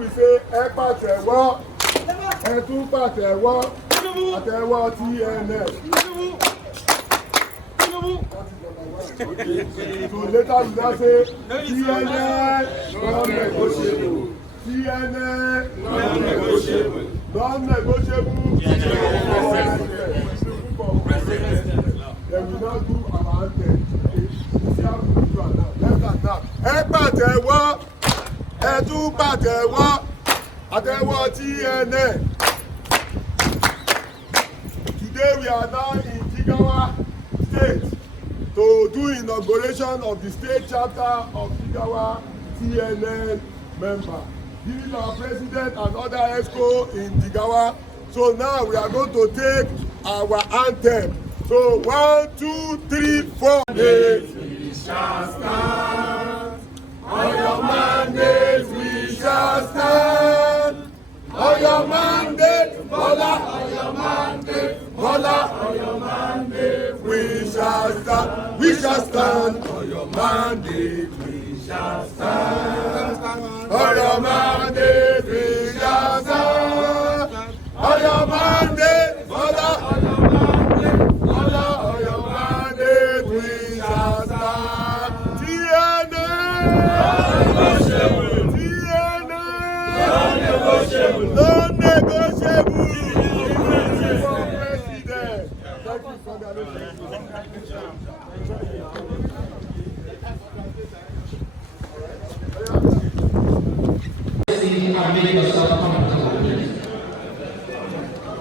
We say ẹ pàtẹ́wọ́, ẹ tún pàtẹ́wọ́, àtẹ́wọ́ TNS. So later we now say TNS non-negotiable. TNS non-negotiable. Non-negotiable. Then we now do our anthem. See how we do it now. Left and now. Ẹ pàtẹ́wọ́, ẹ tún pàtẹ́wọ́, àtẹ́wọ́ TNS. Today we are now in Jigawa State to do inauguration of the state chapter of Jigawa TNN member. This is our president and other ESCO in Jigawa. So now we are going to take our anthem. So 1, 2, 3, 4. We shall stand. On your mandate we shall stand. On your mandate, Bola. On your mandate, Bola. On your mandate we shall stand. We shall stand. On your mandate we shall stand. On your mandate we shall stand. On your mandate, Bola. On your mandate, Bola. On your mandate we shall stand. Non-negotiable. Non-negotiable. Non-negotiable. President. Thank you for that. Make yourself comfortable.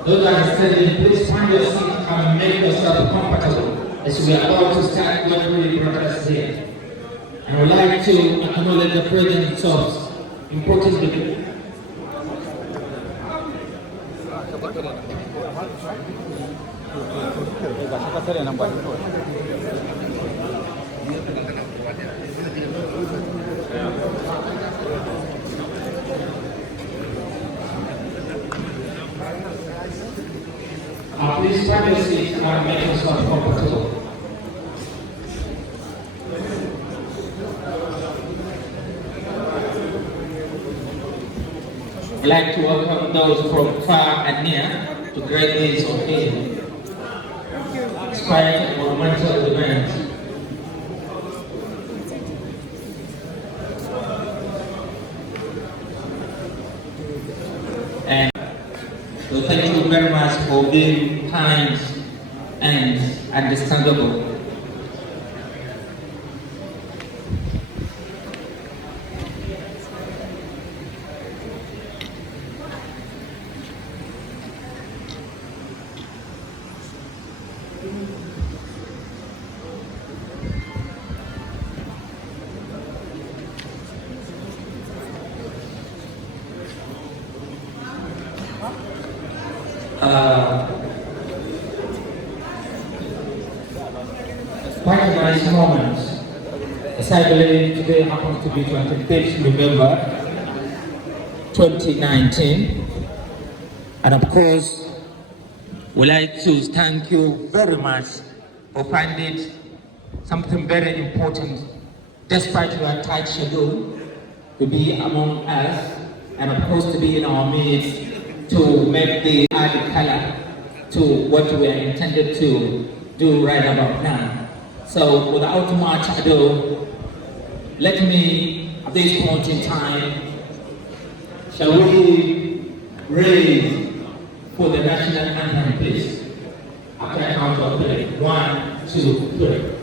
Those that are studying, please find your seat and make yourself comfortable as we are about to start what we brought us here. I would like to acknowledge the presence of important people. Please find your seat and make yourself comfortable. I'd like to welcome those from far and near to great days of occasion, inspiring and monumental events. And so thank you very much for being kind and understandable. Quite a nice moment, as I believe today happens to be 25th November 2019, and of course we'd like to thank you very much for finding something very important despite your tight schedule to be among us and of course to be in our midst to make the added color to what we are intended to do right about now. So without much ado, let me at this point in time, shall we raise for the national anthem please? After I count of 3. 1, 2, 3.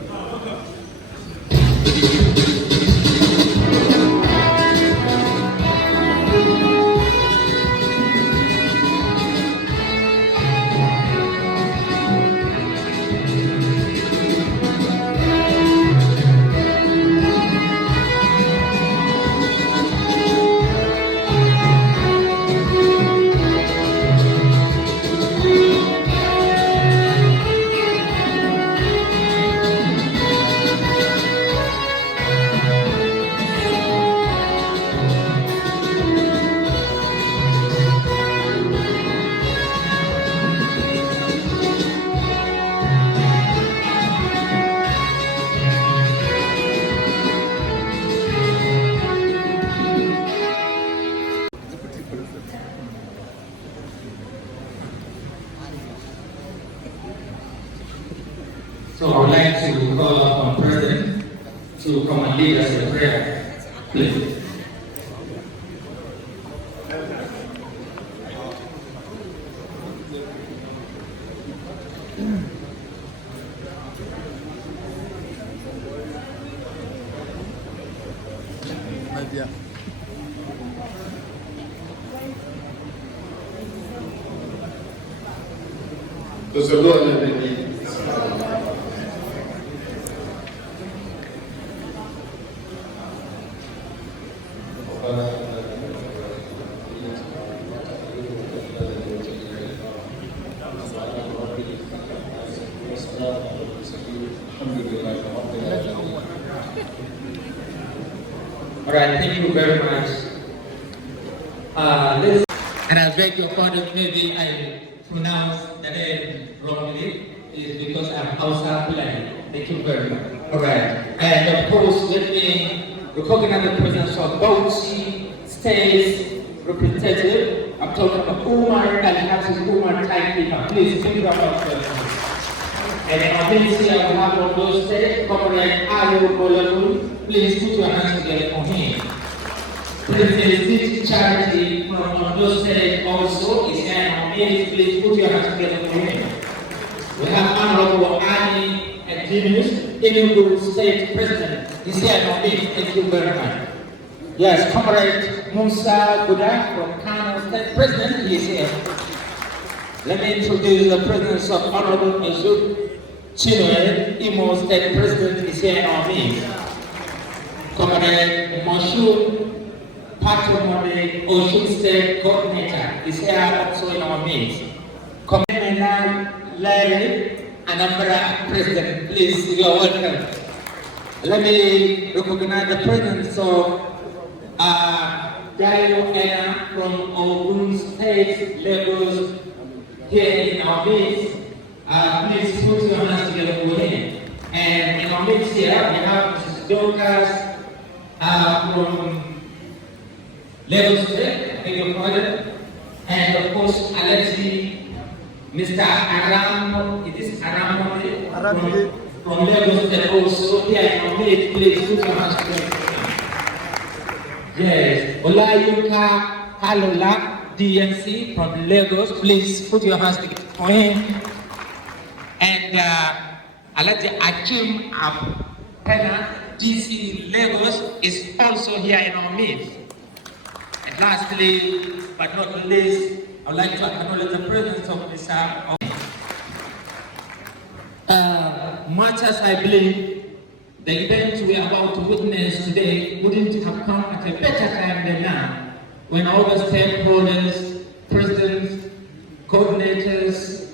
So I would like to call upon President to come and lead us in prayer, please. Does the Lord let me lead? All right, thank you very much. And I beg your pardon, maybe I pronounce the name wrongly, is because I'm outside playing. Thank you very much. All right, and of course, let me recognize the presence of Bauchi State Representative. I'm talking about Umar Al-Hafiz Umar Taikina. Please, take your hand. And in our midst here, we have from those states, Comrade Ayo Bolagun. Please put your hands together for him. President Charity from Ondo State also is here in our midst. Please put your hands together for him. We have Honorable Ali Edinus, Enugu State President. He's here in our midst. Thank you very much. Yes, Comrade Musa Buda from Kano State President. He is here. Let me introduce the presence of Honorable Ezuk Chinwe, Imo State President, is here in our midst. Comrade Moshun Patrimony Ocean State Coordinator is here also in our midst. Comrade Larry Anambra President, please, you are welcome. Let me recognize the presence of Dayo Ena from Ogun State, Lagos, here in our midst. Please put your hands together for him. And in our midst here, we have Mrs. Dorcas from Lagos State, I beg your pardon. And of course, Alexi, Mr. Aram, it is Aram from Lagos State also. Here in our midst, please put your hands together for him. Yes, Olayuka Halola, DNC from Lagos, please put your hands together for him. And Alhaji Akim Pena, DC Lagos, is also here in our midst. And lastly, but not least, I would like to acknowledge the presence of Mr. Much as I believe the event we are about to witness today wouldn't have come at a better time than now, when all the stakeholders, presidents, coordinators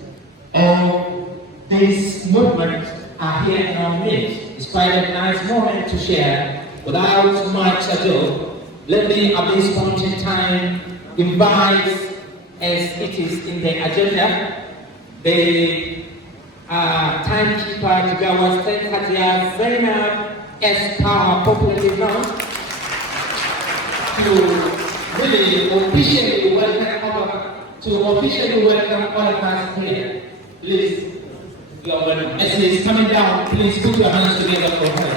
of this movement are here in our midst. It's quite a nice moment to share. Without much ado, let me at this point in time invite, as it is in the agenda, the timekeeper Jigawa State Hatia Zainab S. Power, popularly known, to really officially welcome all of us here. Please, as he is coming down, please put your hands together for her.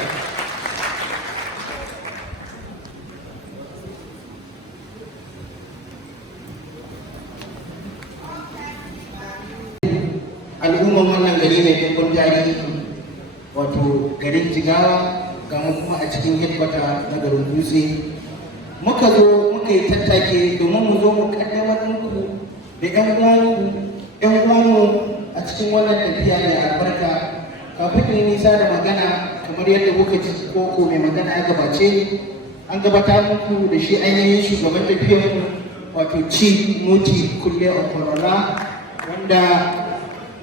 Al'umman wannan gari mai dukkan tarihi wato garin Jigawa ga kuma a cikin headquarter na garin Dutse muka zo muka yi tattake domin mu zo mu kaddamar muku da ƴan uwanmu a cikin wannan tafiya mai albarka. Kafin in nisa da magana, kamar yadda kuka ji koko mai magana ya gabace, an gabatar muku da shi ainihin shugaban tafiyar wato Chief Muti Kulle Okorola, wanda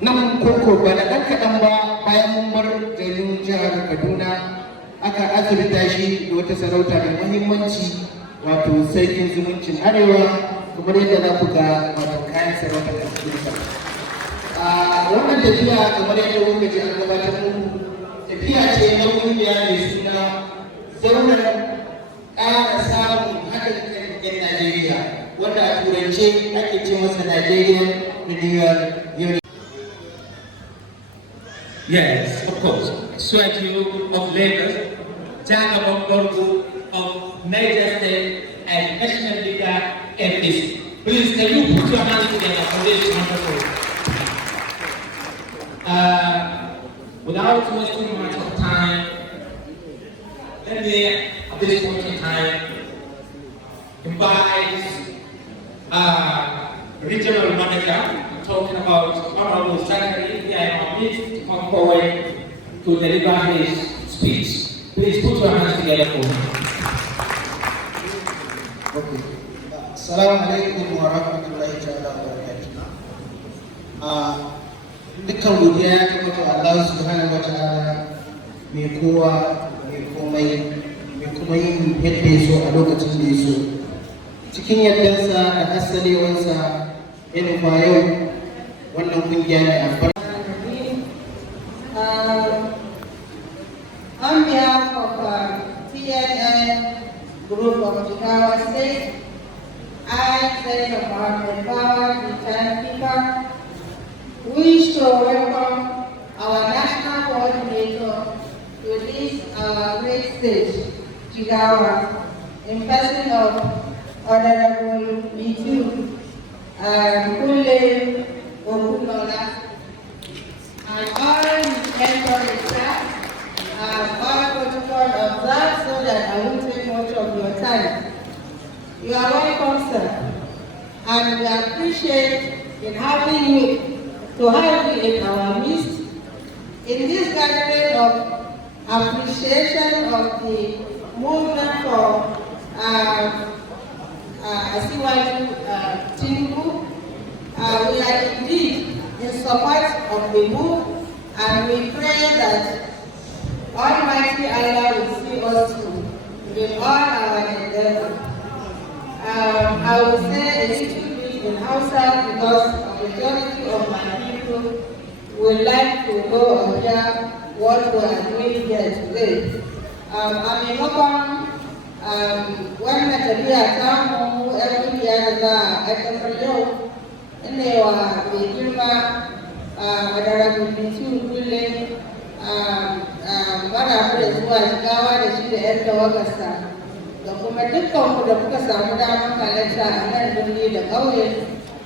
nan koko ba da ɗan kaɗan ba bayan mun bar garin jihar Kaduna aka azurta shi da wata sarauta mai muhimmanci wato sarkin zumuncin arewa, kamar yadda za ku ga wato kayan sarauta a cikinsa. Wannan tafiya kamar yadda kuka ji an gabatar muku, tafiya ce na ƙungiya mai suna zaunar ƙara samun haɗin kan 'yan Najeriya, wanda a turance ake ce masa Nigerian Renewal Union. Yes, of course. Swaju of Lagos, Jigawa of Niger State, and National Leader MPC. Please, can you put your hands together for this wonderful? Without wasting much of time, let me, at this point in time, invite regional manager, talking about Honorable Secretary here in our midst, to come forward to deliver his speech. Please put your hands together for him. Okay. Assalamu alaikum wa rahmatullahi ta'ala wa barakatuh. Dukkan godiya ya tabbata Allah subhanahu wa ta'ala mai kowa mai komai mai kuma yin yadda ya so a lokacin da ya so. Cikin yardarsa da asalewarsa ya nufa yau wannan kungiya mai albarka. On behalf of TNN Group of Jigawa State, I, Senator Mohammed Power, the time speaker, wish to welcome our national coordinator to this great stage, Jigawa, in person of Honorable Mitu Kule Okunola, and all members of staff, all protocol observed so that I won't take much of your time. You are welcome, sir, and we appreciate in having you to have you in our midst in this gathering of appreciation of the movement for Asiwaju Tinubu. We are indeed in support of the move, and we pray that Almighty Allah will see us through in all our endeavors. I will say a little bit in Hausa because the majority of my people would like to go and hear what we are doing here today. A maimakon wannan tafiya tamu ‘yan kungiya da za a aikata yau, ina yi wa mai girma Honorable Mitu Kule maraba da zuwa Jigawa da shi da ‘yan tawagarsa, da kuma dukkanku da kuka samu damar halarta a nan birni da ƙauye,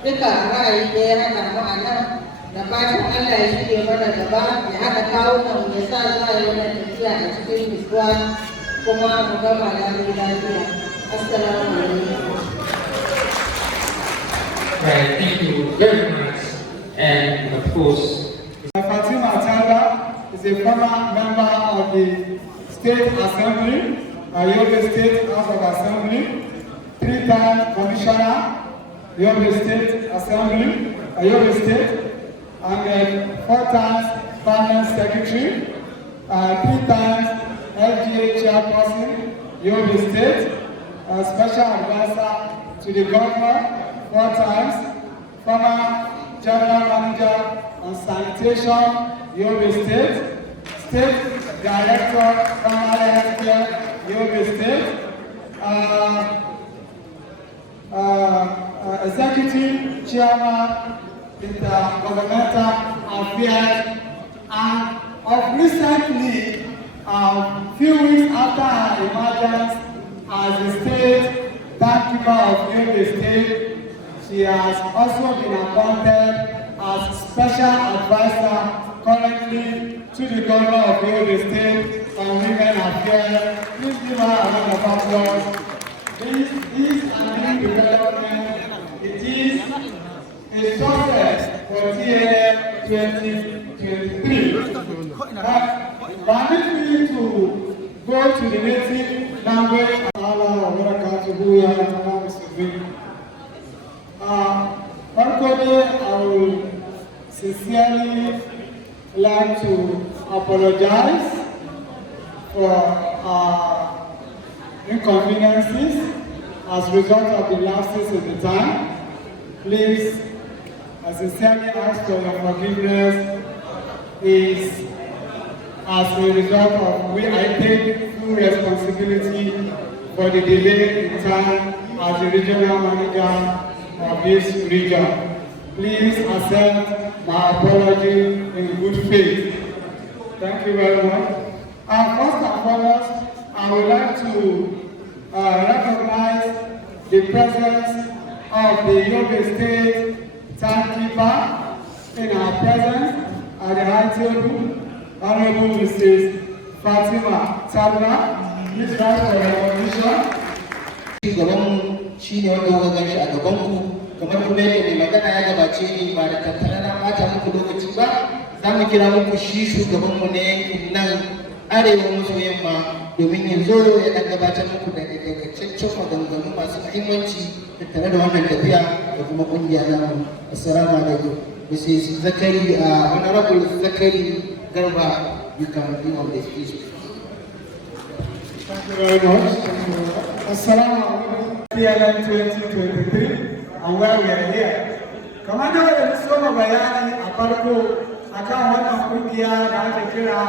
duka ra'ayi da ya haɗa mu a nan, da fatan Allah ya shige mana gaba, ya haɗa kawunan ya sa zuwa yi wannan tafiya a cikin nutsuwa kuma mu gama lafiya. Assalamu alaikum. Right, thank you very much. And of course, Fatima Tanda is a former member of the State Assembly, Yobe State House of Assembly, 3-time Commissioner, Yobe State Assembly, Yobe State, and 4 times Finance Secretary, 3 times LGA Chairperson, Yobe State, Special Advisor to the Governor, 4 times, former General Manager on Sanitation, Yobe State, State Director, Primary Healthcare, Yobe State, Executive Chairman, Intergovernmental Affairs, and of recently, few weeks after her emergence as the state timekeeper of Yobe State, she has also been appointed as special advisor currently to the governor of Yobe State on women affairs. Please give her a round of applause. This is a new development. It is a success for TNN 2023. Permit me to go to the native language. Allah wa barakatuhu ya Muhammad Mustafa. I will sincerely like to apologize for inconveniences as a result of the lapses in the time. Please, I sincerely ask for your forgiveness. Is as a result of I take full responsibility for the delay in time as the regional manager of this region. Please accept my apology in good faith. Thank you very much. First and foremost, I would like to recognize the presence of the Yobe State timekeeper in our presence at the high table, Honorable Mrs. Fatima Tabla. Please rise for recognition. Shugabanmu shi ne wanda kuka gan shi a gabanku, kamar kuma yadda mai magana ya gabace ni ba da tattara na mata muku lokaci ba, za mu kira muku shi shugabanmu na yankin nan arewa maso yamma domin ya zo ya ɗan gabatar muku da takaitaccen maganganu masu muhimmanci tattare da wannan tafiya da kuma ƙungiya namu. Assalamu alaikum. Mrs. Zakari, Honorable Zakari Garba, you can be on the stage. Thank you very much. Assalamu alaikum. TLM 2023 and where we are here. Kamar da wadda soma bayani a farko akan wannan kungiya da ake kira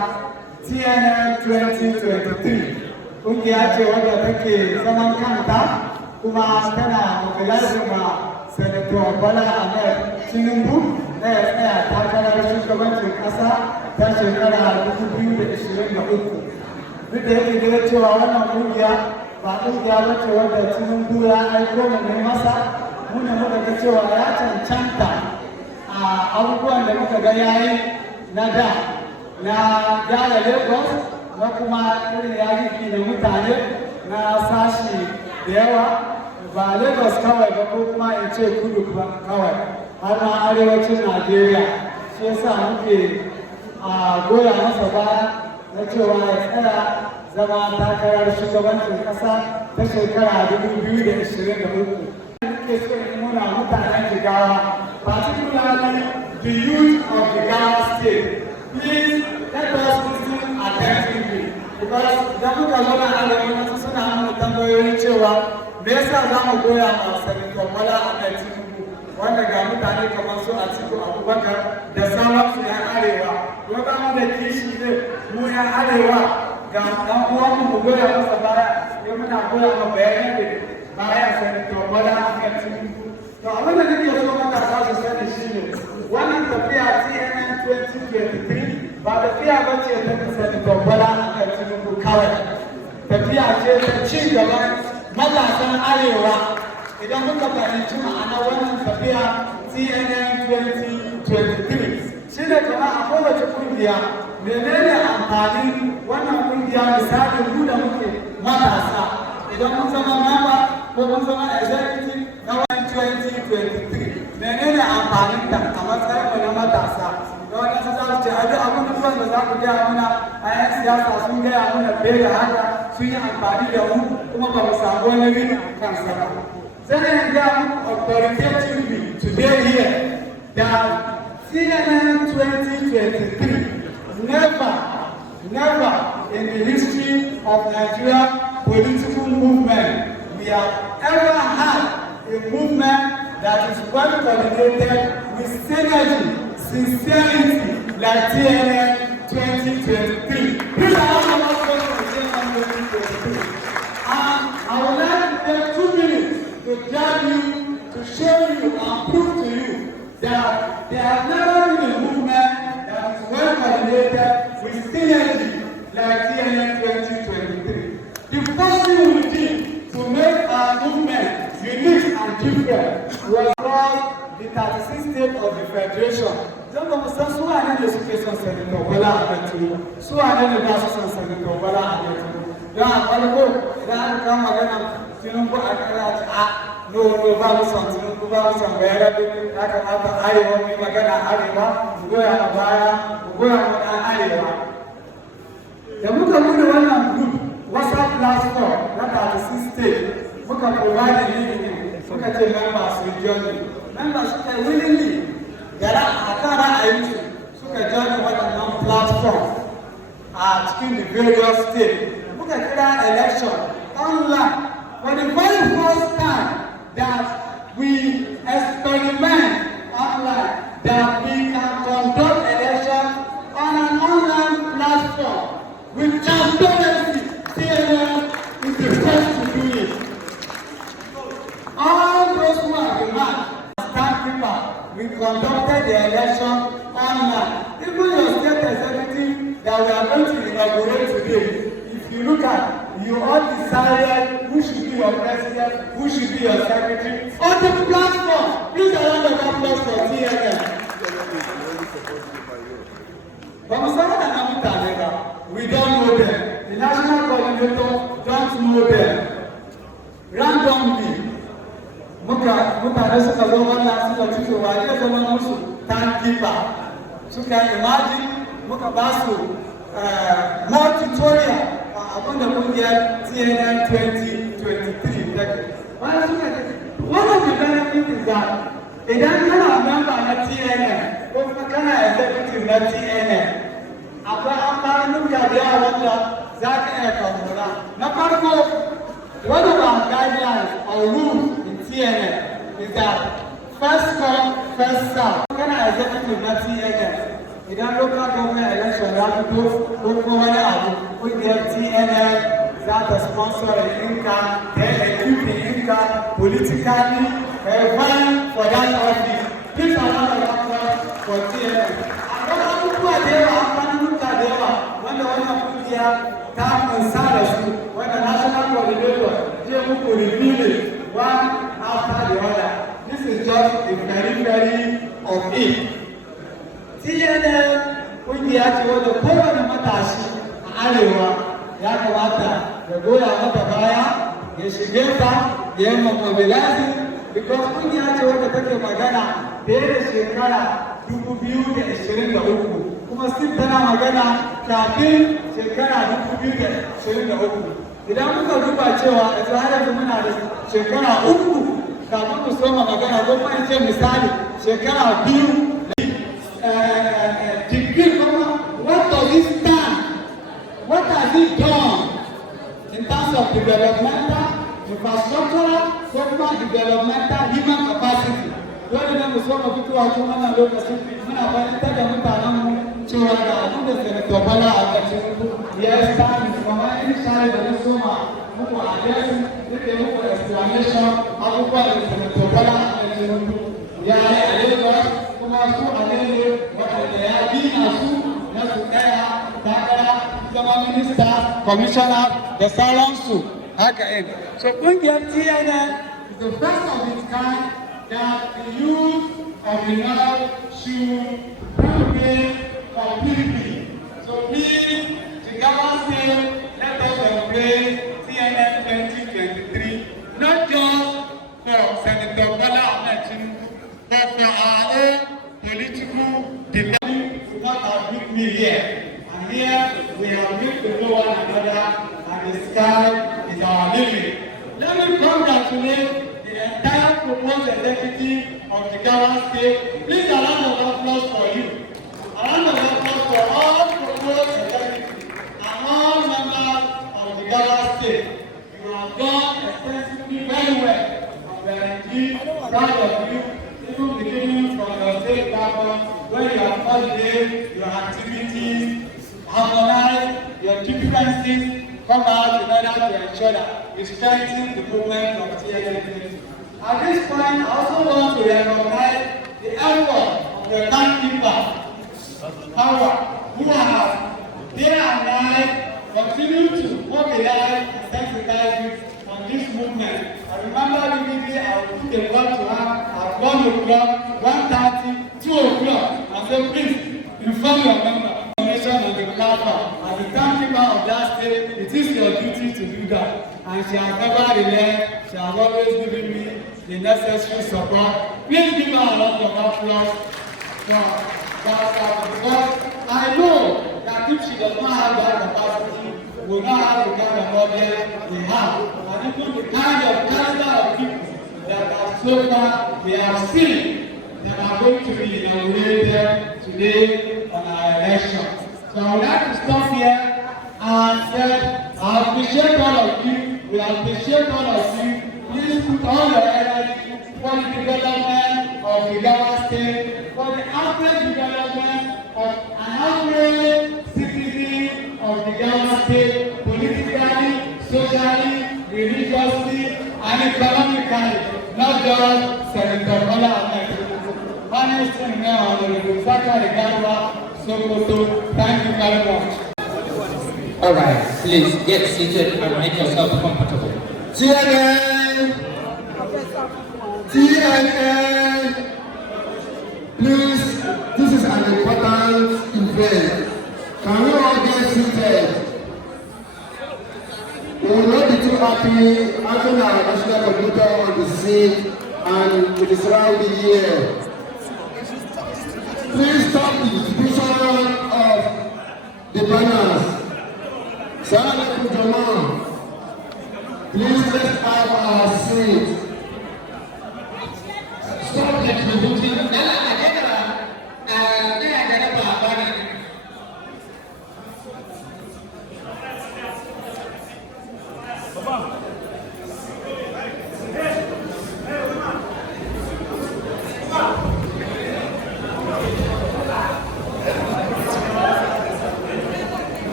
TLM 2023. Kungiya ce wadda take zaman kanta kuma tana mobilizing ma Senator Bola Ahmed Tinubu na ya tsaya takarar shugabancin ƙasa ta shekara 2023. Duk da yake gina cewa wannan kungiya ba kungiya ba ce wadda Tinubu ya aiko mu ne masa, muna muka ga cewa ya cancanta a abubuwan da muka ga yayi na da na gyara Lagos na kuma irin yariki da mutane na sashi da yawa ba Lagos kawai ba ko kuma in ce kudu kawai har ma arewacin Najeriya. Shi yasa muke goya masa baya na cewa ya tsaya zama takarar shugabancin ƙasa ta shekara 2023. Muke so in nuna mutanen Jigawa, particularly the youth of Jigawa state. Please let us listen attentively because idan muka zo na arewa wasu suna mana tambayoyin cewa me yasa za mu goya ma Senator Bola Ahmed Tinubu wanda ga mutane kamar su Atiku Abubakar da sauransu yan arewa. Kuma ba mu da kishi ne mu yan arewa ga ɗan uwanmu mu goya masa baya, yau muna goya ma bayanan da baya Senator Bola Ahmed Tinubu. To abin da nake so matasa su sani shine wannan tafiya TNN 2023 ba tafiya ba ce ta Senator Bola Ahmed Tinubu kawai. Tafiya ce ta ci gaban matasan arewa. Idan muka fahimci ma'ana wannan tafiya TNN 2023 shi ne kama a kowace kungiya menene amfanin wannan kungiya misali mu da muke matasa idan mun zama mamba ko mun zama executive na wannan 2023 menene amfanin ta a matsayin mu na matasa da wannan su za su ce a duk abubuwan da za ku gaya muna a yan siyasa sun gaya muna bai da haka sun yi amfani da mu kuma ba mu samu wani rin kansa ba. Sai in ga authoritatively today here that CNN 2023 never in the history of Nigeria political movement we have ever had a movement that is well coordinated with synergy, sincerity like CNN 2023. Please allow me to say CNN 2023. And I would like to take 2 minutes to tell you, to show you and prove to you that there has never been a movement that is well coordinated with synergy like TNN 2023. The first thing we did to make our movement unique and different was across the 36 states of the Federation. Don ba mu san su wane ne suke son Senator Bola Ahmed Tinubu, su wane ne ba su son Senator Bola Ahmed Tinubu. Don a farko idan aka kama magana Tinubu a kara a no ba mu son Tinubu ba mu son Bayarabe ya kamata arewa mu yi magana arewa mu goya a baya mu goya mu ɗan arewa. Da muka bude wannan group WhatsApp platform na 36 states muka provide link muka ce members su join members suka willingly gara a kan ra'ayinsu suka join waɗannan platform a cikin the various states muka kira election online for the very first time that we experiment online that we can conduct election on an online platform with transparency. CNN is the first to do it. All those who are demand stand paper, we conducted the election online. Even your state executive that we are going to inaugurate today, if you look at, you all decided who should be your president, who should be your secretary. On the platform, please allow the applause for TNM. We don't know them. The national coordinator don't know them. Randomly, mutane suka zo wannan suka cike waje zama musu timekeeper. Suka imagine muka ba su more tutorial abin da kungiyar TNN 2023 take. One of the benefits is that idan kana member na TNN ko kuma kana executive na TNN, akwai amfanuka da yawa wanda za ka iya kamura. Na farko, one of our guidelines or rules in TNN is that first come, first serve. Kana executive na TNN, idan local government election ya fito ko kuma wani abu, kungiyar TNN za ta sponsor ɗinka, ta yi equipping ɗinka politically, vying for that office. Please allow the applause for TNN. Akwai abubuwa da yawa, amfanuka da yawa wanda wannan kungiya ta kunsa da su, wanda national coordinator zai muku reveal one after the other. This is just a very of it. TNN kungiya ce wanda kowane matashi a arewa ya kamata ya goya mata baya, ya shige ta, ya yi mobilizing, because kungiya ce wanda take magana fiye da shekara 2023, kuma still tana magana kafin shekara 2023. Idan muka duba cewa yanzu har yanzu muna da shekara 3 kafin mu soma magana, ko kuma in ce misali shekara 2. What does it stand? What has it done in terms of developmental, infrastructural, social, developmental, human capacity? Dole ne mu so mu fito a cikin wannan lokacin muna fahimtar da mutanenmu cewa da abin da Senator Bala a ƙarshen ya yi sami kamar yin share da na soma muku addressing yake muku explanation abubuwa da Senator Bala a ƙarshen ya yi a Lagos, kuma su a Lagos waɗanda ya gina su na su ɗaya takara zama minista, commissioner da sauransu haka yin. So ƙungiyar TNN is the first of its kind that the youth of the North should campaign completely. So please, Jigawa State, let us embrace TNN 2023, not just for Senator Bala Ahmed Tinubu, but for our own political development. Not our big me here. And here we have lived to know one another, and the sky is our limit. Let me congratulate the entire proposed executive of Jigawa State. Please a round of applause for you. A round of applause for all proposed executives and all members of Jigawa State. You have done extensively very well. We are indeed proud of you, even beginning from your state platform, where you have coordinated your activities, harmonized your differences, come out in order to ensure that we strengthen the movement of TNN. At this point, I also want to recognize the effort of the timekeeper, Power, who have day and night continued to mobilize and sensitize you on this movement. I remember vividly I put the call to her at 1 o'clock, 1:30, 2 o'clock, and said, please inform your member. On the platform. As the timekeeper of that state, it is your duty to do that. And she has never relented. She has always given me the necessary support. Please give her a lot of applause for that, because I know that if she does not have that capacity, we will not have the kind of audience we have. And even the kind of caliber of people that have so far we have seen that are going to be inaugurated today on our election. So I would like to stop here and say, I appreciate all of you. We appreciate all of you. Please put all your energy for the development of Jigawa State, for the average development of an average citizen of Jigawa State, politically, socially, religiously, and economically, not just Senator Bala Ahmed Tinubu. Honestly, now, Honorable Jigawa Sokoto. Thank you very much. All right, please get seated and make yourself comfortable. TNN! TNN! Please, this is an important event. Can we all get seated? We will not be too happy having our national computer on the seat and with the surrounding here. Please stop the distribution of the banners. Salam alaikum Jama. Please let's have our seat. Stop distributing.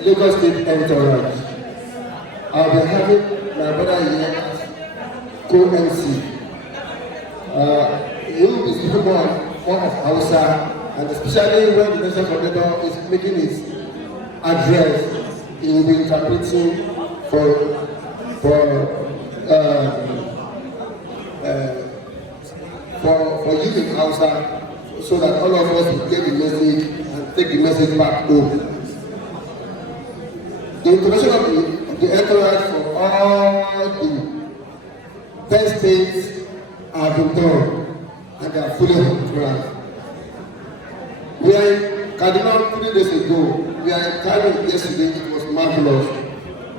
Lagos State Entourage. I'll be having my brother here co-MC. He will be speaking more of Hausa, and especially when the national coordinator is making his address, he will be interpreting for you in Hausa, so that all of us will get the message and take the message back home. The introduction of the entourage for all the 10 states have been done, and they are fully on track. We are in Kaduna 3 days ago. We are in Kano yesterday. It was marvelous.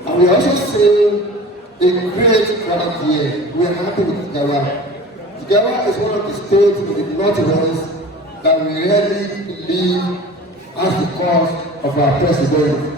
And we are also seeing a great crowd here. We are happy with Jigawa. Jigawa is one of the states in the northwest that we really believe as the cause of our president.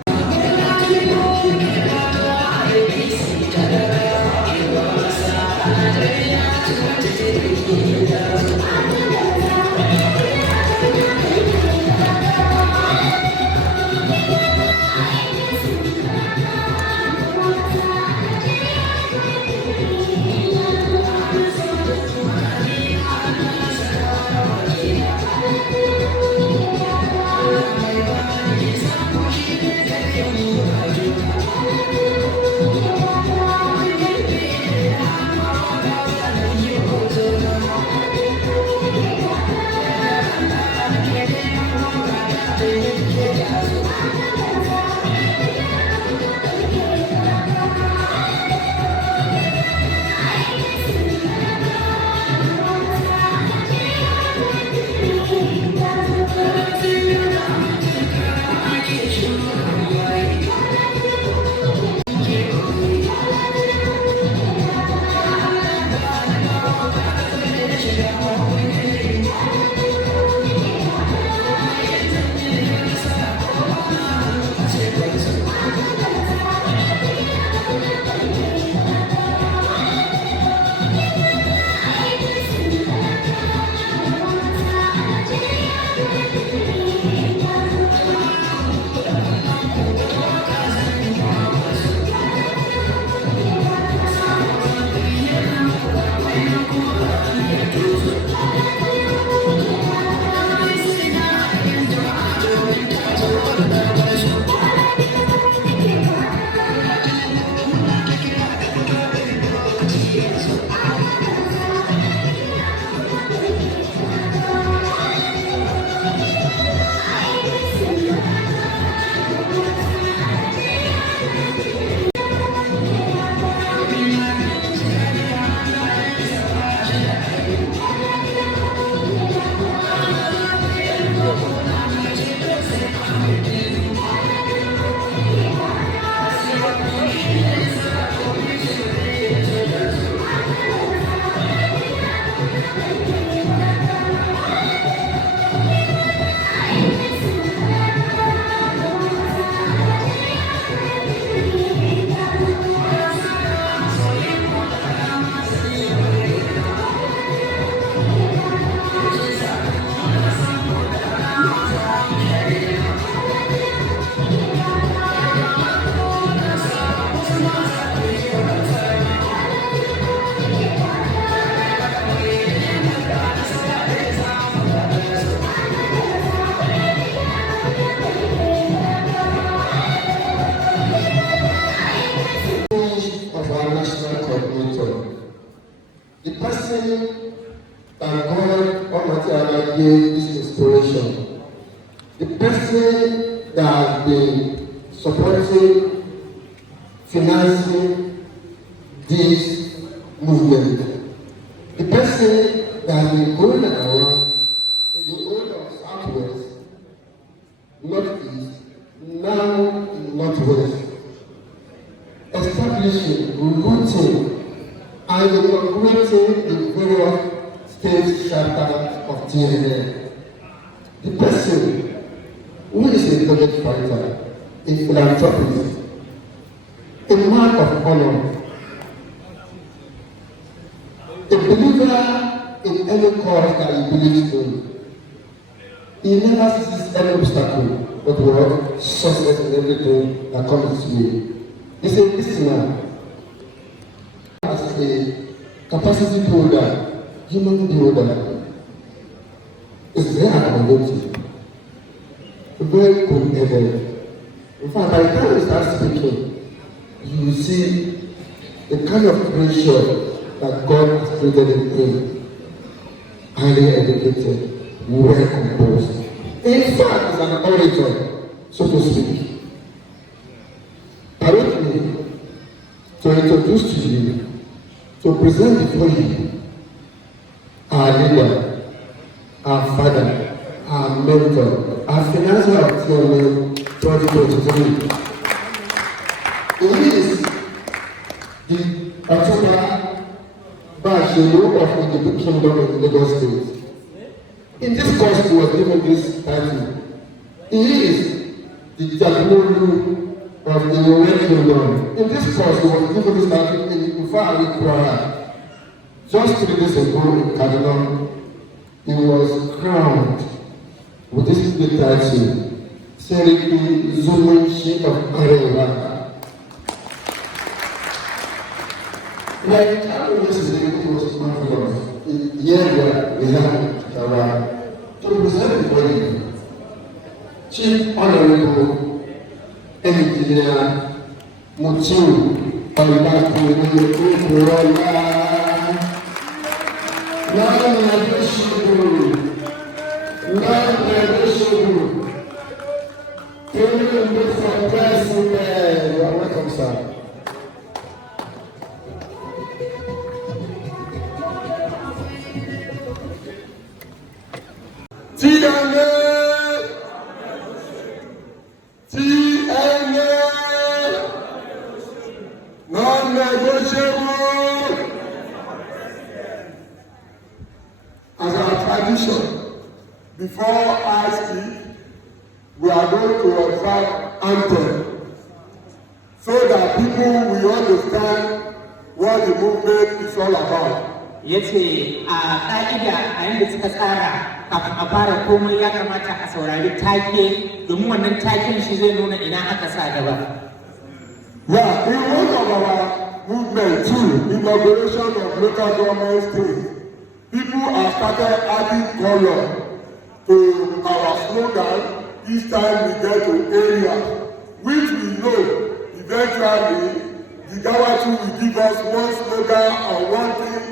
the person that God Almighty Allah gave this inspiration, the person that has been supporting, financing this movement, the person that has been going around in the whole of Southwest, Northeast, now in Northwest, establishing, rooting, and inaugurating the various state chapters of TNN. The person who is a project fighter, a philanthropist, a man of honor, a believer in any cause that he believes in. He never sees any obstacle, but will success in everything that comes his way. He's a listener. As a capacity builder, human builder, is very accommodating, very good-headed. In fact, by the time we start speaking, you will see the kind of creation that God has created in him. Highly educated, well composed. In fact, he's an orator, so to speak. Permit me to introduce to you, to present before you, our leader, our father, our mentor, our financer of TNN 2023. He is the Otuba Bashelu of Ijebu Kingdom in Lagos State. In this course, he was given this title. He is the Jagunmolu of the Yoruba Kingdom. In this course, he was given this title in Ufari Kwara. Just 3 days ago in Kaduna, he was crowned with this big title, Seriki Zumunshi of Arewa. Like I yesterday, it was marvelous. Here we have to present before you Chief Honorable Engineer Mutiu Olakuru. You are welcome, sir. TNA, non-negotiable. As our tradition, before I speak, we are going to observe anthem so that people will understand what the movement is all about. Yace a ƙa'ida a yadda suka tsara kafin a fara komai ya kamata a saurari take domin wannan taken shi zai nuna ina aka sa gaba. Yeah, in one of our movement too, inauguration of local government state, people have started adding color to our slogan each time we get to area, which we know eventually Jigawa too will give us one slogan or one thing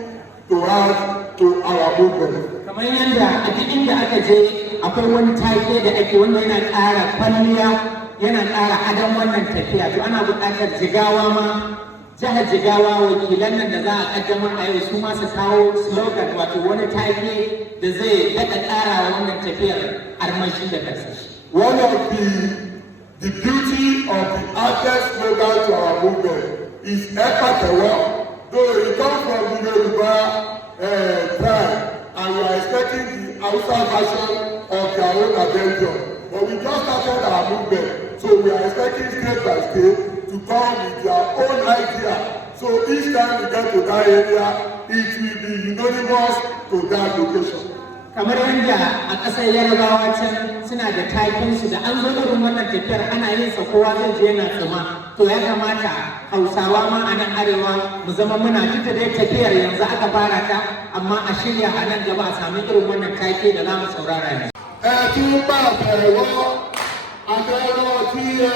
to add to our movement. Kamar yadda a duk inda aka je akwai wani take da ake wanda yana ƙara kwalliya yana ƙara adon wannan tafiya, to ana buƙatar Jigawa ma jihar Jigawa wakilan nan da za a ƙaddamar a yau su ma su kawo slogan wato wani take da zai daɗa ƙara wannan tafiyar armashi da karsashi. One of the beauty of the artist slogan to our movement is Ekatewa. Though it comes from the Yoruba tribe, and we are expecting the Hausa version of their own addendum. But we just started our movement, so we are expecting state by state to come with their own idea. So each time we get to that area, it will be unanimous to that location. Kamar yadda a ƙasar Yarabawa can suna da takinsu da an zo irin wannan tafiyar ana yin sa kowa zai je yana tsima, to ya kamata Hausawa ma a nan arewa mu zama muna duk da dai tafiyar yanzu aka fara ta, amma a shirya a nan gaba a sami irin wannan take da za mu saurara ne. Tún bá àtẹ̀wọ́ àtẹ̀wọ́ TNA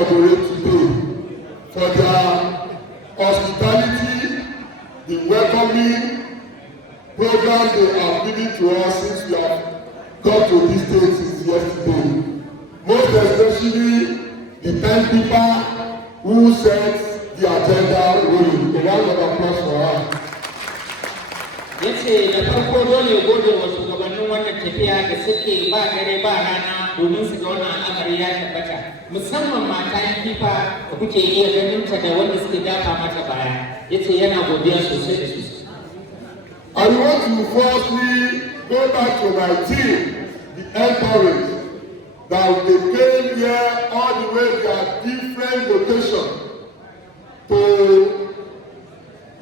inaugurate today for their hospitality, the welcoming program they have given to us since we have got to this stage since yesterday. Most especially the timekeeper who set the agenda rolling. A round of applause for her. Ya ce da farko dole gode wa shugabannin wannan tafiya da suke ba dare ba rana domin su ga wannan al'amari ya tabbata, musamman mata kifa da kuke iya ganin ta da wanda suke dafa mata baya. Ya ce yana godiya sosai da sosai. I want to firstly go back to my team, the encourage that they came here all the way to different locations to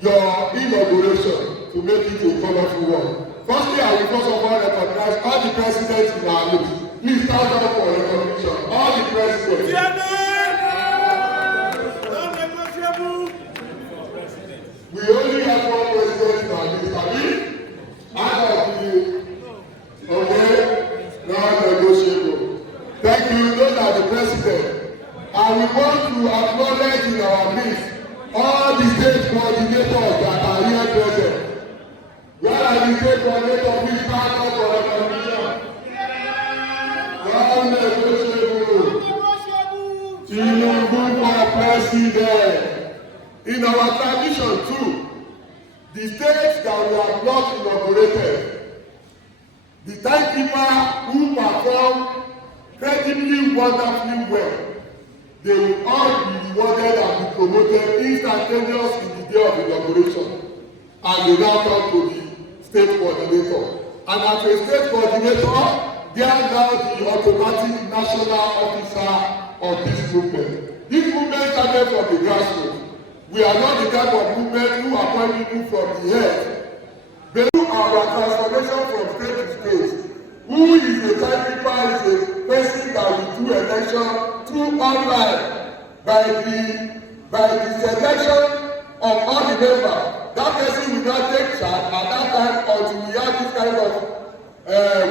your inauguration to make it a colorful one. Firstly, I will first of all recognize all the presidents in our midst. Please stand up for recognition. All the presidents. We only have one president in our midst. Out of the non-negotiable. Thank you. Those are the presidents. And we want to acknowledge in our midst all the state coordinators that are here present. Where are the state coordinators? Please stand up for recognition. Non-negotiable. Tinubu for president. In our tradition too, the states that we have not inaugurated, the timekeeper who perform incredibly wonderfully well, they will all be rewarded and be promoted instantaneous in the day of inauguration. And they now come to the state coordinator. And as a state coordinator, they are now the automatic national officer of this movement. This movement started from the grassroots. We are not the type of movement who appoint people from the head. But through our transformation from state to state, who is a timekeeper is a person that will do election through online by the selection of all the members. That person will not take charge at that time until we have this kind of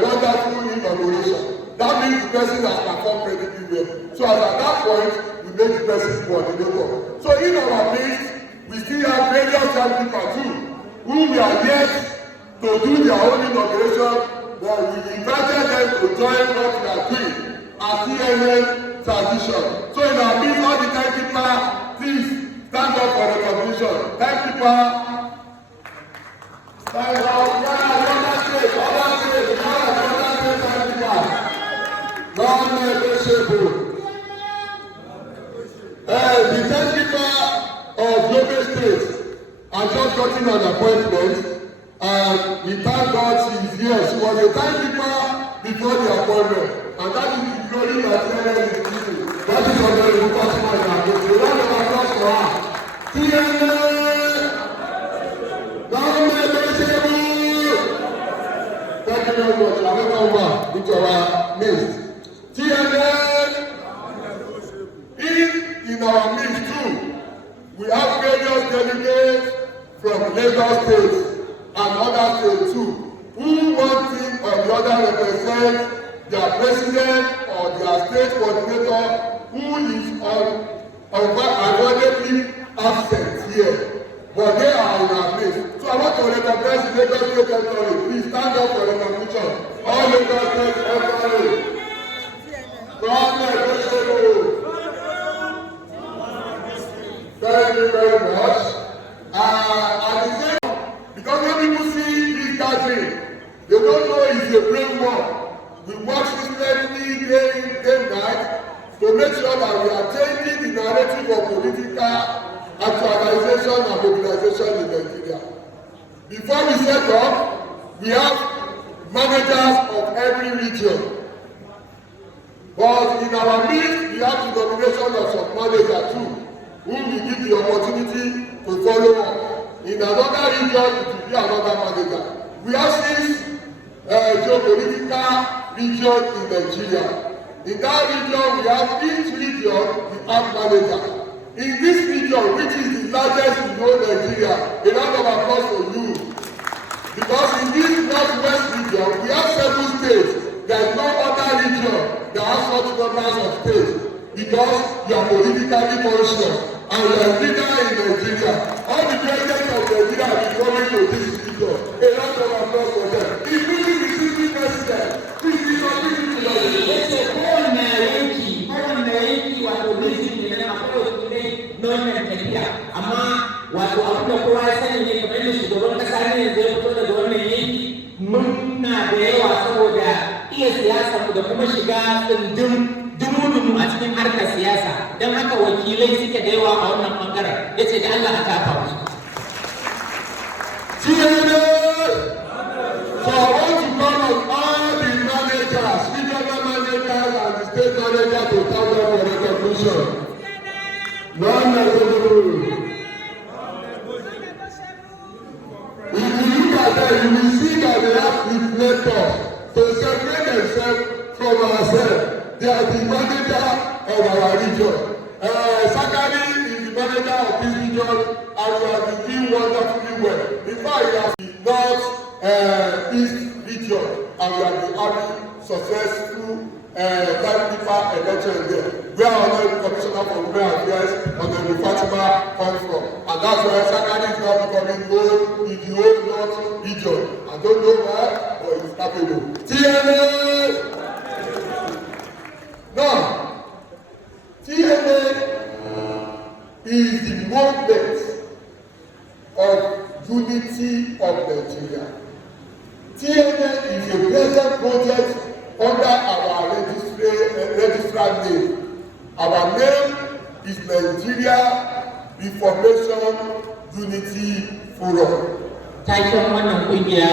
wonderful inauguration. That means the person has performed incredibly well. So at that point, we make the person coordinator. So in our midst, we still have various timekeepers too, who we are yet to do their own inauguration, but we invited them to join what we are doing as CNN transition. So in our midst, all the timekeepers, please stand up for recognition. Timekeeper. Stand up. Non-negotiable. The timekeeper of Yobe State has just gotten an appointment, and we thank God she is here. She was a timekeeper before the appointment, and that is the glory that CNN is giving. That is what the customer is going to round of applause for her. CNN, non-negotiable. Thank you very much. I welcome back into our midst. CNN, in our midst too, we have various delegates from Lagos State and other states too, who one thing or the other represent their president or their state coordinator who is unavoidably absent here. But they are in our midst. So I want to recognize the Lagos State Territory. Please stand up for recognition. All Lagos State Territory. Non-negotiable. Thank you very much. At the same time, because when people see this gathering, they don't know it's a brave war. We work systematically day in, day night to make sure that we are changing the narrative of political actualization and mobilization in Nigeria. Before we set up, we have managers of every region. But in our midst, we have the nomination of some managers too, who will give the opportunity to follow up. In another region, it will be another manager. We have 6 geopolitical regions in Nigeria. In that region, we have each region, we have manager. In this region, which is the largest in all Nigeria, a round of applause for you. Because in this northwest region, we have 7 states. There is no other region that has such numbers of states. because you are politically conscious and you are a leader in Nigeria. All the presidents of Nigeria have been coming to this video. A lot of applause for them, including the sitting president. Please be submitted to the kowanne yanki wato mulkin da na akwai wasu ne na wannan tafiya, amma wato abin da kowa ya sani ne kamar yadda shugaban kasa ne yanzu ya fito daga wannan yanki, muna da yawa saboda iya siyasa da kuma shiga tsindin dumu a cikin harkar siyasa, don haka wakilai suke da yawa a wannan bangaren. Ya ce da Allah a tafa musu. So I want to call on all the managers, regional managers and the state manager to stand up for recognition. Non-negotiable. If you look at them, you will see that they have reflectors to separate themselves from ourselves. They are the manager of our region. Sakari is the manager of this region, and we have been doing wonderfully well. In fact, we have been North-East region, and we have been having successful timekeeper election there. Where our commissioner for women affairs on the Fatima comes from, and that's why Sakari is now becoming known in the whole North region. I don't know why, but it's capable. TNA. Now, TNA is the movement of unity of Nigeria. TNA is a present project under our registrar name. Our name is Nigeria Reformation Unity Forum. Taken wannan kungiya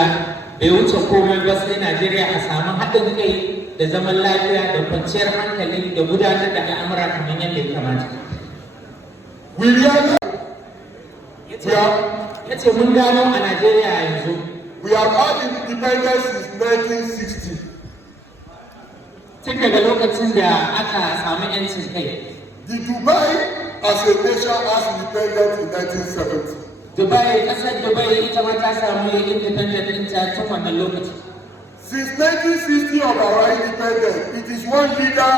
bai wuce komai ba sai Najeriya a samu haɗin kai da zaman lafiya da kwanciyar hankali da gudanar da al'amura kamar yadda ya kamata. Ya ce mun gano a Najeriya yanzu. We have had independence since 1960. Tun daga lokacin da aka samu 'yancin kai. The Dubai as a nation has independence in 1970. Dubai, ƙasar Dubai ita ma ta samu independence ɗinta tun wannan lokaci. Since 1960 of our independence, it is one leader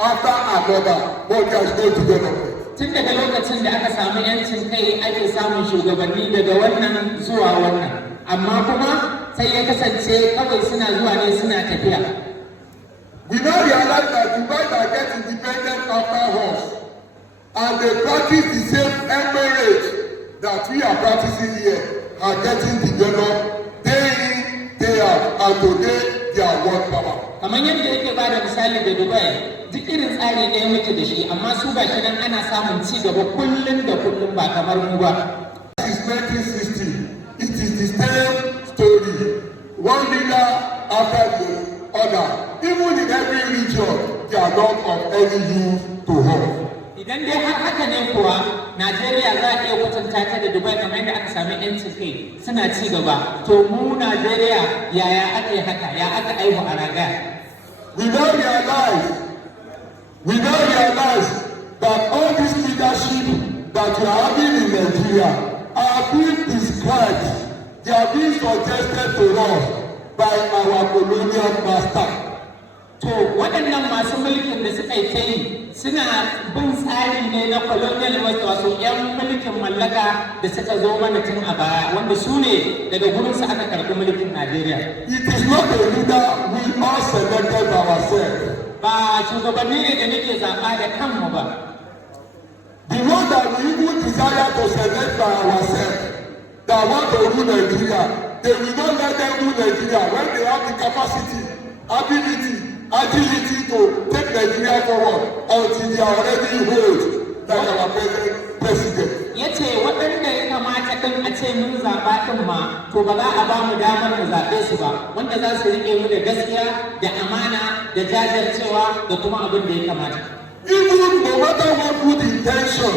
after another, but there is no development. Tun daga lokacin da aka samu 'yancin kai ake samun shugabanni daga wannan zuwa wannan, amma kuma sai ya kasance kawai suna zuwa ne suna tafiya. We now realize that Dubai are getting independent after us, and they practice the same emirate that we are practicing here, are getting developed day in, day out, and today they are world power. Kamar yadda yake ba da misali da Dubai, duk irin tsari ɗaya muke da shi, amma su ba shi nan ana samun ci gaba kullum da kullum ba kamar mu ba. Since 1960, it is the same story. One leader after the other. Even in every region, they are not of any use to us. Idan dai har haka ne kuwa, Najeriya za a iya kwatanta ta da Dubai kamar yadda aka sami 'yancin kai suna ci gaba. To mu Najeriya yaya aka yi haka, ya aka aihu a raga. We now realize that all this leadership that we are having in Nigeria are being described, they are being suggested to us by our colonial master. To waɗannan masu mulkin da suka yi ta yi suna bin tsari ne na colonial master, wato 'yan mulkin mallaka da suka zo mana tun a baya, wanda su ne daga gurinsu aka karɓi mulkin Najeriya. It is not a leader we all selected ourselves. Ba shugabanni ne da nake zaɓa da kanmu ba. The one that we even desire to select by ourselves, that want to rule Nigeria, they will not let them rule Nigeria when they have the capacity, ability, agility to take Nigeria forward until they are already old, like our present president. Ya ce waɗanda ya kamata ɗin a ce mun zaɓa ɗin ma, to ba za a ba mu damar mu zaɓe su ba, wanda za su riƙe mu da gaskiya, da amana, da jajircewa, da kuma abin da ya kamata. Even no matter what good intention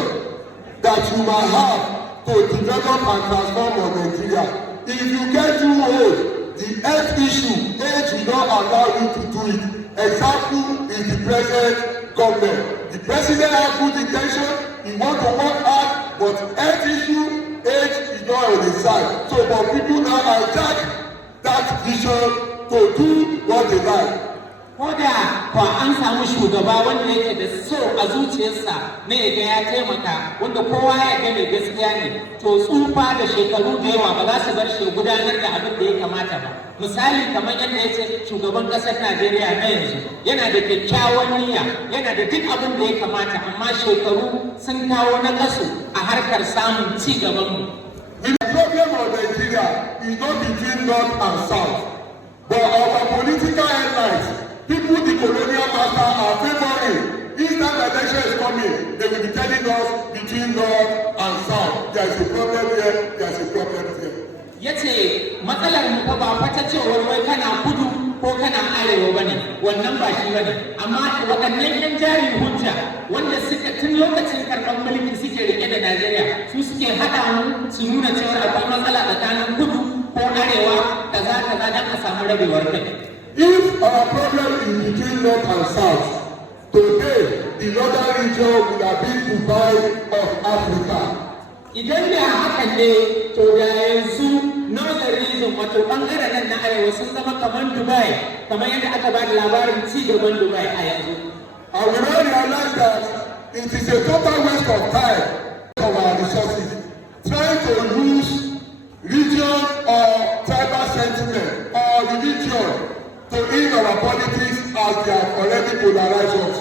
that you might have to develop and transform on Nigeria, if you get too old, the health issue, age will not allow you to do it. Example is the present government. The president has good intention, he want to work hard, but health issue, age is not on his side. So for people now hijack that vision to do what they like. ko da kwa an samu shugaba wanda yake da so a zuciyarsa na yaga ya taimaka wanda kowa ya ga mai gaskiya ne, to tsufa da shekaru da yawa ba za su bar shi gudanar da abin da ya kamata ba. Misali kamar yadda ya ce shugaban ƙasar Najeriya na yanzu yana da kyakkyawan niyya, yana da duk abin da ya kamata, amma shekaru sun kawo na kasu a harkar samun ci gabanmu. The problem of Nigeria is not between north and south, but our political allies, people the colonial master are favoring. Each time election is coming, they will be telling us between north and south. There is a problem here, there is a problem here. Ya ce matsalar mu fa ba fata cewar wai kana kudu ko kana arewa ba ne, wannan ba shi ba ne, amma waɗannan yan jari hujja wanda suka tun lokacin karɓar mulki suke rike da Najeriya su suke haɗa mu su nuna cewar akwai matsala tsakanin kudu ko arewa kaza kaza don a samu rabewar kai. If our problem is between north and south, today the northern region would have been Dubai of Africa. Idan da hakan ne, to da yanzu northern region wato bangaren nan na arewa sun zama kamar Dubai, kamar yadda aka ba da labarin ci gaban Dubai a yanzu. And we now realize that it is a total waste of time of our resources trying to use region or tribal sentiment or religion to in our politics as they have already polarized us.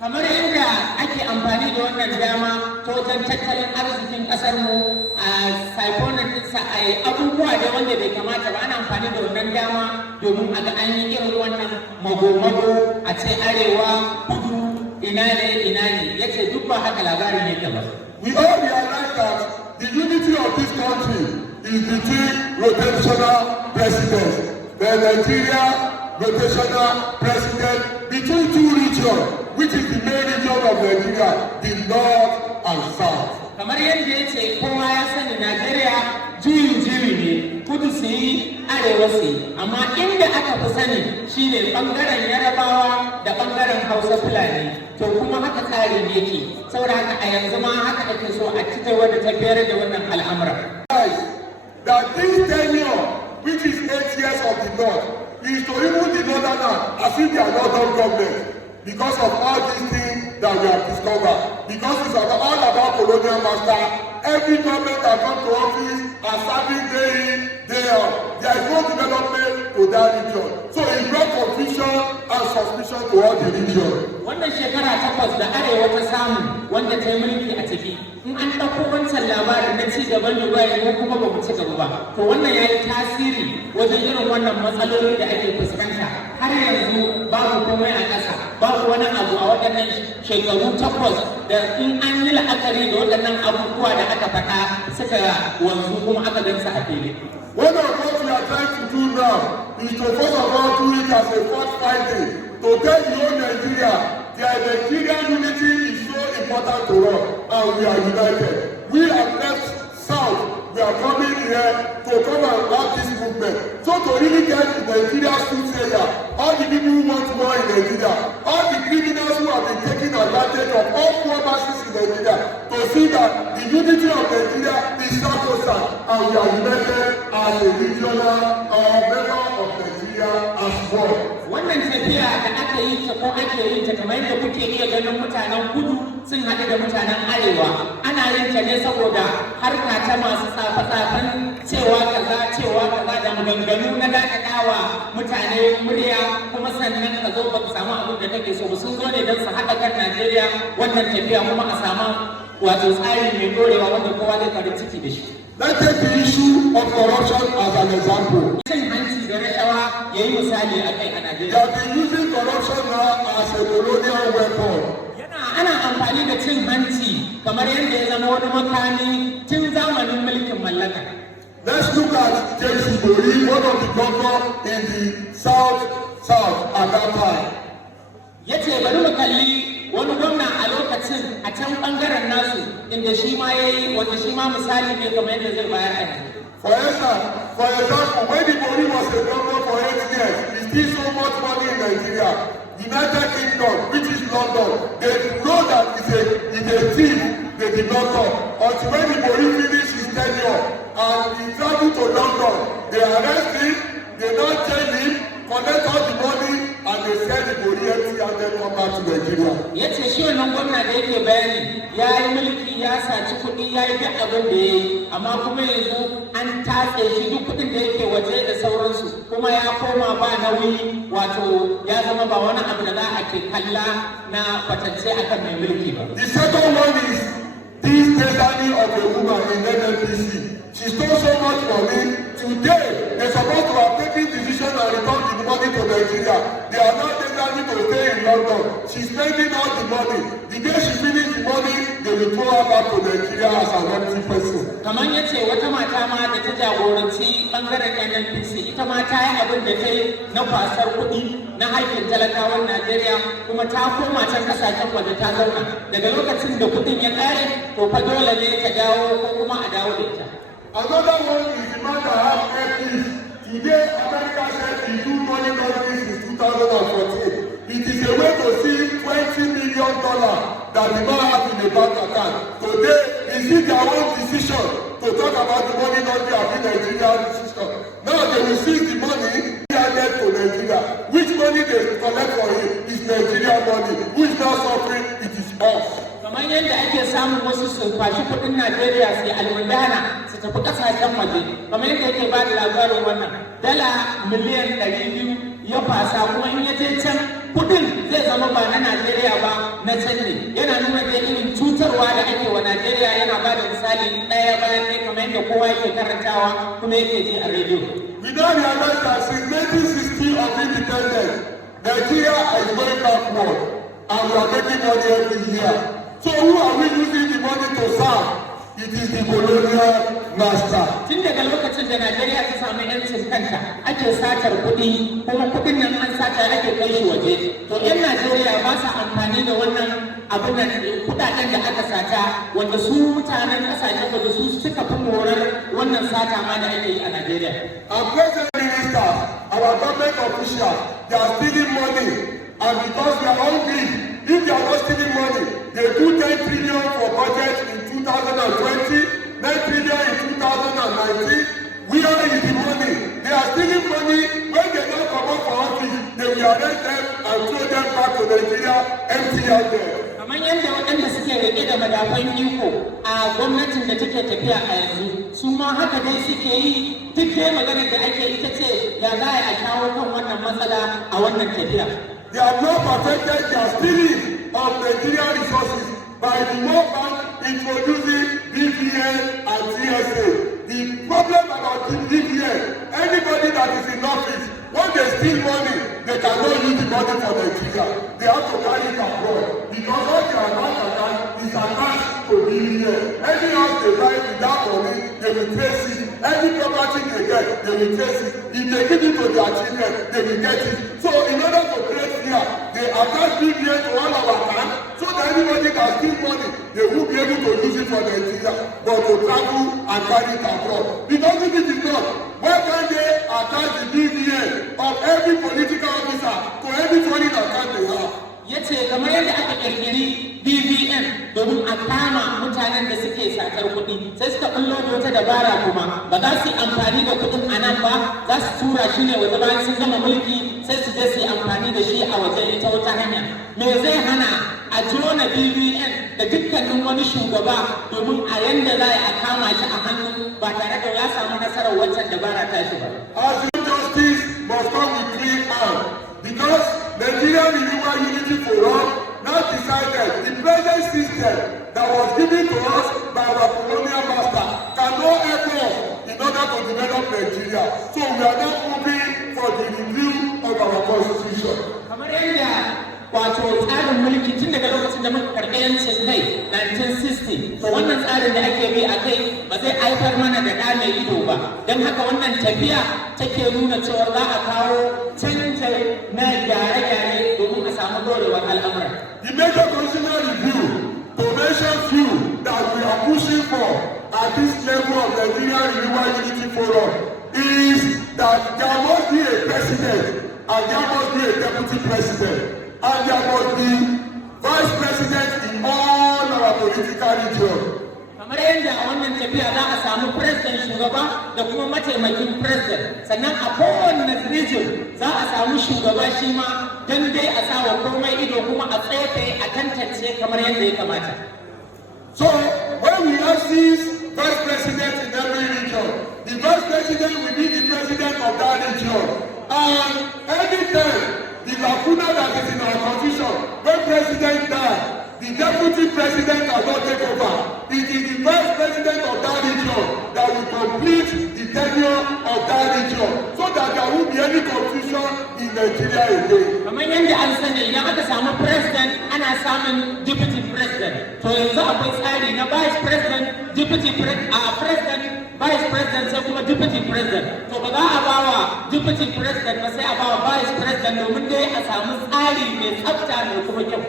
Kamar yadda ake amfani da wannan dama ta wajen tattalin arzikin ƙasar mu a saifonin ɗinsa a yi abubuwa da wanda bai kamata ba, ana amfani da wannan dama domin a ga an yi irin wannan mago-mago a ce arewa kudu ina ne ya ce duk ba haka labarin yake ba. We all realize that the unity of this country is between rotational presidents. The Nigeria rotational president between two regions, which is the main region of Nigeria, the north and south. Kamar yadda ya ce kowa ya sani Najeriya juyin ne, kudu su yi arewa su yi, amma inda aka fi sani shine bangaren Yarabawa da bangaren Hausa Fulani, to kuma haka tsarin yake, saboda haka a yanzu ma haka ake so a ci gaba da tafiyar da wannan al'amura. That this tenure, which is 8 years of the north, is to even the northerners as if they are not done government. Because of all these things that we have discovered, because it's all about colonial master, every government that comes to office are serving day in, day out. There is no development to that region. So it brought confusion and suspicion to all the region. Wannan shekara 8 da arewa ta samu wanda ta yi mulki a ciki, in an ɗauko wancan labarin na ci gaban Dubai ko kuma ba mu ci gaba ba, to wannan ya yi tasiri wajen irin wannan matsaloli da ake fuskanta. Har yanzu babu komai a ƙasa, babu wani abu a waɗannan shekaru 8 da in an yi la'akari da waɗannan abubuwa da aka faɗa suka wanzu kuma aka gansa a fili. One of what we are trying to do now is to first of all do it as a fact finding, to tell the whole Nigeria that Nigerian unity is so important to us and we are united. We have left south, we are coming here to come and have this movement. So to really get the Nigeria soothsayer, all the people who want more in Nigeria, all the criminals who have been taking advantage of all poor masses in Nigeria, to see that the unity of Nigeria is sacrosanct and we are united as a regional member of Nigeria as one. Wannan tafiya da aka yi ta ko ake yin ta kamar yadda kuke iya ganin mutanen kudu sun haɗu da mutanen arewa, ana yin ta ne saboda harka ta masu tsafe-tsafen cewa kaza da maganganu na daɗaɗawa mutane murya, kuma sannan ka zo ba ku samu abin da kake so ba, sun zo ne don su haɗa kan Najeriya wannan tafiya kuma a samu wato tsari mai dorewa wanda kowa zai farin ciki da shi. Let's take the issue of corruption as an example. Cin hanci da rashawa ya yi misali a kai a Najeriya. They have been using corruption now as a colonial weapon. Ana amfani da cin hanci kamar yadda ya zama wani makami tun zamanin mulkin mallaka. Let's look at James Ibori, one of the governors in the south at that time. Ya ce bari mu kalli wani gwamna a lokacin a can bangaren nasu inda shi ma ya yi wanda shi ma misali ne kamar yadda zai bayar a yanzu. For example, when Ibori was a governor for 8 years, he still so much money in Nigeria. United Kingdom, which is London, they know that it's a thief, they did not come. Until when Ibori finished his tenure and he traveled to London, they arrest him, they not jail him, collect all the money, and they send Ibori Ya ce shi wannan gwamna da yake bayani ya yi mulki ya saci kuɗi ya yi duk abin da ya yi amma kuma yanzu an tatse shi duk kuɗin da yake waje da sauransu kuma ya koma ba nauyi wato ya zama ba wani abu da za a ke kalla na kwatance akan mai mulki ba. The second one is this destiny of a woman in NNPC. She stole so much money. Today, they're supposed to have taken decision and returned the money to Nigeria. They are now deciding to stay in London. She's spending all the money. The day she finishes the money, they will throw her back to Nigeria as an empty person. Kamar yace wata mata ma da ta jagoranci bangaren NNPC ita ma ta yi abin da ta yi na kwasar kuɗi na haƙƙin talakawan Najeriya kuma ta koma can kasashen waje ta zauna. Daga lokacin da kuɗin ya ƙare to fa dole ne ta dawo ko kuma a dawo da ita. Another one is the man that have ethics. Today, America said he do money laundering since 2014. It is a way to see $20 million that the man has in the bank account. Today, is it their own decision to talk about the money laundering of the Nigerian system? Now they will seize the money handed to Nigeria. Which money they collect for him is Nigerian money. Who is now suffering? It is us. Kamar yadda ake samun wasu su kwashi kuɗin Najeriya su yi almundana su tafi ƙasashen waje, kamar yadda yake ba da labarin wannan dala miliyan 200 ya fasa kuma in ya je can kuɗin zai zama ba na Najeriya ba na can ne. Yana nuna da irin cutarwa da ake wa Najeriya, yana ba da misali ɗaya bayan ɗaya kamar yadda kowa yake karantawa kuma yake ji a rediyo. We now realize that since 1960 of independence, Nigeria is going backward and we are making money every year. So who are we using the money to serve? It is the colonial master. Tun daga lokacin da Najeriya ta samu 'yancin kanta ake satar kuɗi kuma kuɗin nan an sata ake kai shi waje. To 'yan Najeriya ba sa amfani da wannan abin da kuɗaɗen da aka sata wanda su mutanen ƙasashen waje su suka fi morar wannan sata ma da ake yi a Najeriya. Our present ministers, our government officials, they are stealing money, and because they are hungry, if they are not stealing money, they do 10 trillion for budget in 2020, 9 trillion in 2019. Where is the money? They are stealing money. When they don't come up for office, they will arrest them and throw them back to Nigeria empty-handed. Kamar yadda waɗanda suke rike da madafan iko a gwamnatin da take tafiya a yanzu su ma haka dai suke yi duk dai maganar da ake ita ce ya za a shawo kan wannan matsala a wannan tafiya. They have not perfected their stealing of Nigerian resources by the World Bank introducing BVN and TSA. The problem about the BVN, anybody that is in office, when they steal money, they cannot use the money for Nigeria. They have to carry it abroad because all their bank account is attached to BVN. Any house they buy without money, they will trace it. Any property they get, they will trace it. If they give it to their children, they will get it. So in order to create fear, they attach BVN to all our accounts so that anybody can steal money, they will be able to use it for Nigeria, but to travel and carry it abroad. Because if it is not, why can't they attach the BVN of every political officer to every foreign account they have? Yace kamar yadda aka kirkiri BVN domin a kama mutanen da suke satar kuɗi sai suka bullo da wata dabara kuma ba za su yi amfani da kuɗin a nan ba, za su tura shi ne waje bayan sun gama mulki sai su je su yi amfani da shi a waje ita wata hanya. Me zai hana a jona BVN da dukkanin wani shugaba domin a yanda za a kama shi a hannu ba tare da ya samu nasarar wancan dabara ta shi ba. As justice must come with clean hands because Nigeria Renewal Unity Forum now decided the present system that was given to us by our colonial master cannot help us in order to develop Nigeria. So we are now moving for the review of our constitution. Kamar yadda wato tsarin mulki tun daga lokacin da muka karɓi yancin kai 1960 to wannan tsarin da ake bi a kai ba zai haifar mana da ɗa mai ido ba, don haka wannan tafiya take nuna cewa za a kawo canji na gyare-gyare domin a samu dorewar al'amura. The major constitutional review to mention few that we are pushing for at this level of Nigeria Renewal Unity Forum is that there must be a president and there must be a deputy president. And there must be vice president in all our political regions. Kamar yadda a wannan tafiya za a samu president shugaba da kuma mataimakin president, sannan a kowane region za a samu shugaba shi ma don dai a sawa komai ido kuma a tsaye a tantance kamar yadda ya kamata. So when we have six vice presidents in every region, the vice president will be the president of that region. And anytime the lacuna that is in our constitution, when president dies, the deputy president cannot take over. It is the vice president of that region that will complete the tenure of that region, so that there won't be any confusion in Nigeria again. Kamar yadda an sani idan aka samu president ana samun deputy president. To yanzu akwai tsari na vice president, deputy president, vice president sai kuma deputy president. To ba za a ba wa deputy president ba sai a ba wa vice president domin dai a samu tsari mai tsafta mai kuma kyau.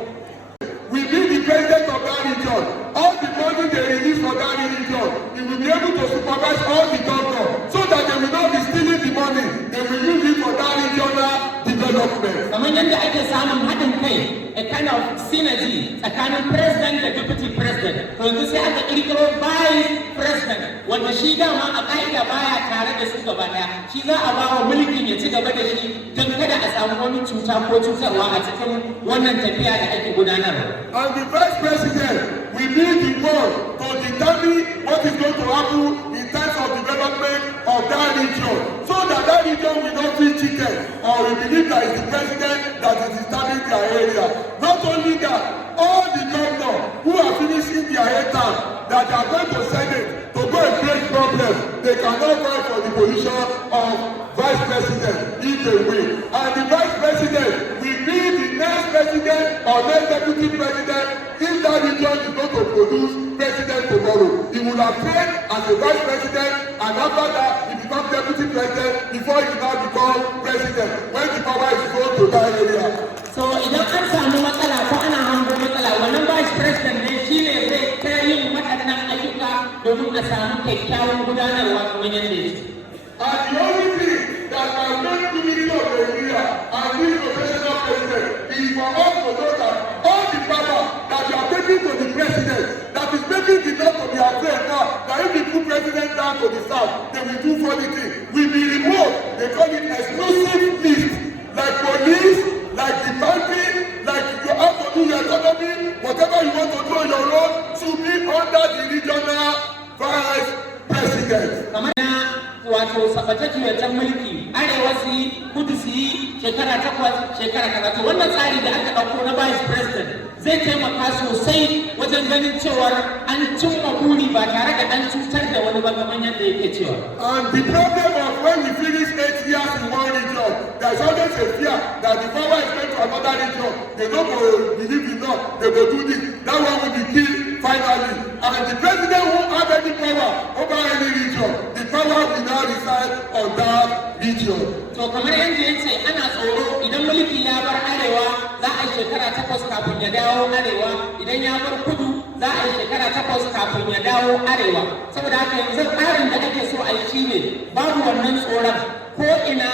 We be the president of that region. All the money they release for that region, he will be able to supervise all the governors so that they will not be stealing the money. They will use it for that regional development. Kamar yadda ake samun haɗin kai, a kind of synergy tsakanin president da deputy president. To yanzu sai aka ƙirƙiro vice president wanda shi dama a ƙa'ida baya tare da su gaba ɗaya. Shi za a ba wa mulkin ya ci gaba da shi don kada a samu wani cuta ko cutarwa a cikin wannan tafiya da ake gudanarwa. And the vice president will be the one to determine what is going to happen in terms of development of that region, so that that region will not feel cheated or we believe that it's the president that is determining their area. Not only that, all the governors who are finishing their term that they are going to Senate to go and create problems, they cannot fight for the position of vice president if they win. And the vice president will be the next president or next deputy president if that region is going to produce president tomorrow. He will have trained as a vice president, and after that he becomes deputy president before he now becomes president when the power is going to that area. So idan an samu matsala ko ana hango matsala, wannan vice president ne shi ne zai ta yin waɗannan ayyuka domin a samu kyakkyawan gudanarwa kamar yadda ya ce. And the only thing that can make unity of Nigeria and this professional president is for us to know that all the power that you are taking to the president, that is making the north to be afraid now, that if you put president down to the south, they will do funny things, will be removed. They call it exclusive list, like police, like the country, like you have to do your economy, whatever you want to do on your own should be under the regional vice president. Wato sabatatiyar mulki arewa su yi kudu su yi shekara 8 shekara kaza. To wannan tsari da aka ɗauko na vice president zai taimaka sosai wajen ganin cewar an cimma buri ba tare da an cutar da wani ba kamar yadda yake cewa. And the problem of when we finish 8 years in one region, there is always a fear that the power is going to another region. They don't believe enough, they go do this. That one will be killed finally. And the president won't have any power over any region. The power will now reside on that region. To kamar yadda ya ce ana tsoro idan mulki ya bar arewa za a yi shekara 8 kafin ya dawo arewa, idan ya bar kudu za a yi shekara 8 kafin ya dawo arewa. Saboda haka yanzu tsarin da ake so a yi shi ne babu wannan tsoron, ko ina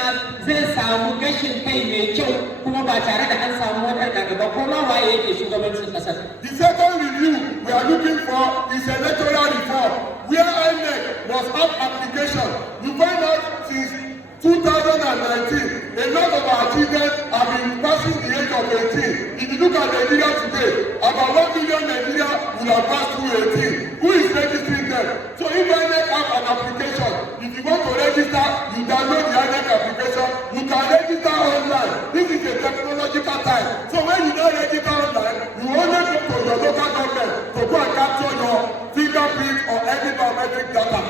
zai samu gashin kai mai kyau kuma ba tare da an samu wani gaba ko ma waye yake shugabancin kasar. The second review we are looking for is electoral reform, where INEC was up application. You find out since 2019, a lot of our children have been passing the age of 18. If you look at Nigeria today, about 1 million Nigeria will have passed through 18. Who is registering them? So if INEC have an application, if you want to register, you download the INEC application, you can register online. This is a technological time. So when you don't register online, you only go to your local government to go and capture your fingerprint or any biometric data.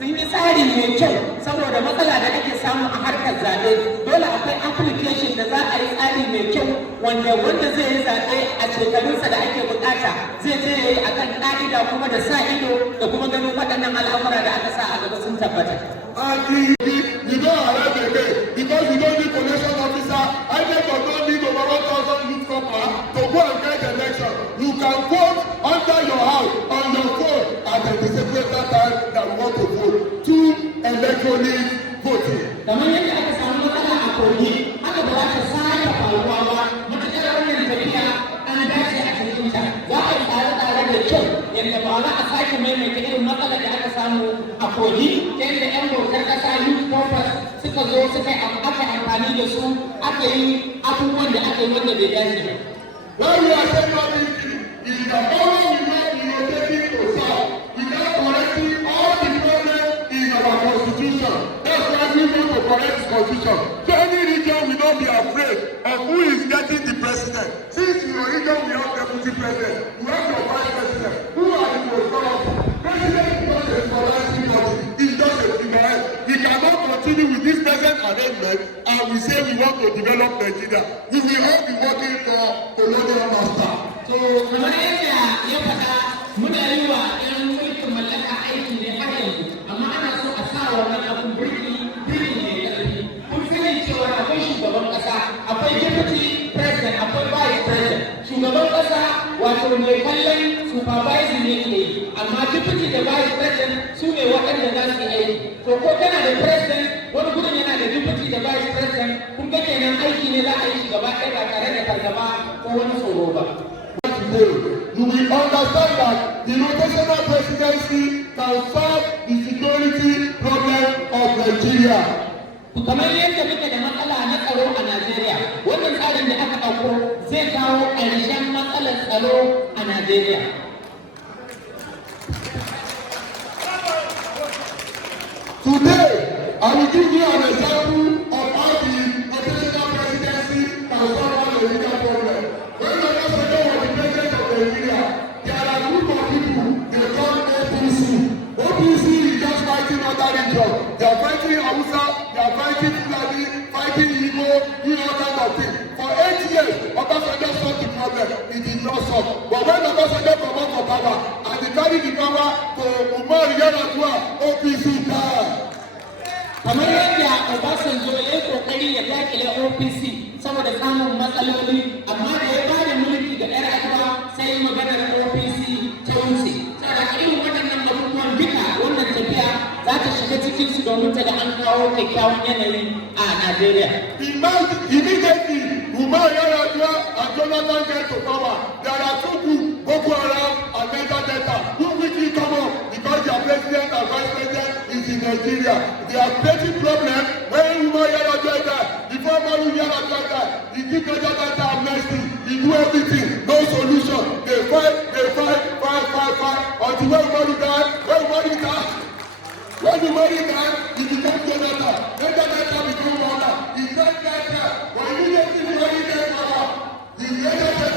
Sun yi tsari mai kyau saboda matsala da ake samu a harkar zaɓe, dole akwai application da za a yi tsari mai kyau wanda zai yi zaɓe a shekarunsa da ake bukata zai je ya yi a kan ƙa'ida kuma da sa ido da kuma ganin waɗannan al'amura da aka sa a gaba sun tabbata. You don't arrive again because you don't need connection officer. I think you don't need over 1,000 youth copper to go and get election. You can vote under your house on your phone at a separate time that we want to vote. Through electronic voting. Kamar yadda aka samu matsala a kogi, aka ba za ta sake faruwa ba, matuƙar wannan tafiya an dace a cikin ta. Za a yi tsare-tsare da kyau yadda ba za a sake maimaita irin matsalar da aka samu a kogi ta ƙasa youth corpus suka zo suka aka amfani da su aka yi abubuwan da aka yi wanda bai dace ba. When we are saying all these things, is the power we not innovating to solve without correcting all the problems in our constitution. That's why we want to correct the constitution. So any region will not be afraid of who is getting the president. Since in your region we have deputy president, you have your vice president. Who are the most powerful? President is not a scholarship body. He's just a figurehead. We cannot continue with this present arrangement and we say we want to develop Nigeria. We will all be working for colonial master. So kamar yadda ya faɗa muna yi wa 'yan mulkin mallaka aiki ne har yanzu, amma ana so a sa wannan abun birki ne ƙarfi. Kun sani cewa akwai shugaban ƙasa, akwai deputy president, akwai vice president. Shugaban ƙasa wato mai kallon supervising ne ke yi, amma deputy da vice president su ne waɗanda za su yi aiki. To ko kana da president, wani gudun yana da deputy da vice president, kun ga kenan aiki ne za a yi shi gaba ɗaya ba tare da fargaba ko wani tsoro ba. You will understand that the rotational presidency can solve the security problem of Nigeria. Kamar yadda muke da matsala na tsaro a Najeriya, wannan tsarin da aka ɗauko zai kawo ƙarshen matsalar tsaro a Najeriya. Today, I will give you an example of how the rotational presidency can solve all the legal problem. When the president was the president of Nigeria, there are a group of people they call OPC. OPC is just fighting other regions. They are fighting Hausa, they are fighting Fulani, fighting Igbo, doing all kinds of things. For 8 years, Obasanjo solved the problem. It did not solve. But when Obasanjo come out for power and they carry the power to Umar Yar'Adua, OPC died. Kamar yadda Obasanjo ya yi kokari ya dakile OPC saboda samun matsaloli, amma da ya bada mulki ga Yar'Adua sai maganar OPC ta wuce. Saboda irin waɗannan abubuwan duka wannan tafiya za ta shiga cikin su domin ta ga an kawo kyakkyawan yanayi a Najeriya. Immediately, Umar Yar'Adua and Jonathan get to power. There are two groups, Boko Haram and Niger Delta, who quickly come up because their president and vice president is in Nigeria. They are creating problems when Umar Yar'Adua died. Before Umar Yar'Adua died, he give Niger Delta amnesty. He do everything, no solution. They fight until when Umar died, when Umar died, he became Jonathan. Niger Delta became Rwanda. He said that when immediately Umar get power, the Niger Delta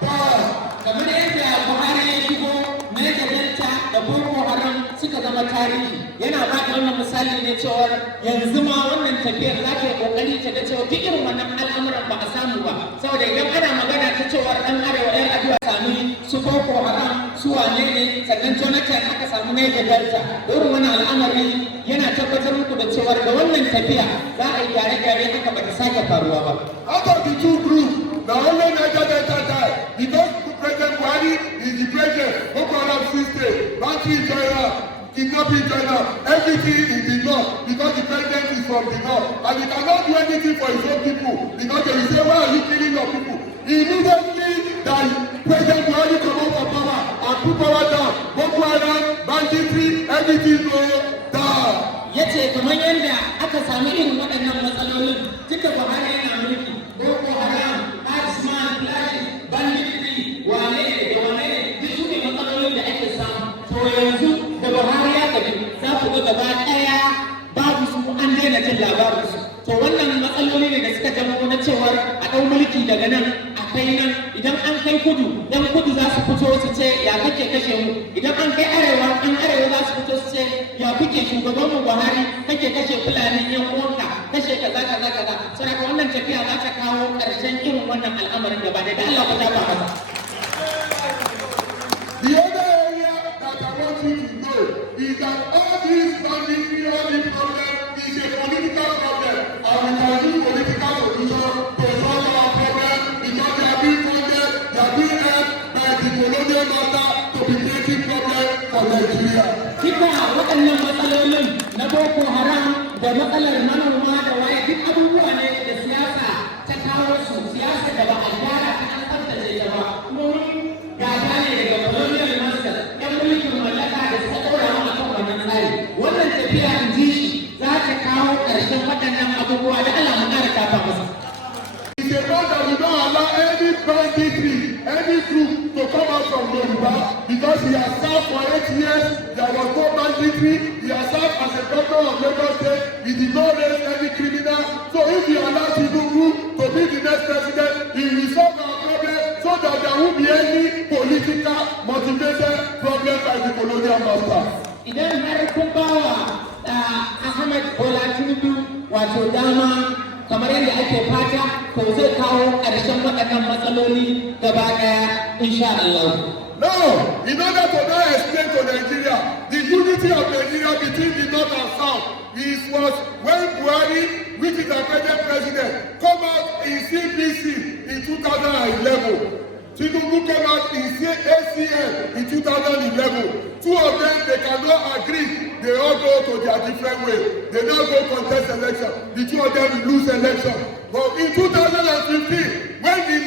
died. Kamar yadda Buhari ya shigo, Niger Delta da Boko Haram suka zama tarihi. Yana ba da wannan misali ne cewa yanzu ma wannan tafiyar za ta yi kokari ta ga cewa duk irin wannan al'amuran ba a samu ba. Saboda idan ana magana ta cewa ɗan arewa Yar'Adua sami su Boko Haram su wane ne, sannan Jonathan aka samu Niger Delta. Irin wannan al'amari yana tabbatar muku da cewa da wannan tafiya za a yi gyare-gyare haka ba ta sake faruwa ba. Out of the two groups, the only Niger Delta died because President Buhari is the president. Boko Haram system, battery joiner, kidnapping joiner, everything is the north because the president is from the north and he cannot do anything for his own people because they will say, why are you killing your people? Immediately that President Buhari come out of power and put power down, Boko Haram, banditry, everything go down. Yace kamar yadda aka sami irin waɗannan matsalolin duka Buhari yana mulki, Boko Haram, Asman, Flash, banditry, wane duk su ne matsalolin da ake samu. To yanzu da Buhari ya tafi za ku ga gaba ɗaya babu su an daina jin labarinsu. To wannan matsaloli ne da suka zama na cewar a ɗau mulki daga nan a kai nan, idan an kai kudu, yan kudu za su fito su ce ya kake kashe mu, idan an kai arewa, yan arewa za su fito su ce ya kuke shugaban mu Buhari kake kashe Fulani yan uwanka, kashe kaza. Saboda wannan tafiya za ta kawo ƙarshen irin wannan al'amarin gaba da Allah ku ta ba masa. The other area that I want you to know is that all these banditry, all these problems is a political problem and we can use political solution to solve our problem because they are being funded, they are being helped by the colonial master to be creating problems for Nigeria. Duka waɗannan matsalolin na Boko Haram da matsalar manoma da waye duk abubuwa ne da siyasa ta kawo su, siyasa da ba a gyara ta an tsaftace ta ba. Kuma gata ne daga colonial master, 'yan mulkin mallaka da suka ɗora mu akan wannan tsari. Wannan tafiya in ji shi za not allow any banditry, any group to come out from Yoruba because he has served for 8 years. There was no banditry. He has served as a governor of Lagos State. He did not raise any criminal. So if you allow Tinubu to be the next president, he will solve our problem so that there won't be any political motivated problem like the colonial master. Idan har kun bawa Ahmed Bola Tinubu wato dama kamar yadda ake fata to zai kawo ƙarshen waɗannan matsaloli gaba ɗaya insha Allah. No, in order to now explain to Nigeria the unity of Nigeria between the north and south, it was when Buhari, which is our present president, come out in CPC in 2011. Tinubu came out in ACN in 2011. Two of them, they cannot agree. They all go to their different way. They don't go contest election. The two of them lose election. But in 2015, when the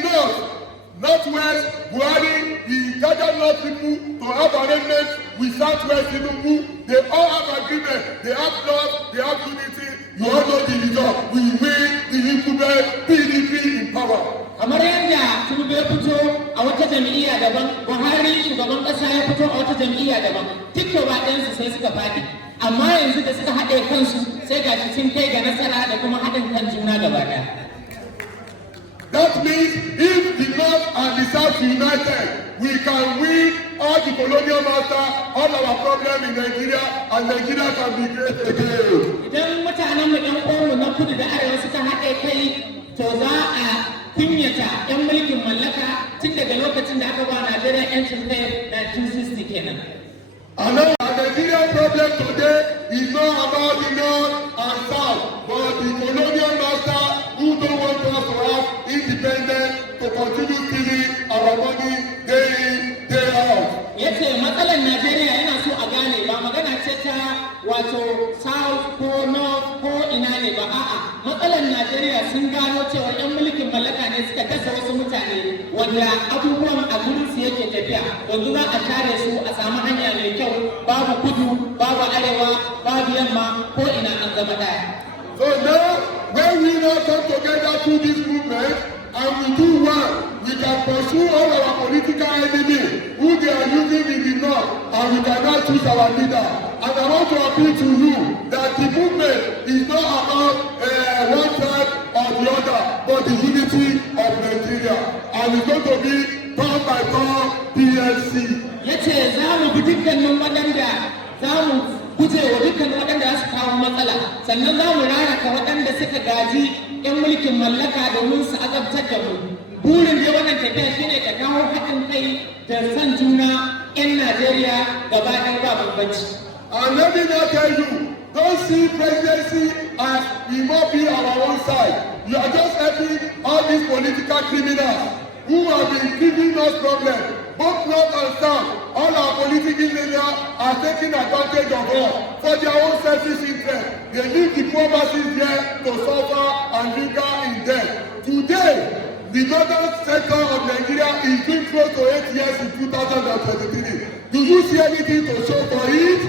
Northwest, Buhari, the gathered North people to have arrangements with Southwest Tinubu, they all have agreement. They have love, they have unity. You all know the result. We win the incumbent PDP in power. Kamar yadda Tinubu ya fito a wata jam'iyya daban, Buhari shugaban ƙasa ya fito a wata jam'iyya daban, duk gaba ɗayansu sai suka faɗi. Amma yanzu da suka haɗe kansu sai gashi sun kai ga nasara da kuma haɗin kan juna gaba ɗaya. That means if the North and the South united, we can win all the colonial master, all our problems in Nigeria, and Nigeria can be great again. Idan mutanen mu ɗan uwanmu na kudu da arewa suka haɗe kai, to za a kunyata 'yan mulkin mallaka tun daga lokacin da aka ba Najeriya 'yancin kai 1960 kenan. I know our Nigerian problem today is not about the North and South, but the colonial master who don't want us to have independence to continue stealing our money day in, day out. Yace matsalar Najeriya yana so a gane ba magana ce ta wato South ko North ko ina ne ba a'a matsalar Najeriya sun gano cewa 'yan mulkin mallaka ne suka dasa wasu mutane wanda abubuwan a gurin su yake tafiya yanzu za a tare su a samu hanya mai kyau babu kudu babu arewa babu yamma ko ina an zama ɗaya. So now when we now come together through this movement and we do one, we can pursue all our political enemies who they are using in the north, and we can now choose our leader. And I want to appeal to you that the movement is not about one side or the other, but the unity of Nigeria. And it's going to be turn by turn PLC. Yace za mu bi dukkanin waɗanda za mu guje wa dukkanin waɗanda za su kawo matsala sannan za mu raraka waɗanda suka gaji 'yan mulkin mallaka domin su azabtar da mu. Burin dai wannan tafiya shine ta kawo haɗin kai da san juna 'yan Najeriya gaba ɗaya ba bambanci. And let me now tell you, don't see presidency as we must be on our own side. You are just helping all these political criminals who have been giving us problems. Both North and South, all our political leaders are taking advantage of us for their own selfish interest. They leave the poor masses there to suffer and linger in debt. Today, the northern sector of Nigeria is doing close to 8 years in 2023. Do you see anything to show for it?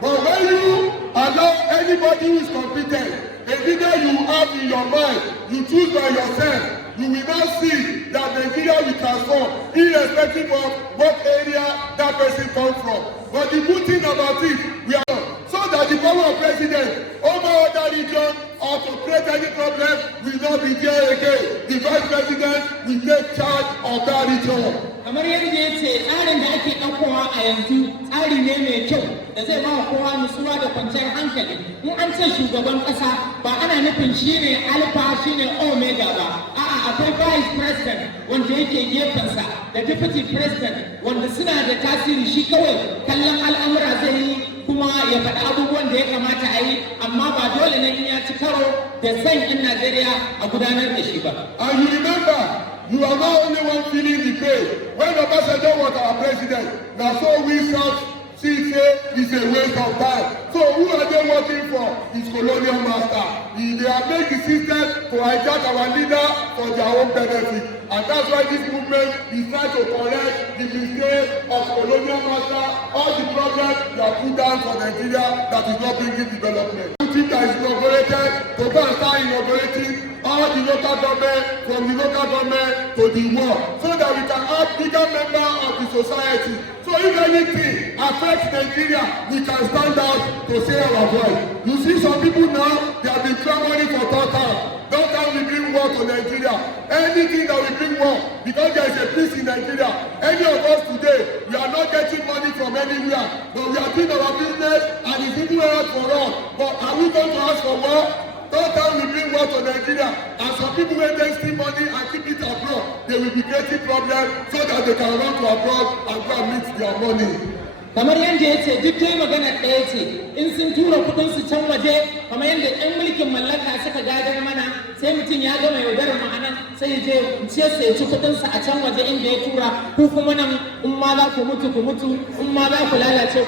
But when you allow anybody who is competent, a leader you have in your mind, you choose by yourself, you will now see that Nigeria will transform irrespective of what area that person comes from. But the good thing about it, we are so that the power of president over other regions or to create any problem will not be there again. The vice president will take charge of that region. Kamar yadda ya ce tsarin da ake ɗaukowa a yanzu tsari ne mai kyau da zai ba kowa nutsuwa da kwanciyar hankali. In an ce shugaban ƙasa ba ana nufin shi ne alfa shi ne omega ba. A'a akwai vice president wanda yake gefensa da deputy president wanda suna da tasiri shi kawai kallon al'amura zai yi kuma ya faɗi abubuwan da ya kamata a yi amma ba dole ne in ya ci karo da san in Najeriya a gudanar da shi ba. And you remember, you are not only one feeling the pain. When Obasanjo was our president, now so we see say it's a waste of time. So who are they working for? It's colonial master. They are making the system to hijack our leader for their own benefit. And that's why this movement is trying to correct the mistake of colonial master, all the problems they have put down for Nigeria that is not bringing development. That is inaugurated to go and start inaugurating all the local government, from the local government to the world, so that we can have bigger member of the society. So if anything affects Nigeria, we can stand out to say our voice. You see some people now, they have been clamoring for total. Total will bring war to Nigeria. Anything that will bring war, because there is a peace in Nigeria. Any of us today, we are not getting money from anywhere, but we are doing our business and it's even hard for us. But are we going to ask for war? Total will bring war to Nigeria, and some people when they steal money and keep it abroad, they will be creating problems so that they can run to abroad and go and meet their money. kamar yadda ya ce duk dai magana ɗaya ce in sun tura kudin su can waje kamar yadda ɗan mulkin mallaka suka gadar mana sai mutum ya gama yaudarar ma'anan sai ya je ce sai ci kudin sa a can waje inda ya tura ku kuma nan in ma za ku mutu in ma za ku lalace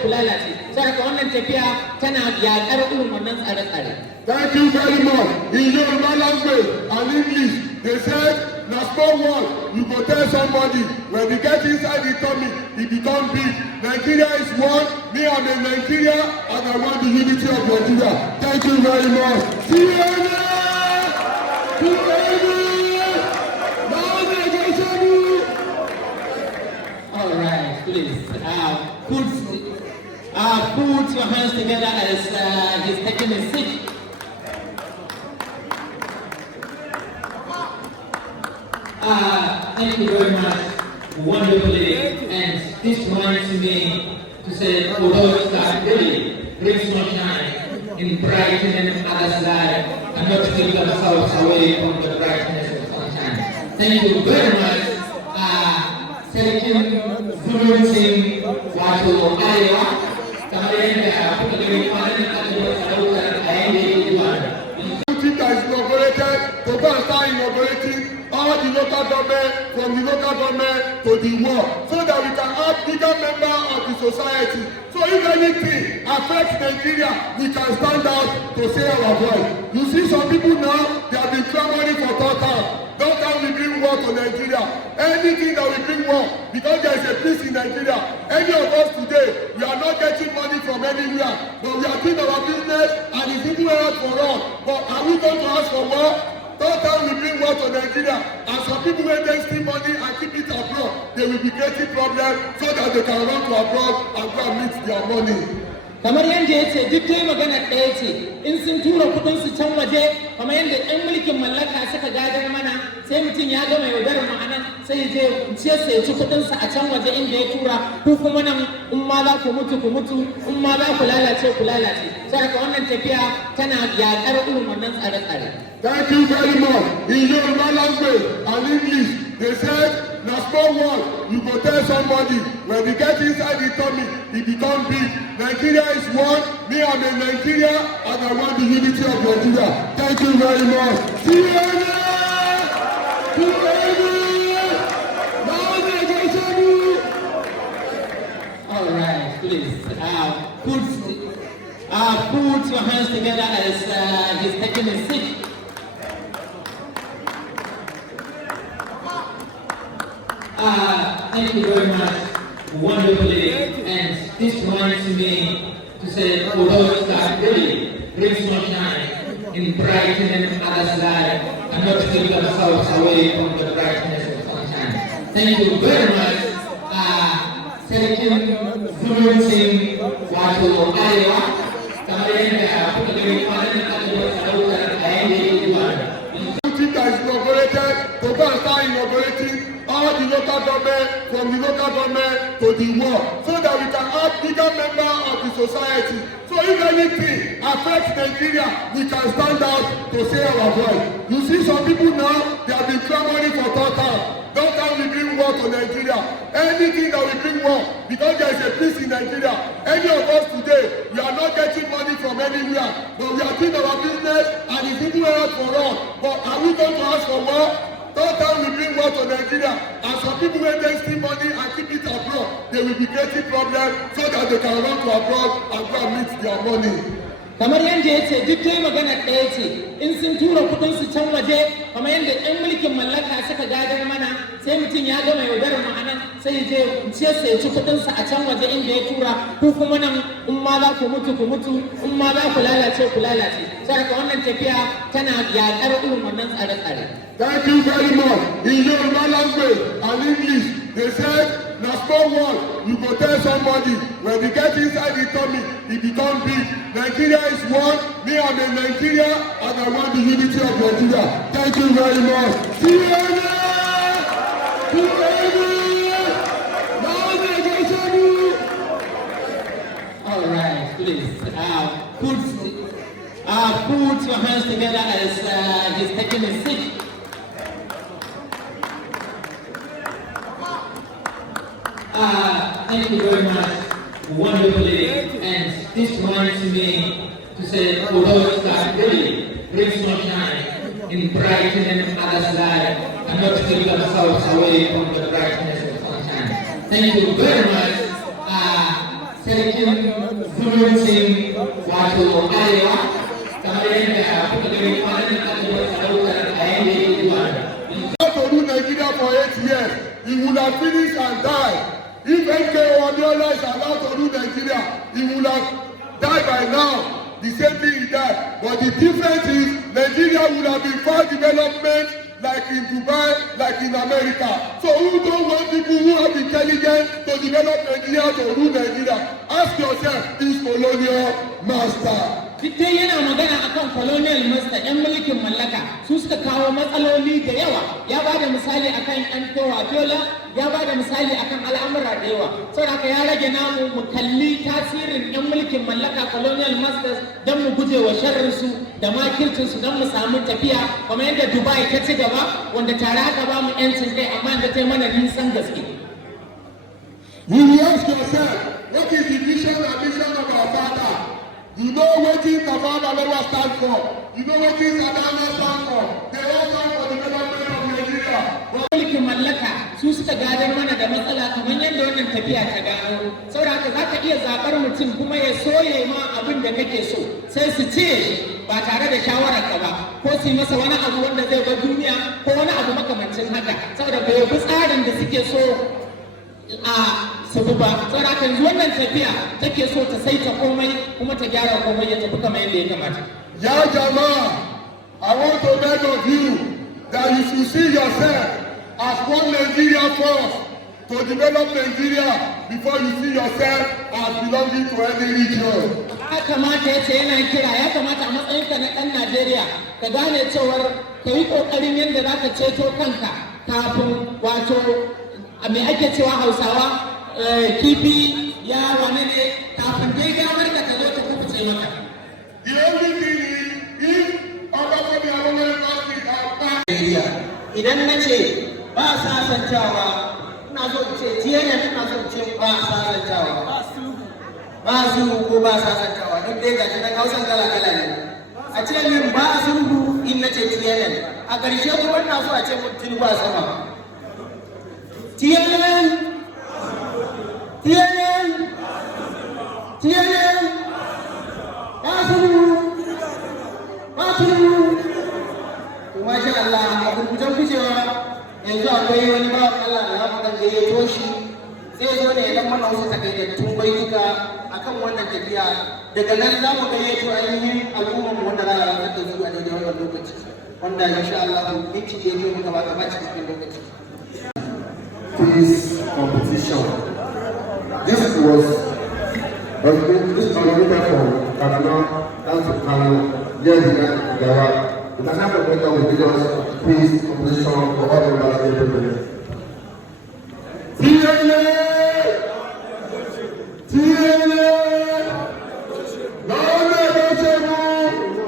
sai ka wannan tafiya tana yaƙar irin wannan tsare-tsare. Thank you very much. In Yoruba language and English, they said na small word you go tell somebody when you get inside the tummy e become big. Nigeria is one. Me I'm a Nigeria and I want the unity of Nigeria. Thank you very much. See you all right, please put your hands together as he's taking a seat. Thank you very much, wonderfully, and this reminds me to say, although it's not really brings sunshine in brightening others' life and not take themselves away from the brightness of sunshine. Thank you very much, Sarkin Zuluncin wato Arewa, kamar yadda kuka gani kwanan da aka yi sarautar a yankin Jigawa. That is inaugurated to go and start inaugurating all the local government, from the local government to the world, so that we can have bigger member of the society. So if anything affects Nigeria, we can stand out to say our voice. You see some people now, they have been clamoring for total. Total will bring war to Nigeria. Anything that will bring war, because there is a peace in Nigeria. Any of us today, we are not getting money from anywhere, but we are doing our business and it's even hard for us. But are we going to ask for war? Total will bring war to Nigeria, and some people when they steal money and keep it abroad, they will be creating problems so that they can run to abroad and go and meet their money. kamar yadda ya ce duk dai magana ɗaya ce in sun tura kudin su can waje kamar yadda ɗan mulkin mallaka suka gadar mana sai mutum ya gama yaudarar ma'anan sai ya je ce sai ci kudin sa a can waje inda ya tura ku kuma nan in ma za ku mutu in ma za ku lalace sai ka wannan tafiya tana yaƙar irin wannan tsare-tsare. Thank you very much. In Yoruba language and English, they said na small word you go tell somebody when you get inside the tummy e become big. Nigeria is one. Me I'm a Nigeria and I want the unity of Nigeria. Thank you very much. See you all right, please put your hands together as he's taking a seat. Thank you very much, wonderfully, and this reminds me to say, although it's not really brings sunshine in brightening others' life and not take themselves away from the brightness of sunshine. Thank you very much, Sarkin Zuluncin wato Arewa, kamar yadda kuka gani kwanan da aka yi sarautar a yankin Jigawa. That is inaugurated to go and start inaugurating all the local government, from the local government to the world, so that we can have bigger member of the society. So if anything affects Nigeria, we can stand out to say our voice. You see some people now, they have been clamoring for total. Total will bring war to Nigeria. Anything that will bring war, because there is a peace in Nigeria. Any of us today, we are not getting money from anywhere, but we are doing our business and it's even hard for us. But are we going to ask for war? Total will bring war to Nigeria, and some people when they steal money and keep it abroad, they will be creating problems so that they can run to abroad and go and meet their money. Kamar yadda ya ce duk dai magana ɗaya ce in sun tura kuɗin su can waje kamar yadda 'yan mulkin mallaka suka gadar mana sai mutum ya gama yaudarar ma'anan sai je ce sai ci kuɗin sa a can waje inda ya tura ko kuma nan in ma za ku mutu in ma za ku lalace saboda wannan tafiya tana yaƙar irin wannan tsare-tsare. Thank you very much. In Yoruba language and English, they said, na small word, you go tell somebody, when you get inside the tummy, it become big. Nigeria is one, me I'm a Nigeria, and I want the unity of Nigeria. Thank you very much. See you later! All right, please, put your hands together as he's taking a seat. Thank you very much, wonderfully, and this reminds me to say, although that really brings sunshine in brightening others' lives, and not to take themselves away from the brightness of sunshine. Thank you very much, Sarkin Zuluncin wato Arewa, kamar yadda kuka gani kwanan da aka yi sarautar a yankin Jigawa. To do Nigeria for 8 years, he would have finished and died. If MK Abiola is allowed to do Nigeria, he would have died by now. The same thing he died. But the difference is Nigeria would have been fast development like in Dubai, like in America. So who don't want people who have intelligence to develop Nigeria to rule Nigeria? Ask yourself, is colonial master? Duk dai yana magana akan colonial master 'yan mulkin mallaka su suka kawo matsaloli da yawa. Ya ba da misali akan MK Abiola, ya ba da misali akan al'amura da yawa. Saboda haka ya rage namu mu kalli tasirin 'yan mulkin mallaka colonial masters don mu guje wa sharrinsu da makircinsu don mu samu tafiya kamar yadda Dubai ta ci gaba wanda tare aka ba mu 'yancin kai amma da ta yi mana nisan gaske. You will ask yourself, what is the vision and mission of our father? You know what Tafawa Balewa stand for. You know what Sadama stand for. They all stand for the development of Nigeria. Mulkin mallaka su suka gadar mana da matsala kamar yadda wannan tafiya ta gano. Saboda haka za ka iya zaɓar mutum kuma ya soye ma abin da kake so. Sai su ce ba tare da shawararka ba. Ko su yi masa wani abu wanda zai bar duniya ko wani abu makamancin haka. Saboda bai bi tsarin da suke so a sabu ba. Saboda haka yanzu wannan tafiya take so ta saita komai kuma ta gyara komai ya tafi kamar yadda ya kamata. Ya Jama'a, I want to beg of you that you should see yourself as one Nigeria first to develop Nigeria before you see yourself as belonging to any region. Ya kamata ya ce yana kira, ya kamata a matsayinka na ɗan Najeriya ka gane cewar ka yi ƙoƙarin yadda za ka ceto kanka kafin wato me ake cewa Hausawa kifi ya wane ne kafin dai damar da ka zo ta kubuce maka. The only thing is, if Obafemi Awolowo country are back. Idan na ce ba sasantawa, ina so in ce tiyayen ina so in ce ba sasantawa. Ba sulhu ko ba sasantawa, duk dai gashi nan Hausan kala-kala ne. A ce min ba sulhu in na ce tiyayen, a ƙarshe kuma ina so a ce mutum ba sama. Tiyayen! Tiyayen! Tiyayen! Masha Allah, a gurgujen kucewa yanzu akwai wani bawan Allah da haka kan da ya toshi zai zo ne idan mana wasu takaitattun baituka akan wannan tafiya daga nan za mu gayyato ainihin al'ummar wanda za a rantsar da su a daidai wannan lokaci wanda insha Allah minti da yake muka ba gaba cikin lokaci. This competition, this was this originated from Kaduna down to Kano, yes, Jigawa. The national government will give us peace competition for all members of the people.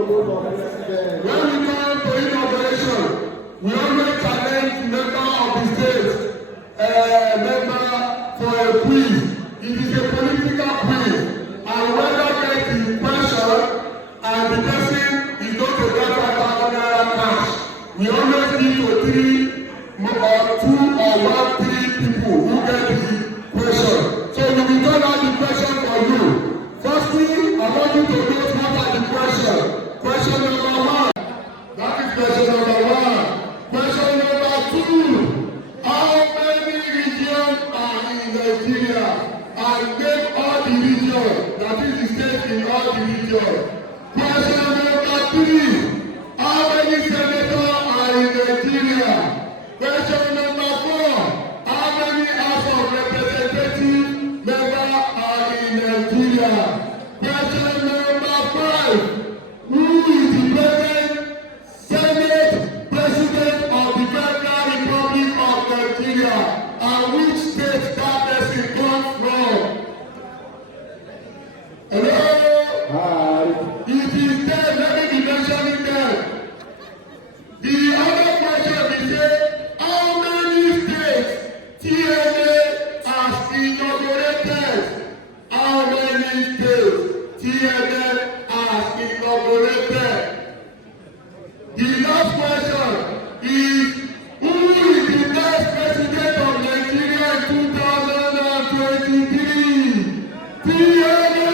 When we come to inauguration, we always challenge the member of the state, member for a quiz. It is a political quiz, and whether get the question and the person is not a graduate cash, we always give to 3 or 2 or 1 3 people who get the question. and name all the regions, that is the state in all the regions. Question number 3. How many senators are in Nigeria? Question number 4. How many House of Representatives members are in Nigeria? Question number 5. Who is the present Senate President of the Federal Republic of Nigeria, and which state that person comes from? Hello? Hi. It is there, let me be mentioning them. The other question is say, how many states TNA has inaugurated? How many states TNA has inaugurated? The last question is, who is the next president of Nigeria in 2023? TNA!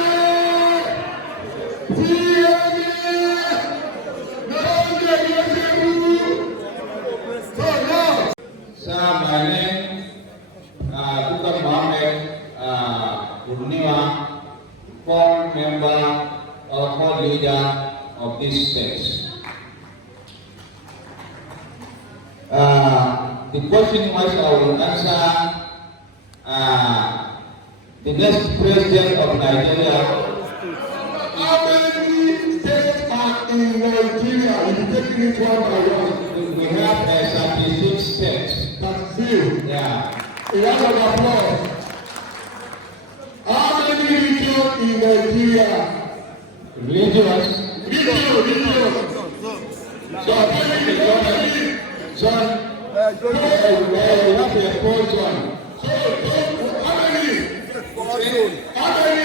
Sir, my name Dr. Mohammed Urniwa, former member or co-leader of this state. The question was I will answer the next president of Nigeria. How many states are in Nigeria? We'll be taking it one by one. We have 36 states. That's zero. Yeah. A round of applause. How many regions in Nigeria? Regions. Regions. John, we have a fourth one. How many? How many?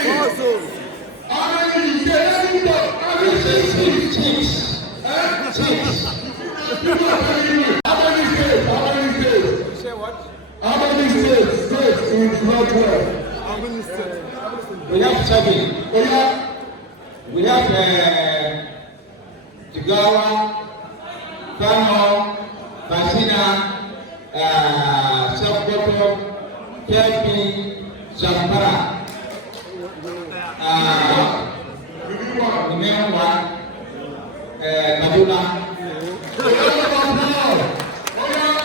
You say anything? How many? Six. How many states? How many states? You say what? How many states? States in Northwest. How many states? We have 7. Oh yeah. We have Jigawa, Kano, Basina, Sokoto, Kebbi, Zamfara. The main one, Kaduna.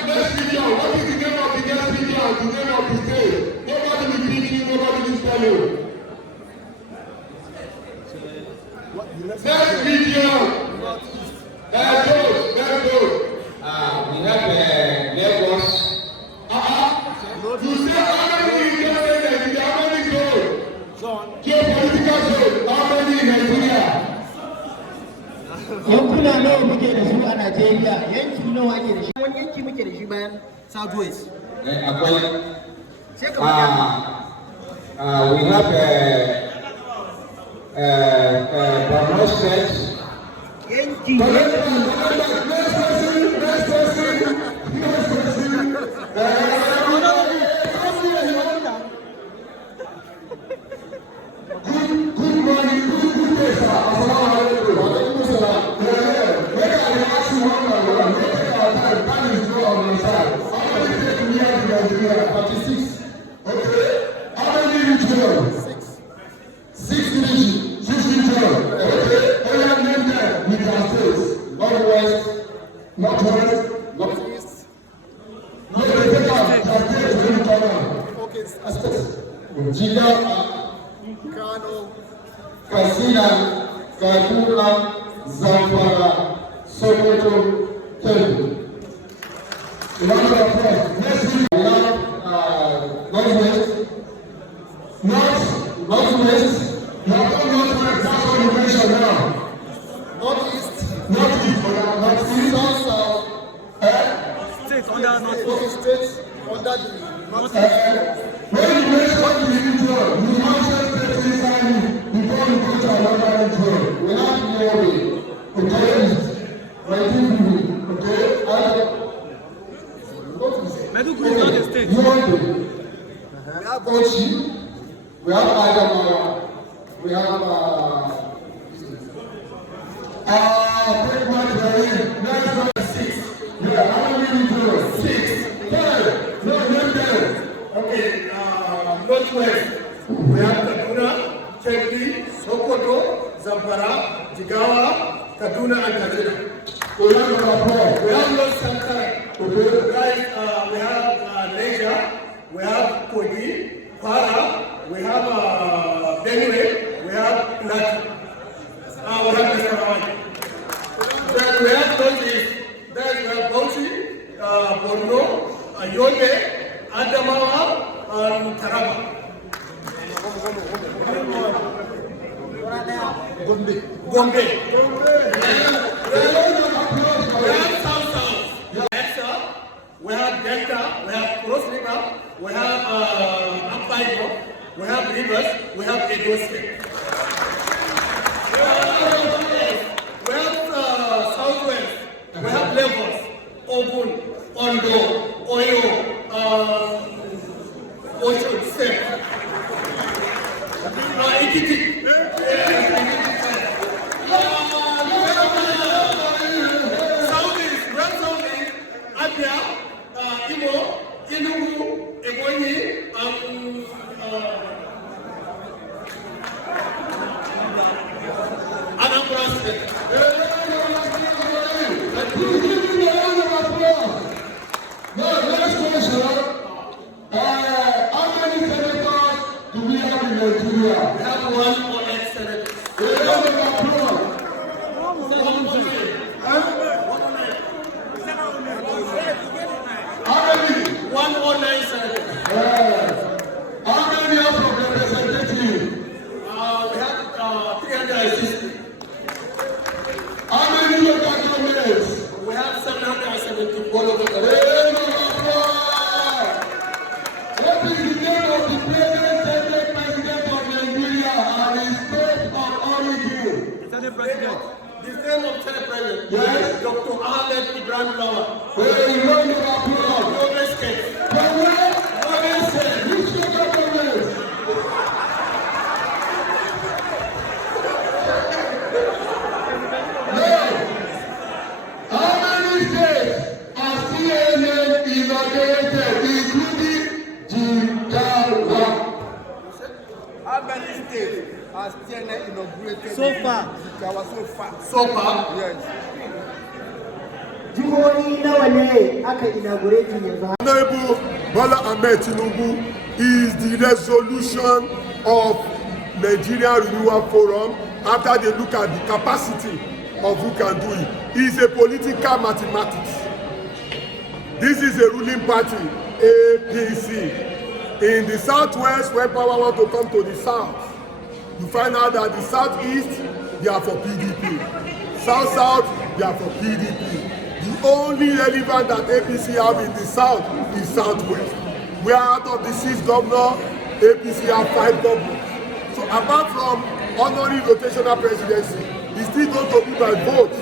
Next video. What is the name of the next video? The name of the state. Nobody will teach you. Nobody will tell you. Next video. Let's go. We have Lagos. You say how many in Nigeria? How many zone? Geopolitical zone. How many in Nigeria? Yankuna nawa muke da su a Najeriya? Yanki nawa ake da shi? Wani yanki muke da shi bayan Southwest? Akwai. We have Borno State. Yanki. Good morning, good day, sir. Assalamu alaikum. Wa alaikum salam. Make I ask you one by one. Make our time. Time is low on my side. How many states do we have in Nigeria? 46. Okay. How many regions? 6 regions. 6 regions. Okay. All your name there with your states. Northwest, Northwest, Northeast. No, they take out your states when you come out. Okay. States. Jigawa, Kano, Katsina, Kaduna, Zamfara, Sokoto, Kebbi. Round of applause. Next week We have Northwest. Northwest. You have done Northwest. That's what you mentioned now. Northeast, Northeast. Northeast. South, states under Northeast, states under the Northeast. When you mention the region, you mention states inside it before you go to another region. We have Yobe. Okay? Maiduguri. Okay? Maiduguri is not a state. Yobe. We have Kochi. We have Adamawa. We have Take my train. Next one is 6. Yeah, how many regions? 6. 10. No, not 10. Okay, Northwest. We have Kaduna, Kebbi, Sokoto, Zamfara, Jigawa, Kaduna, and Katsina. We have North Central. Guys, we have Niger, we have Kogi, Kwara, we have Benue, we have Plateau. We have Nasarawa. Then we have Northeast. Then we have Bauchi, Borno, Yobe, Adamawa, and Taraba. Gombe. We have South. We have Delta, we have Cross River, we have Akwa, we have Rivers, we have Edo State. We have Southwest, we have Lagos, Ogun, Ondo, Oyo, Osun State. Ekiti. Southeast, we have Southeast, Abia, Imo, Enugu, Ebonyi, Anambra State. Now, next question. How many senators do we have in Nigeria? We have one or eight senators. How many? 109 senators. How many House of Representatives? We have 360. How many local governments? We have 774 local governments. What is the name of the present president of Nigeria and his state of origin? Senate President. The name of Senate President, Yes. Dr. Ahmed Ibrahim Lawal. Where you round of applause? Yobe State. From where? Yobe State. Which local government? How many states are CNN inaugurated, including Jigawa? How many states has CNN inaugurated? So far. Jigawa so far. So far, Yes. Jihohi nawa ne aka inaugurate yanzu? Honorable Bola Ahmed Tinubu is the resolution of Nigeria Renewal Forum after they look at the capacity of who can do it. He is a political mathematics. This is a ruling party, APC. In the southwest, when power want to come to the south, you find out that the southeast, they are for PDP. South, they are for PDP. The only relevant that APC have in the south is southwest. Where out of the 6 governors, APC have 5 governors. So apart from honoring rotational presidency, it's still going to be by vote.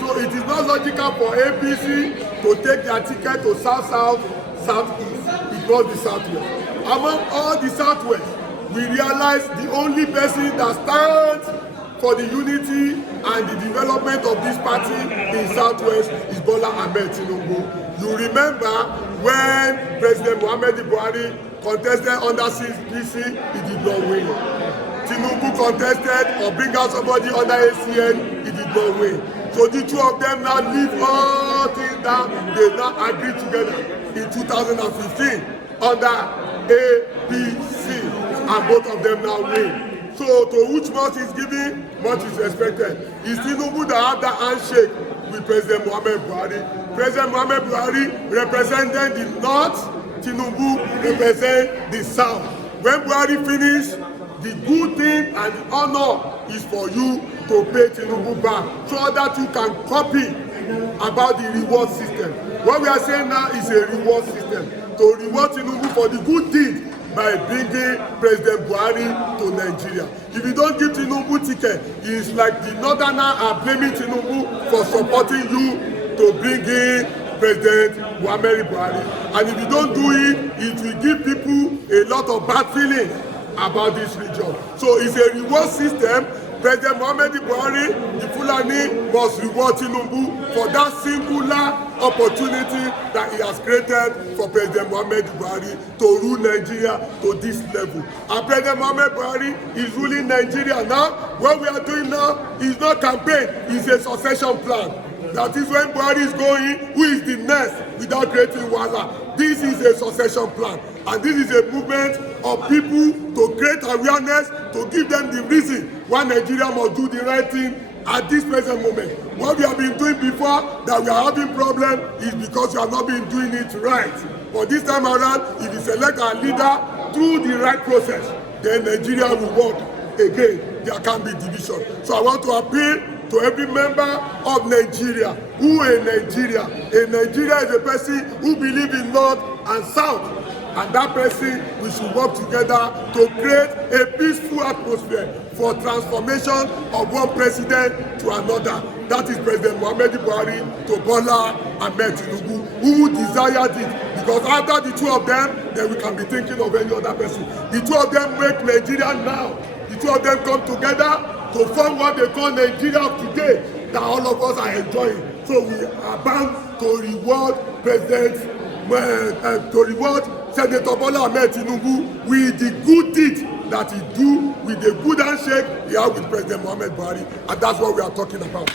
So it is not logical for APC to take their ticket to south, southeast. It was the southwest. Among all the southwest, we realize the only person that stands for the unity and the development of this party in southwest is Bola Ahmed Tinubu. You remember when President Muhammadu Buhari contested under CPC, he did not win. Tinubu contested or bring out somebody under ACN, he did not win. So the two of them now leave all things down, they now agree together in 2015 under APC, and both of them now win. So to which much is given, much is expected. It's Tinubu that have that handshake with President Muhammadu Buhari. President Muhammadu Buhari represented the north, Tinubu represent the south. When Buhari finish, the good thing and the honor is for you to pay Tinubu back so that you can copy about the reward system. What we are saying now is a reward system to reward Tinubu for the good deed by bringing President Buhari to Nigeria. If you don't give Tinubu ticket, it's like the northerners are blaming Tinubu for supporting you to bring in President Muhammadu Buhari. And if you don't do it, it will give people a lot of bad feelings about this region. So it's a reward system President Muhammadu Buhari, the Fulani must reward Tinubu for that singular opportunity that he has created for President Muhammadu Buhari to rule Nigeria to this level. And President Muhammadu Buhari is ruling Nigeria now. What we are doing now is not campaign, it's a succession plan. That is when Buhari is going, who is the next without creating wahala. This is a succession plan. And this is a movement of people to create awareness, to give them the reason why Nigeria must do the right thing at this present moment. What we have been doing before that we are having problem is because we have not been doing it right. But this time around, if we select our leader through the right process, then Nigeria will work again. There can't be division. So I want to appeal to every member of Nigeria. Who a Nigeria? A Nigeria is a person who believes in North and South. And that person, we should work together to create a peaceful atmosphere for transformation of one president to another. That is President Muhammadu Buhari to Bola Ahmed Tinubu, who desired it. Because after the two of them, then we can be thinking of any other person. The two of them make Nigeria now. The two of them come together to form what they call Nigeria of today, that all of us are enjoying. So we are bound to reward to reward Senator Bola Ahmed Tinubu with the good deed that he do, with the good handshake he had with President Muhammadu Buhari, and that's what we are talking about.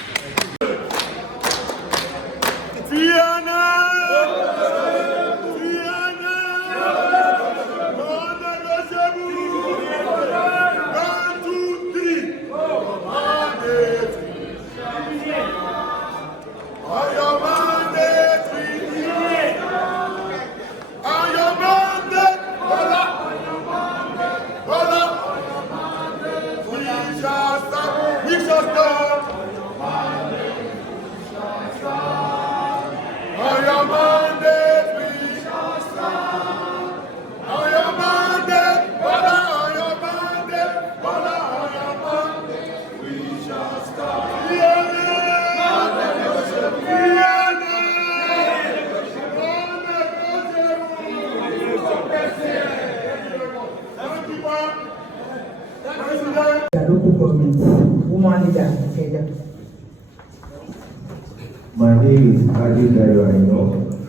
My name is Adi Dayo Aino.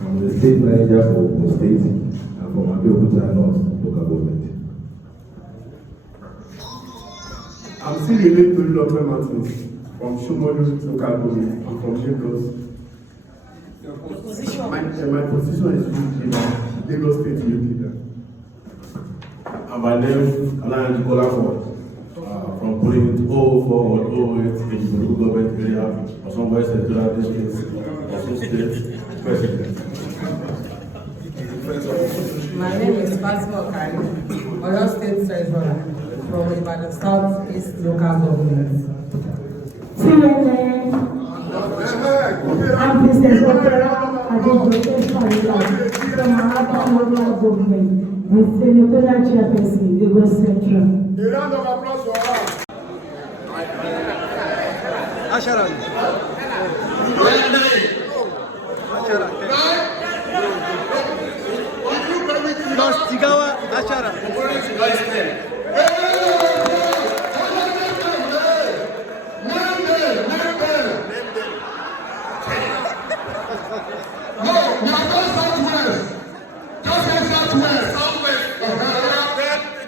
I'm the state manager for Ogun State and from Abeokuta North local government. I'm still related to Lope Martins from Shomolu local government. I'm from Lagos. My position is with Lagos State Youth Leader. And my name is Alain Jigawa from Point 04108 in the local government area of somewhere central district of state president. My name is Fatima Okari, Oyo State Treasurer from Ibadan South East Local Government. I'm Princess Opera Adejoke Farida from Mahaba Local Government and Senatorial Chairperson, Lagos Central. A round of applause for her. Asharan. North Jigawa, Asharan.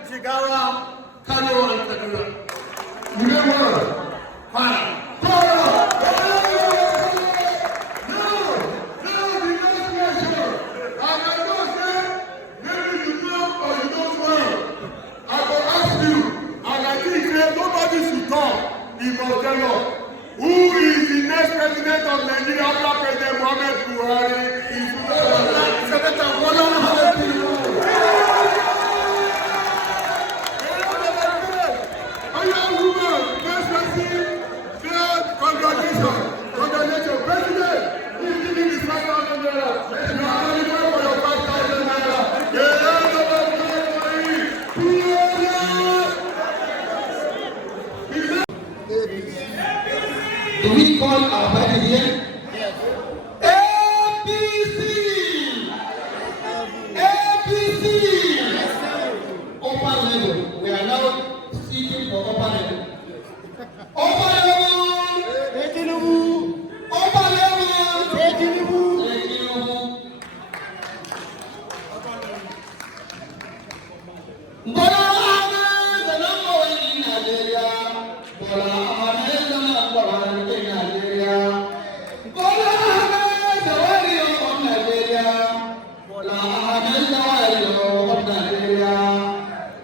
Jigawa, Kano, and Kaduna. Remember, fire. Who is the next president of Nigeria after President Muhammadu Buhari? Is Senator Bola Ahmed Tinubu. Congratulations, President. Who is giving this 5,000 naira? You are only going for your 5,000 naira. Do we call our party here? Yes. APC! APC! Upper level. We are now seeking for upper level. Bola Ahmed, the number one in Nigeria. Bola Ahmed, the number one in Nigeria. Bola Ahmed, the warrior of Nigeria. Bola Ahmed, the warrior of Nigeria.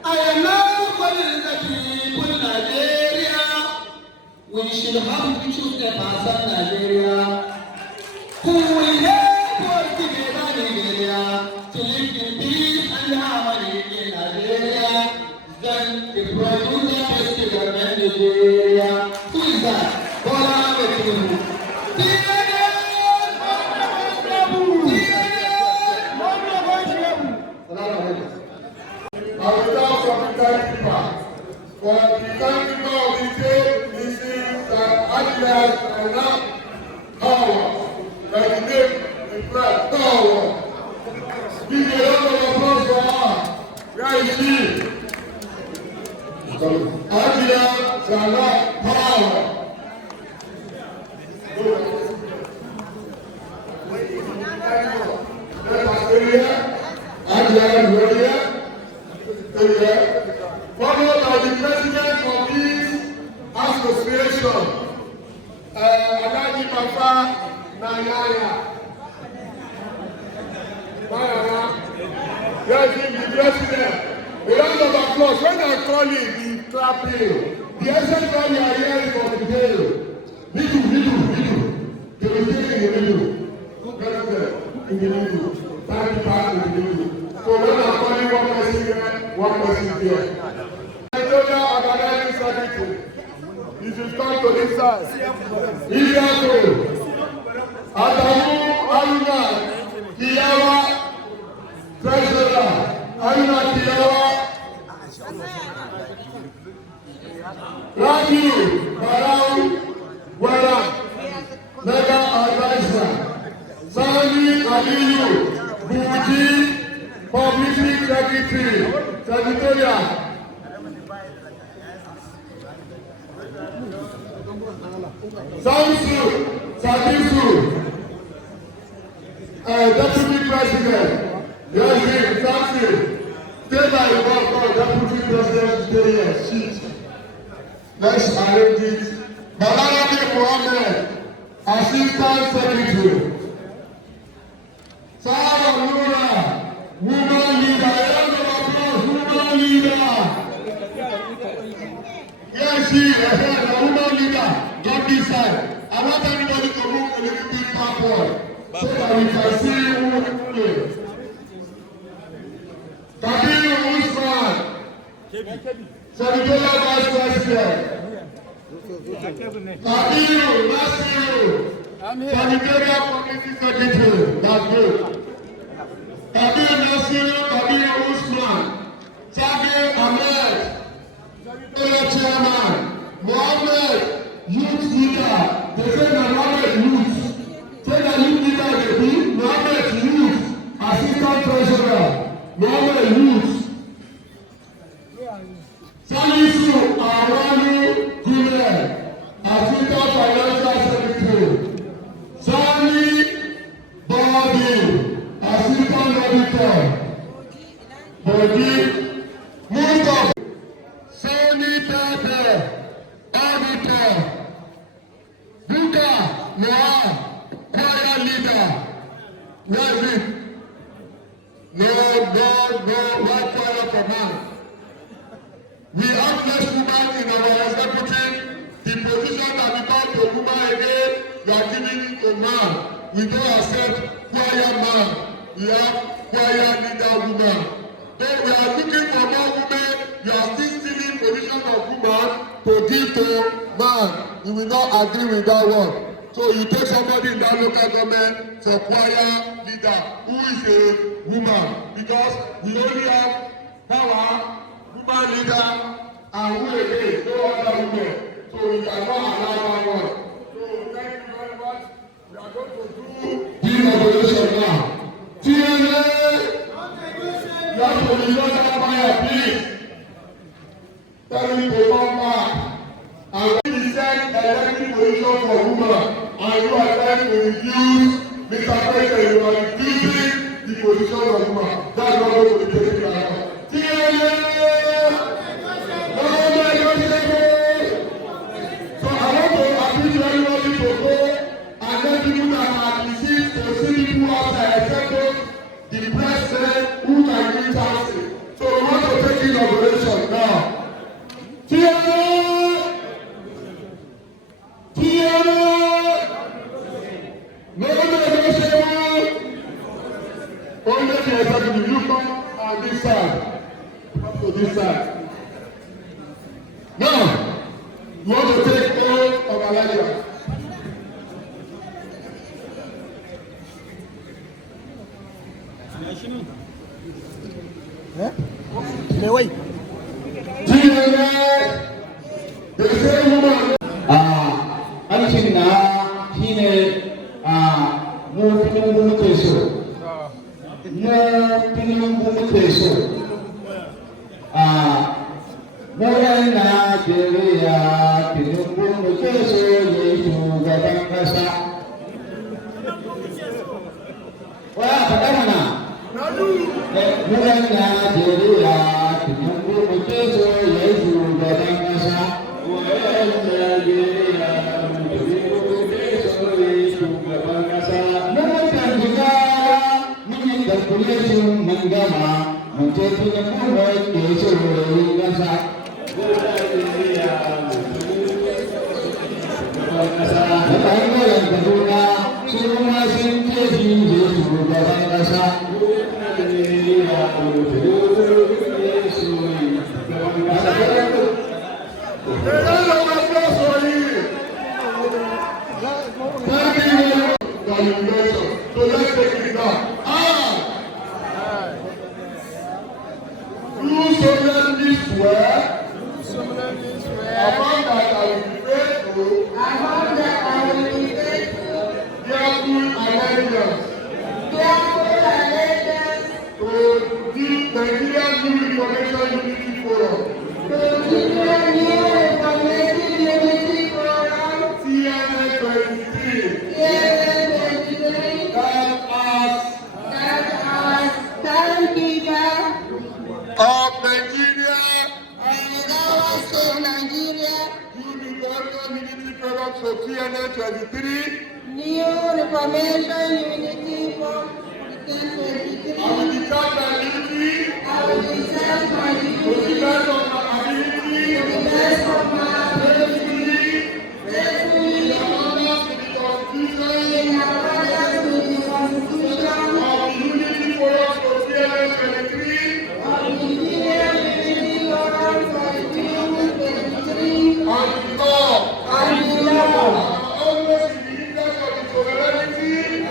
I am now calling the people in Nigeria. We should have to choose the person Nigeria. Who will help us together Nigeria to live in peace and harmony in Nigeria? Then the producer festival in Nigeria. Who is that? Bola Ahmed Tinubu. I will now from the timekeeper. For the timekeeper of the day, this is Adidas and now power. Like the name implies, power. Give a round of applause for her. Where is she? Adidas and now power. Let us stay here. Adidas, you are here. Followed by the president of this association, Alhaji Papa Nayaya. Yes, the president. A round of applause. When I call him, he clapping. The essence of your ears for today. Middle. They will stay in the middle. President in the middle. Thank you, in the middle. So when I'm calling one person here. I told you organizing secretary. You should come to this side. Iyako, Adamu, Aruna, Jigawa, Treasurer, Aruna Jigawa, Rabiu, Barau, Wara, Mega Advisor, Sani Aliyu, Buji, Publicity Secretary, Secretariat. Samsu, Sadisu, Deputy President. Yes, Samsu. Stay by your work, Deputy President, stay here. Shit. Let's arrange it. Balarabe Mohammed, Assistant Secretary. Sarah Nura, woman leader. Woman leader. Yes, she, a woman leader. Don't this side. I want everybody to move a little bit backward so that we can see who is. Kabiru Usman, Senatorial Vice President. Kabiru Nasiru, Senatorial Committee Secretary. That's good. Kabiru Nasiru, Kabiru Usman, Sage Ahmed, Senatorial Chairman, Mohammed. Youth leader, they say na Mohammed youth. Say na youth leader dey be Mohammed youth. Assistant treasurer, Mohammed youth. Salisu Arwani Gule, Assistant financial secretary. Sani Bobby, assistant auditor. Bodi Mustafa. Sani Tate, auditor. Buka Noah, choir leader. Where is it? No, white choir command. We have less women in our executive. The position that belongs to woman again, you are giving it to man. We don't accept choir man. We have choir leader woman. Then we are looking for more women. You are still stealing position of woman to give to man. We will not agree with that one. So you take somebody in that local government for choir leader who is a woman, because we only have power, woman leader, and who again, no other women. So we cannot allow that one. So thank you very much. We are going to do the operation now. TNA, you have to be not fire, please. Tell me to come back. And when he said elected position for women, and you are trying to reduce, Mr. President, you are reducing the position of women. That's not going to be taken by us. TNA! on this side. Come to this side. Now, you want to take oath of allegiance. Aikin na shi ne mu Tinubu muke so. Mu Tinubu muke so. Mu yan Najeriya Tinubu muke so ne shugaban ƙasa. Waya faɗa mana. Mu yan Najeriya Tinubu muke so ne shugaban ƙasa. Calculation Mangama, Manchester Mumbai, Kesho, Gasa. Natangalan Kaduna, Suma Sinkeji, Gasa. So let's take it now. Do solemnly swear upon that I will be faithful, fearful allegiance to the Nigerian New Information Unity Forum, CNN 23, of Nigeria, Universal Unity Forum for CNN 23, New Information Unity for I will discharge my duty to the best of my ability, faithfully, in accordance with the Constitution of the Unity Forum for CNN 23, and the law, always in the interest of the sovereignty,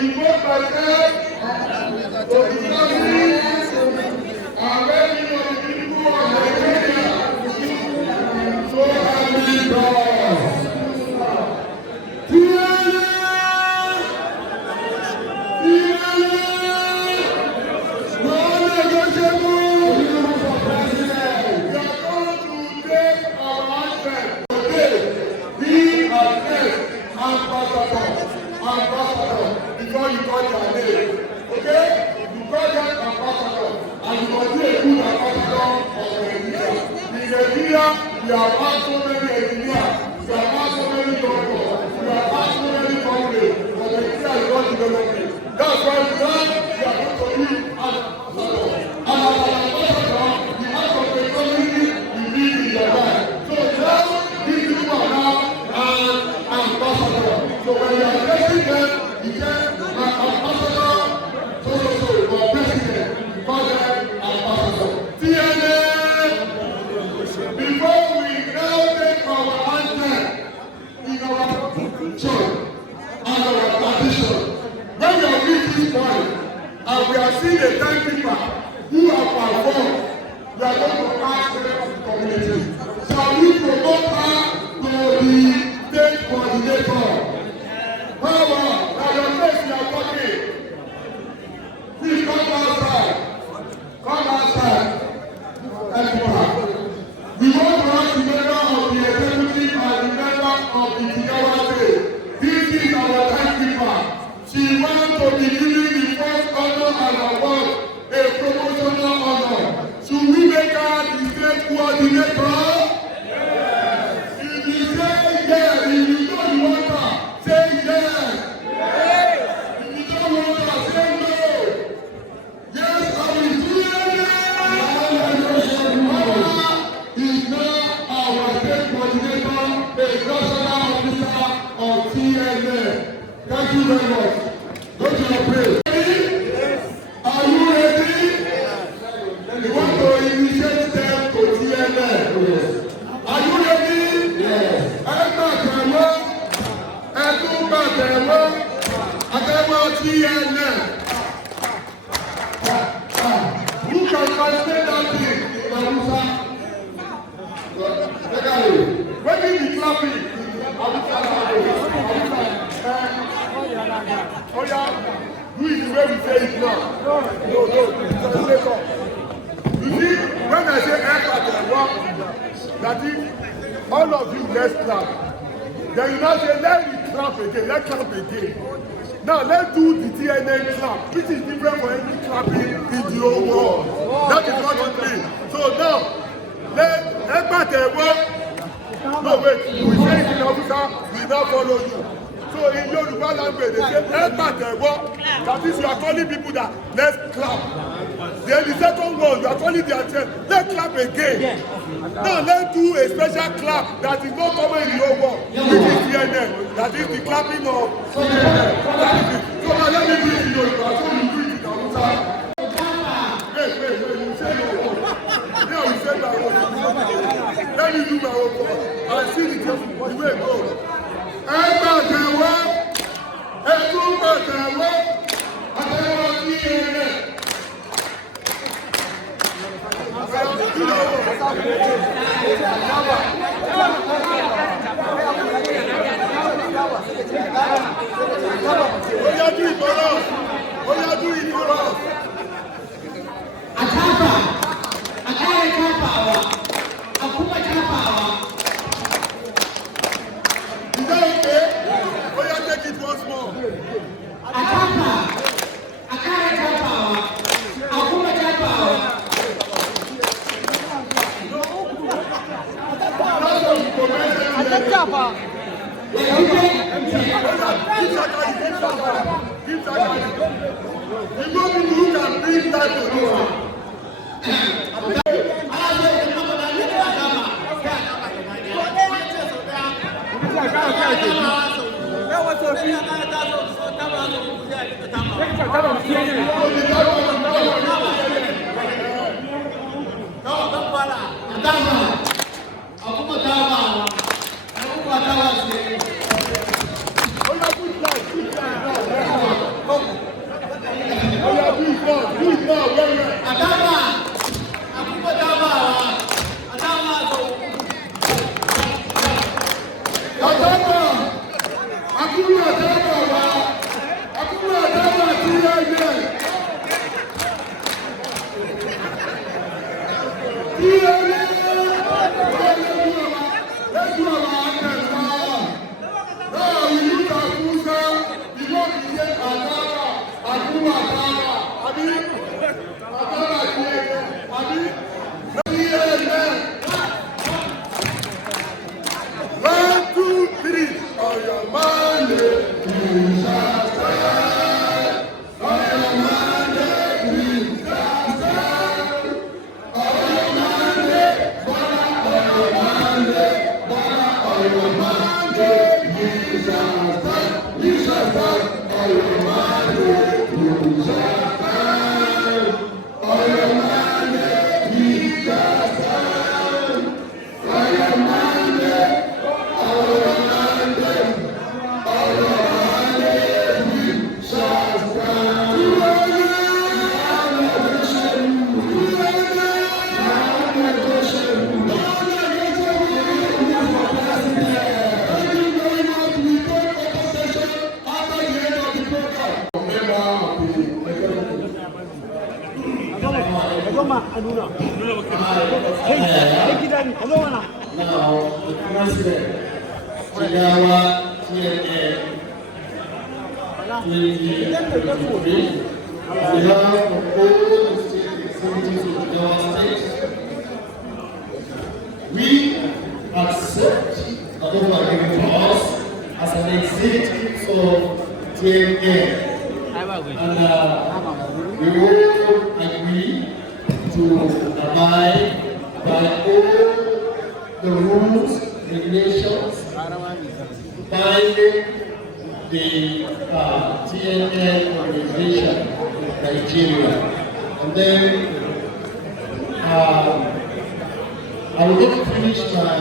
invoke myself to the service and making of the people of Nigeria. So help me God. Before you call your name, okay? You call them ambassador, and you must be a good ambassador of Nigeria. In Nigeria, we have had so many engineers, we have had so many doctors, we have had so many companies, but Nigeria is not developing. That's why now we are going to be an ambassador. And as an ambassador, you have some technology you need in your life. So now, these people are now an ambassador. So when you are getting them, you get my ambassador, so, or president, you call them ambassador. TNA, before we now take our anthem in our church and our tradition, when we are reached this point, and we are seeing the 10 people who have performed, we are going to ask them to the community. Shall we promote her to the state coordinator? Power, now your face you are talking. Please come outside. Come outside. Everyone. We want to ask the member of the executive and the member of the Jigawa state. This is our timekeeper. She wants to be giving the first honor and award, a promotional honor. Should we make her the state coordinator? Yes. If you say yes, if you don't want her, say yes. If you don't want her, say no. Yes, I will do it. Is now our state coordinator, a national officer of TNA. Thank you very much. Go to your place. Yes. Are you ready? Yes. You want to initiate them to TNA? Yes. Are you ready? Yes. TNA. Who can translate that thing in Hausa? When you be clapping, oh yeah, who is the way we say it now? No, translator. You see, when I say that is, all of you let's clap. Then you now say, let's clap again, let's clap again. Now let's do the TNA clap, which is different from any clapping in the whole world. That is what it means. So now, let's no wait, we say it in Hausa, we now follow you. So in Yoruba language, they say, that is, you are calling people that, let's clap. Then the second one, you are calling their chest, let's clap again. Now let's do a special clap that is not common in the whole world, which is CNN. That is the clapping of CNN. So now let me do it in Yoruba, so you do it in Hausa. Wait, you say your own. Now you say my own. Let me do my own one. I see the way it goes. 1, 2, 3. On your Monday, you shall stand. On your Monday, you shall stand. On your Monday, on your Monday, on your Monday, you shall stand. You shall stand. On your Monday, you shall stand. On your Monday, you shall stand. On your Monday. Now, the president, Jigawa, TNA, 2023, on behalf of all the state executives of Jigawa State, we accept the offer given to us as an executive of TNA. And we all agree to abide by all the rules, regulations, binding the TNL organization of Nigeria. And then I will not finish my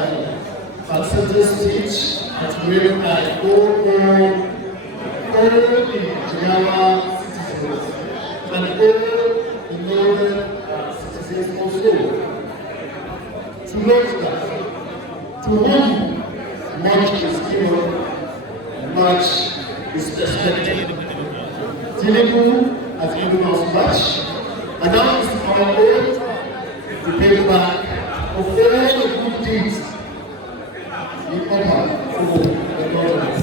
acceptance speech until I go over all the Jigawa citizens and all the northern citizens also to note that to whom much is given, much is expected. Tinubu has given us much, and now it's our oath to pay back of all the good deeds we offer for the government.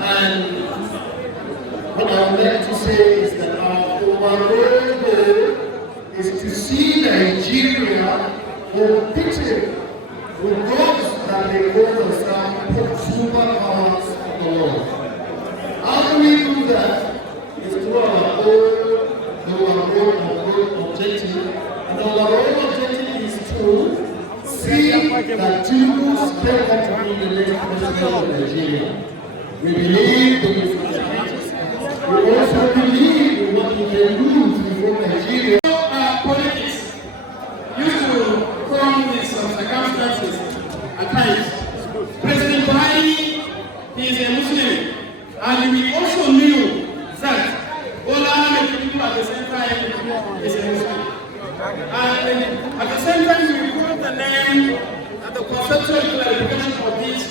And what I would like to say is that our overall goal is to see Nigeria competing with those that they call themselves superpowers of the world. How do we do that? It's through our own objective. And our own objective is to see that Tinubu step up to be the next president of Nigeria. We believe in his capacity. We also believe in what he can do to reform Nigeria. Politics used to come with some circumstances at times. President Buhari, he is a Muslim, and we also knew that Bola Ahmed Tinubu at the same time is a Muslim. And at the same time, we put the name and the conceptual clarification of this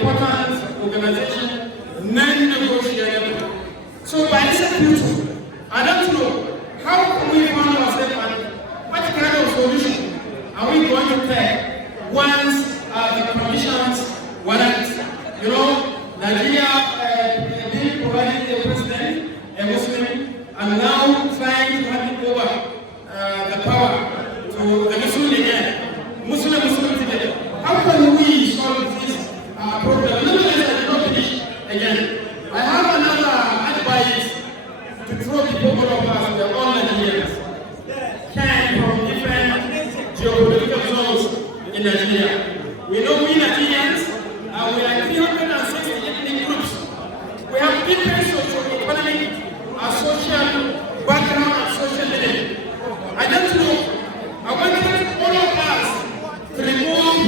important organization, non-negotiable. So by execution, I don't know how can we find ourselves and what kind of solution are we going to take once the conditions warrant? You know, Nigeria being provided a president, a Muslim, and now trying to hand over the power to the Muslim again. Muslim today. How can we solve this problem? Let me not finish again. I have another advice to throw people all of us, we are all Nigerians, came from different geopolitical zones in Nigeria. We know we Nigerians, we are 360 ethnic groups. We have different socio-economic, social background, and social living. I don't know. I wanted all of us to remove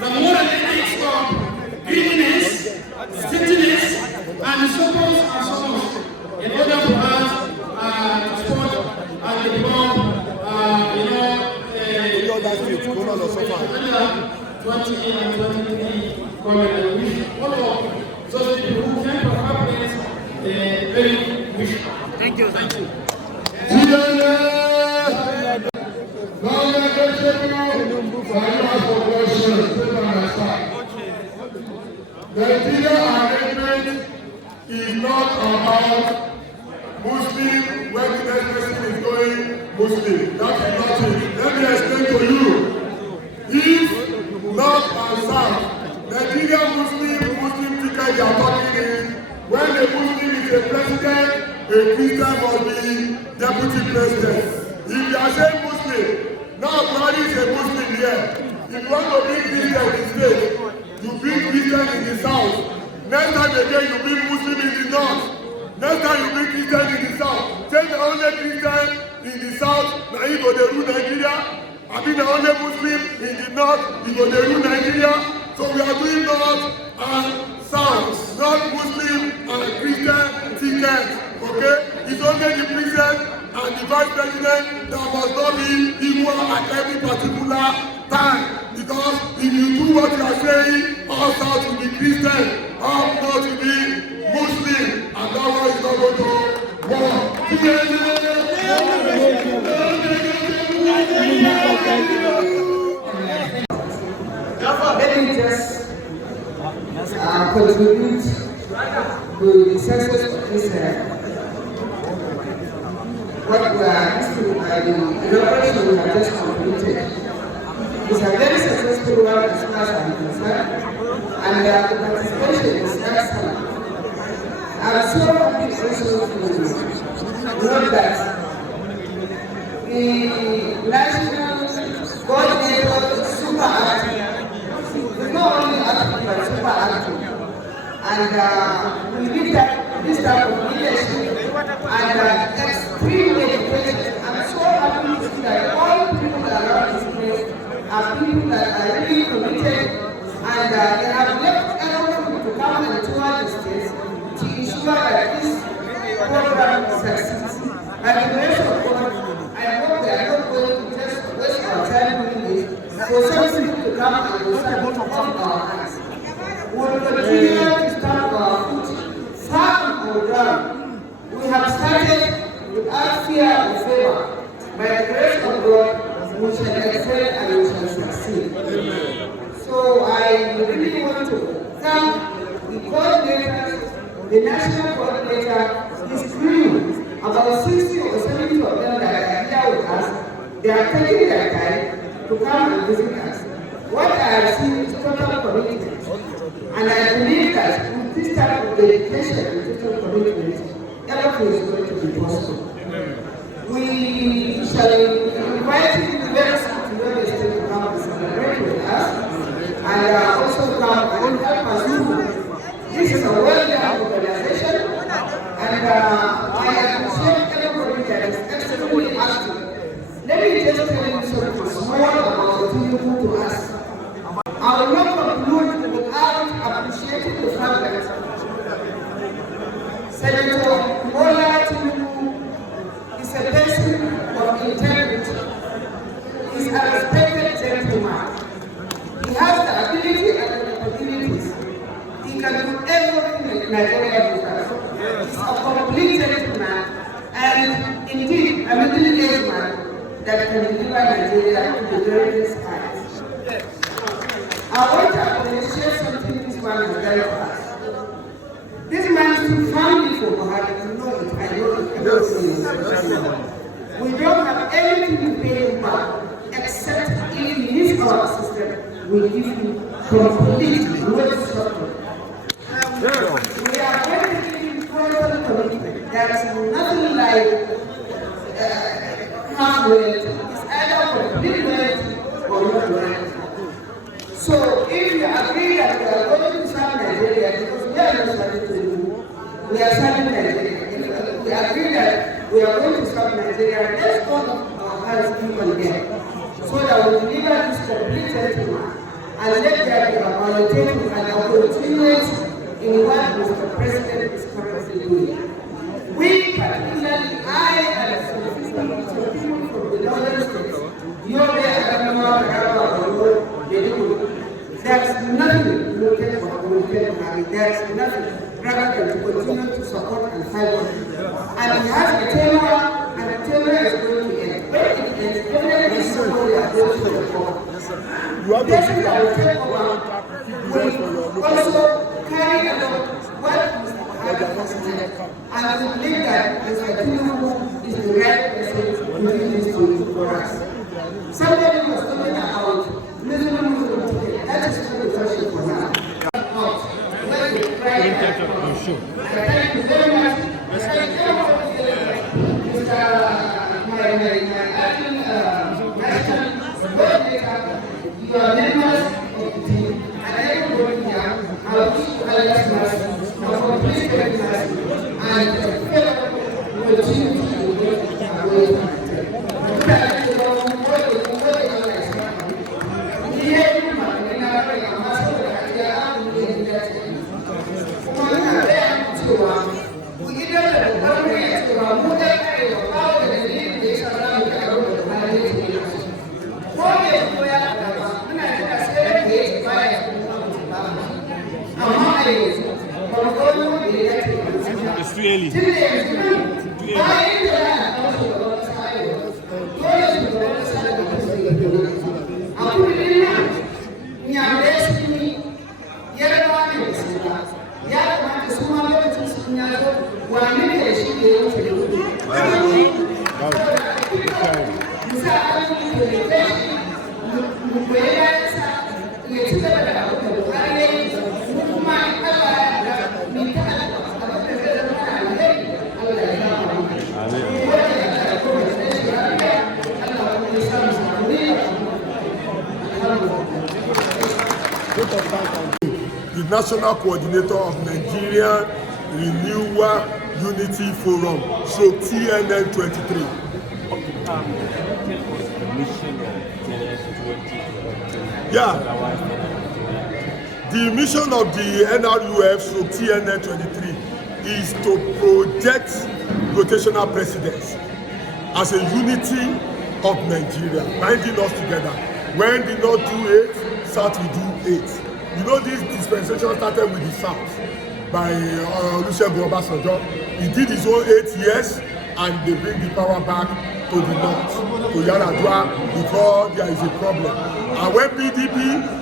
the moral ethics of greediness, stinginess, and so on in order for us to support and become, 28 and 23 government. All of those people who came from happiness, very wish. Thank you. Thank you. The Nigeria arrangement is not about Muslim Muslim. That is not it. Let me explain to you. If North and South, Nigerian Muslim ticket they are talking in, when a Muslim is a president, a Christian must be deputy president. If you are saying Muslim, now Buhari is a Muslim here. If you want to bring Christian in the state, you bring Christian in the south. Next time again, you bring Muslim in the north. Next time you bring Christian in the south. Take the only Christian in the south, now you go to rule Nigeria. I mean the only Muslim in the north, you go to rule Nigeria. So we are doing north and south, not Muslim and Christian tickets. Okay? It's only the president and the vice president that must not be equal at every particular time. Because if you do what you are saying, all south will be Christian, all north will be Muslim, and that one is not going to work. Let me just contribute to the success of this what we are listening the inauguration we have just completed. It's a very successful one as far as I'm concerned, and the participation is excellent. I'm so happy also to note that the national coordinator is super active. He's not only active but super active. And we need this type of leadership and extreme education. I'm so happy to see that all people around this place are people that are really committed and they have left everything to come and tour the states to ensure that this program succeeds. By the grace of God, I hope they are not going to just waste our time doing this for some people to come and go start on our hands. We will continue to stand on our foot, firm on ground. We have started without fear or favor. By the grace of God, we shall excel and we shall succeed. So I really want to thank the coordinators, the national coordinator, his crew, about 60 or 70 of them that are here with us. They are taking their time to come and visit us. What I have seen is total commitment. And I believe that with this type of dedication and total commitment, everything is going to be possible. We shall invite you very soon to know the state to come and celebrate with us, and also come and help us. This is a well-done organization, and I appreciate everybody that is extremely active. Let me just tell you something small about Tinubu to us. I will not conclude without appreciating the fact that Senator Bola Tinubu is a person of integrity. He is a respected gentleman. He has the ability and the capabilities. He can do everything in Nigeria with us. He is a complete gentleman and indeed a middle-aged man that can deliver Nigeria to the greatest heights. I want to appreciate something this man has done for us. This man stood firmly for Buhari. You know it, I know it. We don't have anything to pay him back, except if he is our assistant, we give him complete no support. We are going to give him total commitment. There is nothing like half loyalty. It's either complete loyalty or not loyalty. So if you agree that we are going to serve Nigeria, because we are not serving to you, we are serving Nigeria. If we agree that we are going to serve Nigeria, let's go our hands even there, so that we deliver this complete gentleman and let there be a qualitative and a continuity in what Mr. President is currently doing. We, particularly I and some people from the northern states, Yobe, Adamawa, Taraba, there's nothing located for Buhari. There's nothing rather than to continue to support and fight. And he has a tenure, and the tenure is going to end. When it ends, definitely somebody are going to the court. The person that will take over will also carry along what Mr. Buhari has done. And we believe that Mr. Tinubu is the right person to do this for us. Somebody was talking about minimum ticket. That is not the question for now. Thank you very much. My acting national coordinator, you are members of the team, and everybody here, I wish you all the best and complete greatness and continue to work away. It's too early. The National Coordinator of Nigerian Renewal Unity Forum, TNN 23. Yeah. The mission of the NRUF, TNN 23, is to project rotational presidents as a unity of Nigeria, binding us together. When the North do 8, South will do 8. You know, this dispensation started with the South by Olusegun Obasanjo. He did his own 8 years and they bring the power back to the North, to Yar'Adua, because there is a problem. And when PDP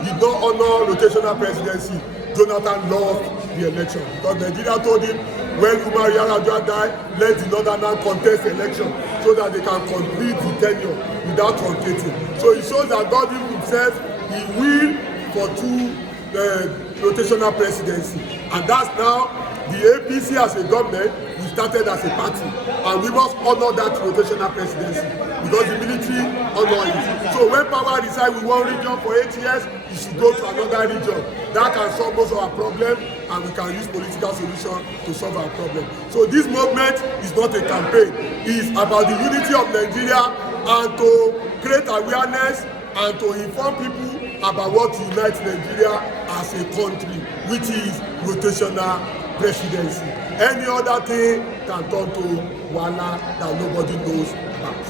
did not honor rotational presidency, Jonathan lost the election because Nigeria told him when Umar Yar'Adua died, let the Northerners contest the election so that they can complete the tenure without truncating. So it shows that God himself, he will for 2 rotational presidency, and that's now the APC as a government. We started as a party, and we must honor that rotational presidency because the military honor it. So when power decides we want region for 8 years, it should go to another region. That can solve most of our problem, and we can use political solution to solve our problem. So this movement is not a campaign. It's about the unity of Nigeria and to create awareness and to inform people about what unites Nigeria as a country, which is rotational presidency. Any other thing can turn to wahala that nobody knows about.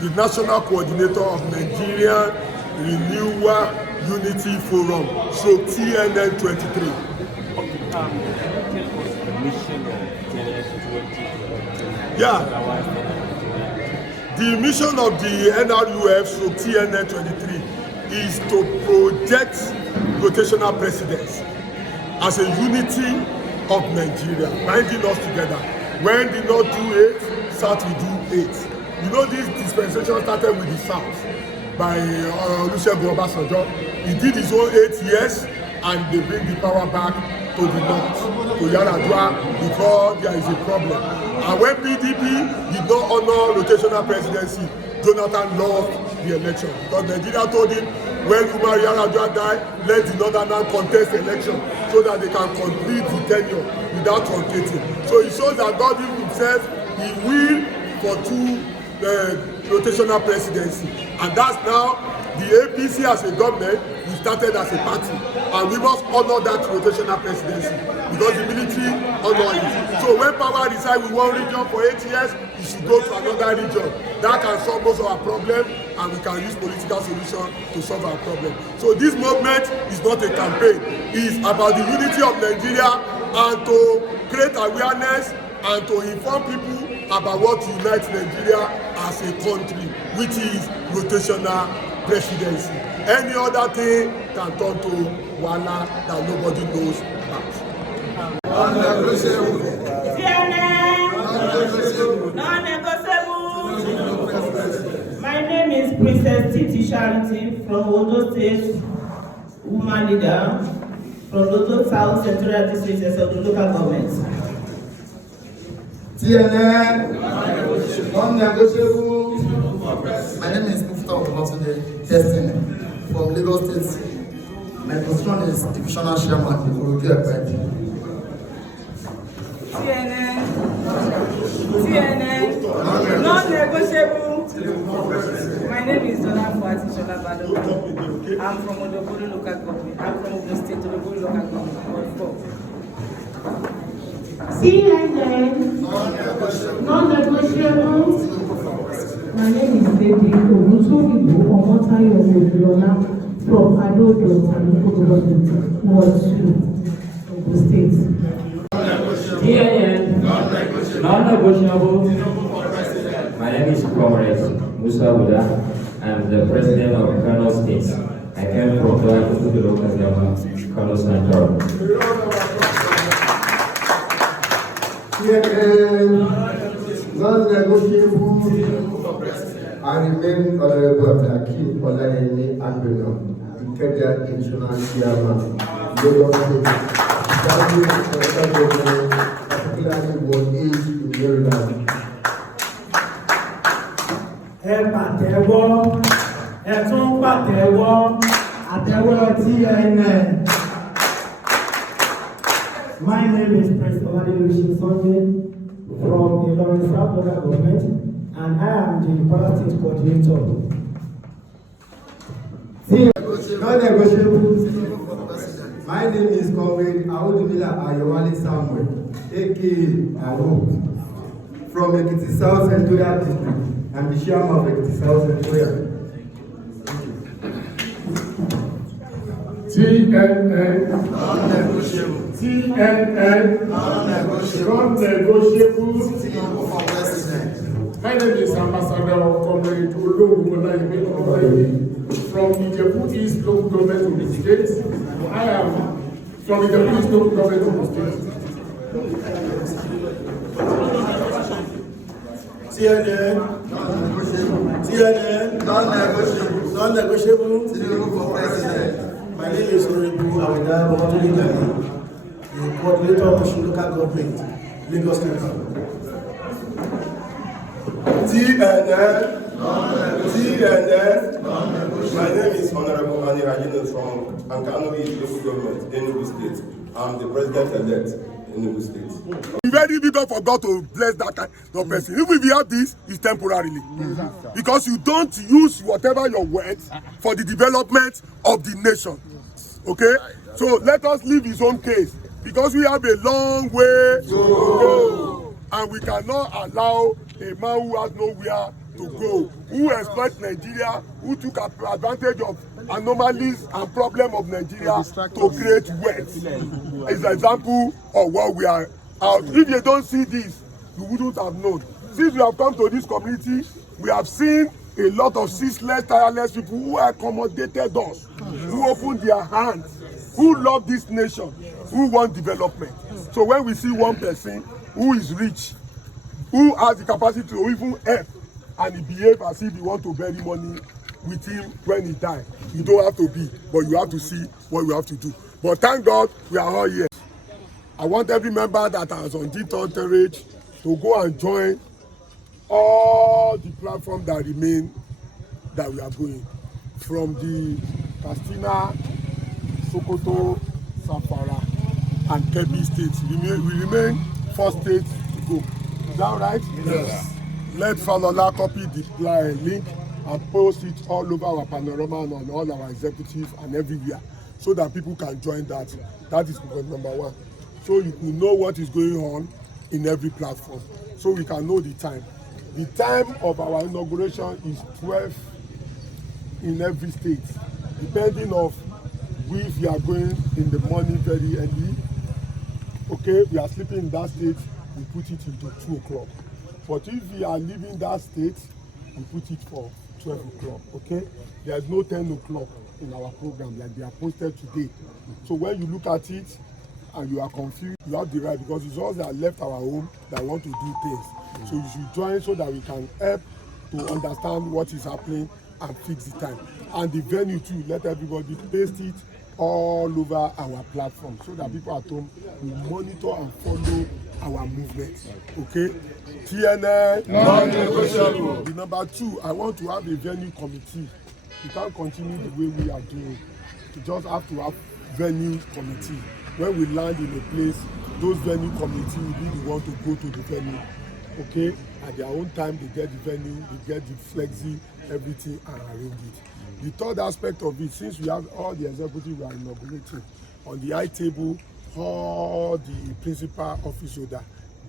The National Coordinator of Nigerian Renewal Unity Forum, TNN 23. Yeah. The mission of the NRUF, TNN 23, is to project rotational presidents as a unity of Nigeria, binding us together. When the North do 8, South will do 8. You know, this dispensation started with the South by Olusegun Obasanjo. He did his own 8 years and they bring the power back to the North, to Yar'Adua, because there is a problem. And when PDP did not honor rotational presidency, Jonathan lost the election because Nigeria told him when Umar Yar'Adua died, let the Northerners contest the election so that they can complete the tenure without truncating. So it shows that God himself, he will for 2 rotational presidency, and that's now the APC as a government. We started as a party, and we must honor that rotational presidency because the military honor it. So when power decides we want region for 8 years, it should go to another region. That can solve most of our problem, and we can use political solution to solve our problem. So this movement is not a campaign. It's about the unity of Nigeria and to create awareness and to inform people about what unites Nigeria as a country, which is rotational presidency. Any other thing can turn to wahala that nobody knows about. Charity from Ondo State Woman Leader from Ondo South Central District as of the local government. TNN, non-negotiable. My name is Mufta Obatunde Destiny from Lagos State. My position is Divisional Chairman in Orogi Ekpe. TNN, non-negotiable. My name is Donna Fuati Shola. I'm from Odoboro local government. I'm from Ogun State, Odoboro local government. CNN, non-negotiable. My name is Baby Ogunsoribo Omotayo Odulola from Adodo and Ododo, Ward 2, Ogun State. CNN, non-negotiable. My name is Comrade Musa Buda. I'm the president of Kano State. I came from the local government, Kano Central. CNN, non-negotiable. I remain Honorable Akim Olayemi Abino, Ikeja Insurance Chairman, Lagos State. Particularly Ward 8 in Maryland. Ẹ pàtẹ́wọ́, ẹ tún pàtẹ́wọ́, àtẹ́wọ́ TNN. My name is Prince Oladelushi Sunday from Ilorin South Local Government, and I am the Parliament Coordinator. Non-negotiable. My name is Comrade Aodumila Ayowale Samuel, aka Awo, from Ekiti South Central District. I'm the chairman of Ekiti South Central. TNN, non-negotiable. TNN, non-negotiable. My name is Ambassador Comrade Olowu from Ijebu East Local Government of the State. I am from Ijebu East Local Government of the State. TNN, TNN, non-negotiable. For president. My name is Honorable Awida Babatoli Gani, the coordinator of the local government, Lagos State. TNN, TNN. My name is Honorable Ani Rajin from Ankano East Local Government, Enugu State. I'm the president-elect in Enugu State. It's very difficult for God to bless that kind of person. If we have this, it's temporarily. Because you don't use whatever your words for the development of the nation. Okay? So let us leave his own case. Because we have a long way to go. And we cannot allow a man who has nowhere to go, who exploits Nigeria, who took advantage of anomalies and problems of Nigeria to create wealth. It's an example of what we are out. If you don't see this, you wouldn't have known. Since we have come to this community, we have seen a lot of ceaseless, tireless people who accommodated us, who opened their hands, who love this nation, who want development. So when we see one person who is rich, who has the capacity to even help, and he behave as if he want to bury money with him when he die, you don't have to be, but you have to see what you have to do. But thank God we are all here. I want every member that has on G3 Terrage to go and join all the platforms that remain that we are going, from the Katsina, Sokoto, Zamfara, and Kebbi states. We remain 4 states to go. Is that right? Yes. Let Falola copy the link and post it all over our panorama and on all our executives and everywhere, so that people can join that. That is number 1. So you will know what is going on in every platform, so we can know the time. The time of our inauguration is 12 in every state, depending on if you are going in the morning very early. Okay, we are sleeping in that state, we put it into 2 o'clock. But if we are leaving that state, we put it for 12 o'clock. Okay, there is no 10 o'clock in our program like they are posted today. So when you look at it and you are confused, you have the right, because it's us that left our home that want to do things. So you should join so that we can help to understand what is happening and fix the time. And the venue too, let everybody paste it all over our platform so that people at home will monitor and follow our movement. Okay? TNN, non-negotiable. The number 2, I want to have a venue committee. We can't continue the way we are doing. We just have to have venue committee. When we land in a place, those venue committee will be the one to go to the venue. Okay? At their own time, they get the venue, they get the flexi, everything, and arrange it. The third aspect of it, since we have all the executives we are inaugurating, on the high table, all the principal office holder,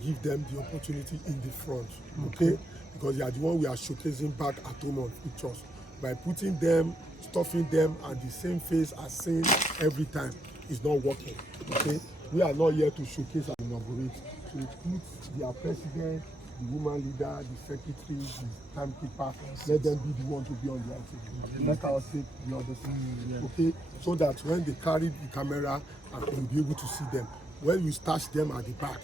give them the opportunity in the front, okay? Because they are the one we are showcasing back at home on pictures. By putting them, stuffing them, and the same face as seen every time is not working, okay? We are not here to showcase and inaugurate. So it puts their president, the woman leader, the secretary, the timekeeper, let them be the one to be on the outside. Let us take the other side, okay? So that when they carry the camera, we'll be able to see them. When we stash them at the back,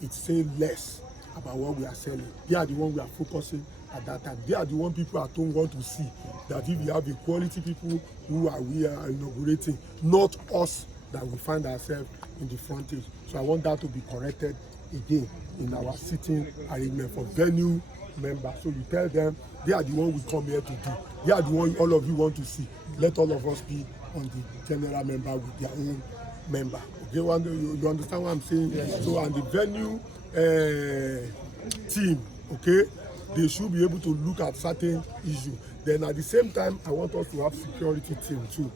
it's saying less about what we are selling. They are the one we are focusing at that time. They are the one people at home want to see. That if we have the quality people we are inaugurating, not us that we find ourselves in the frontage. So I want that to be corrected again in our sitting arrangement for venue members. So you tell them they are the one we come here to do. They are the one all of you want to see. Let all of us be on the general member with their own member. Okay, you understand what I'm saying? Yes. So and the venue team, okay, they should be able to look at certain issues. Then at the same time, I want us to have security team too.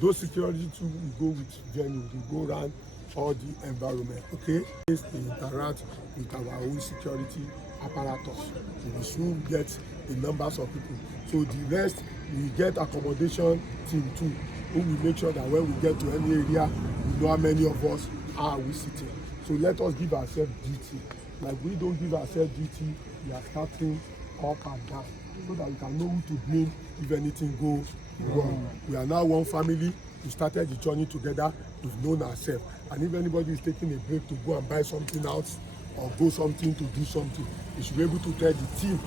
Those security too will go with venue, they go around all the environment, okay? They interact with our own security apparatus. We should get the numbers of people. So the rest, we get accommodation team too, who will make sure that when we get to any area, we know how many of us are we sitting. So let us give ourselves duty. Like we don't give ourselves duty, we are starting up and down so that we can know who to blame if anything goes wrong. We are now one family. We started the journey together. We've known ourselves. And if anybody is taking a break to go and buy something else or go something to do something, we should be able to tell the team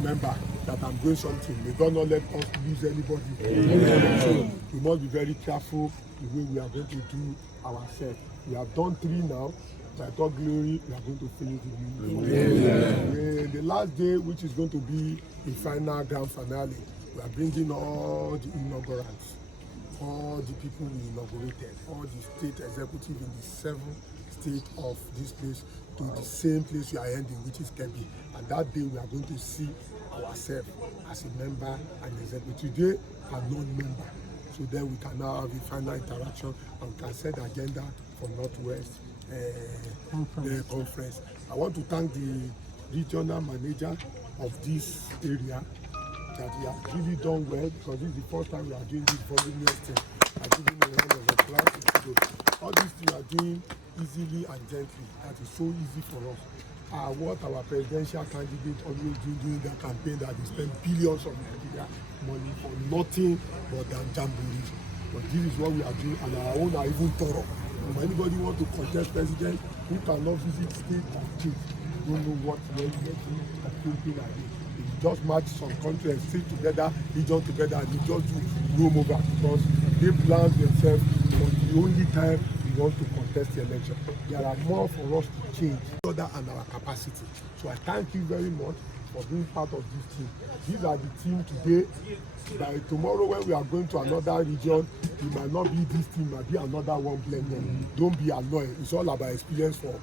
member that I'm doing something. May God not let us lose anybody. So we must be very careful the way we are going to do ourselves. We have done 3 now. By God glory, we are going to finish the last day, which is going to be the final grand finale. We are bringing all the inaugurants, all the people we inaugurated, all the state executive in the 7th state of this place to the same place we are ending, which is Kebbi. And that day we are going to see ourselves as a member and executive. Today, a non-member. So then we can now have a final interaction and we can set the agenda for Northwest conference. I want to thank the regional manager of this area that he has really done well, because this is the first time we are doing this volume thing. I give him a round of applause. All these things we are doing easily and gently. That is so easy for us. What our presidential candidate always do during their campaign, that they spend billions of Nigeria money for nothing but than jamboree. But this is what we are doing, and our own are even thorough. And when anybody want to contest president who cannot visit state or state, don't know what they're getting or thinking like this. If you just match some country and sit together, region together, and you just do roam over, because they plan themselves for the only time we want to contest the election. There are more for us to change other and our capacity. So I thank you very much for being part of this team. These are the team today. By tomorrow when we are going to another region, it might not be this team, it might be another one blended. Don't be annoyed. It's all about experience for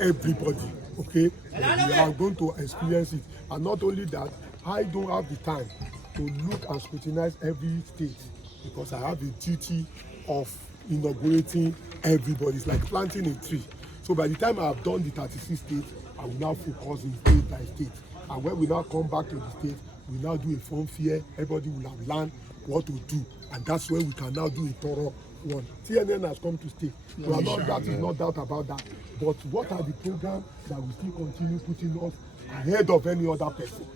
everybody, okay? But we are going to experience it. And not only that, I don't have the time to look and scrutinize every state, because I have the duty of inaugurating everybody. It's like planting a tree. So by the time I have done the 36 states, I will now focus in state by state. And when we now come back to the state, we now do a form fair. Everybody will have learned what to do. And that's where we can now do a thorough one. TNN has come to stay. So that is no doubt about that. But what are the programs that will still continue putting us ahead of any other person?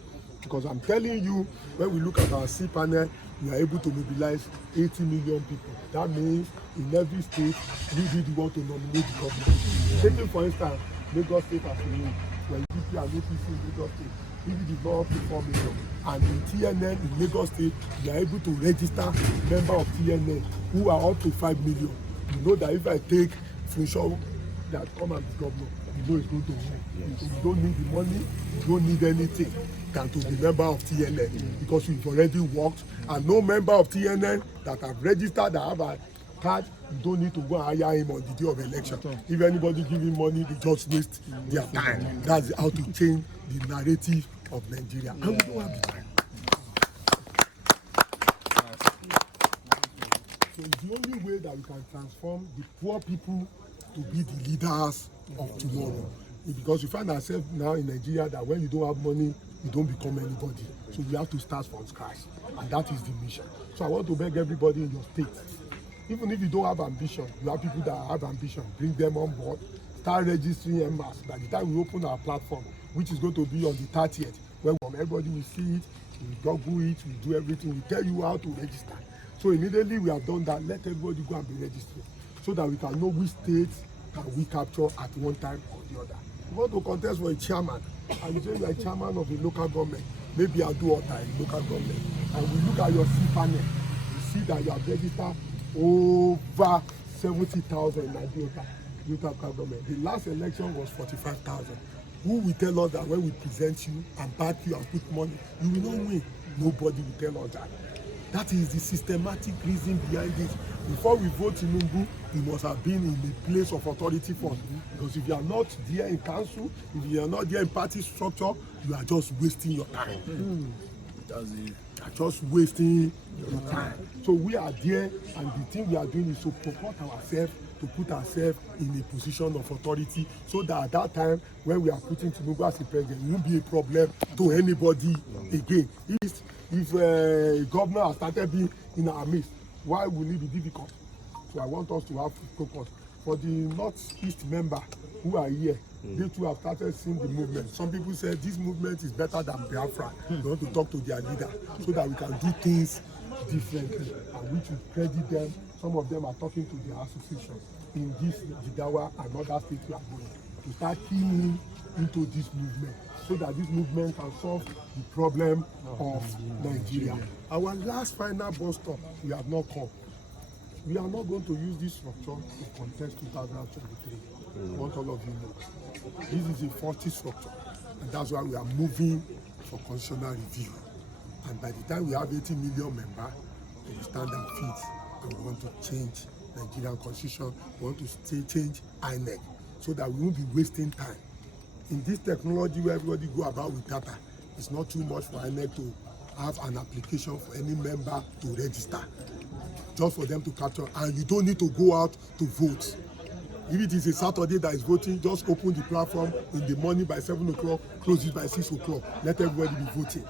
Because I'm telling you, when we look at our C panel, we are able to mobilize 80 million people. That means in every state, we really want to nominate the government. Taking for instance, Lagos State as a were UDP and APC in Lagos State, if it did not up to 4 million, and in TNN in Lagos State, we are able to register member of TNN who are up to 5 million. You know that if I take Funsho that come and be governor, you know it's going to work. Yes. So you don't need the money, you don't need anything than to be member of TNN because we've already worked, and no member of TNN that have registered, that have a card, you don't need to go and hire him on the day of election. If anybody give him money, they just waste their time. That's how to change the narrative of Nigeria. And we don't have the time. So it's the only way that we can transform the poor people to be the leaders of tomorrow. Because we find ourselves now in Nigeria that when you don't have money, you don't become anybody. So we have to start from scratch. And that is the mission. So I want to beg everybody in your state, even if you don't have ambition, you have people that have ambition, bring them on board, start registering en masse. By the time we open our platform, which is going to be on the 30th, when everybody will see it, we Google it, we do everything, we tell you how to register. So immediately we have done that, let everybody go and be registered, so that we can know which states can we capture at one time or the other. We want to contest for a chairman, and you say you are a chairman of a local government, maybe I do other in local government, and we look at your C panel, you see that you have registered over 70,000 in Nigeria local government. The last election was 45,000. Who will tell us that when we present you and back you and put money, you will not win? Nobody will tell us that. That is the systematic reason behind it. Before we vote in Tinubu, we must have been in the place of authority first. Because if you are not there in council, if you are not there in party structure, you are just wasting your time. That's it. You are just wasting your time. So we are there, and the thing we are doing is to proport ourselves, to put ourselves in a position of authority, so that at that time, when we are putting Tinubu as a president, it won't be a problem to anybody again. If a governor has started being in our midst, why will it be difficult? So I want us to have focus. For the Northeast member who are here, they too have started seeing the movement. Some people say this movement is better than Biafra. They want to talk to their leader so that we can do things differently, and which will credit them. Some of them are talking to their associations in this Jigawa and other states we are going to start keying into this movement, so that this movement can solve the problem of Nigeria. Our last final bus stop, we have not come. We are not going to use this structure to contest 2023. I want all of you know. This is a faulty structure, and that's why we are moving for constitutional review. And by the time we have 80 million members, we stand our feet, and we want to change Nigerian constitution. We want to change INEC, so that we won't be wasting time. In this technology where everybody go about with data, it's not too much for INEC to have an application for any member to register, just for them to capture, and you don't need to go out to vote. If it is a Saturday that is voting, just open the platform in the morning by 7 o'clock, close it by 6 o'clock, let everybody be voting.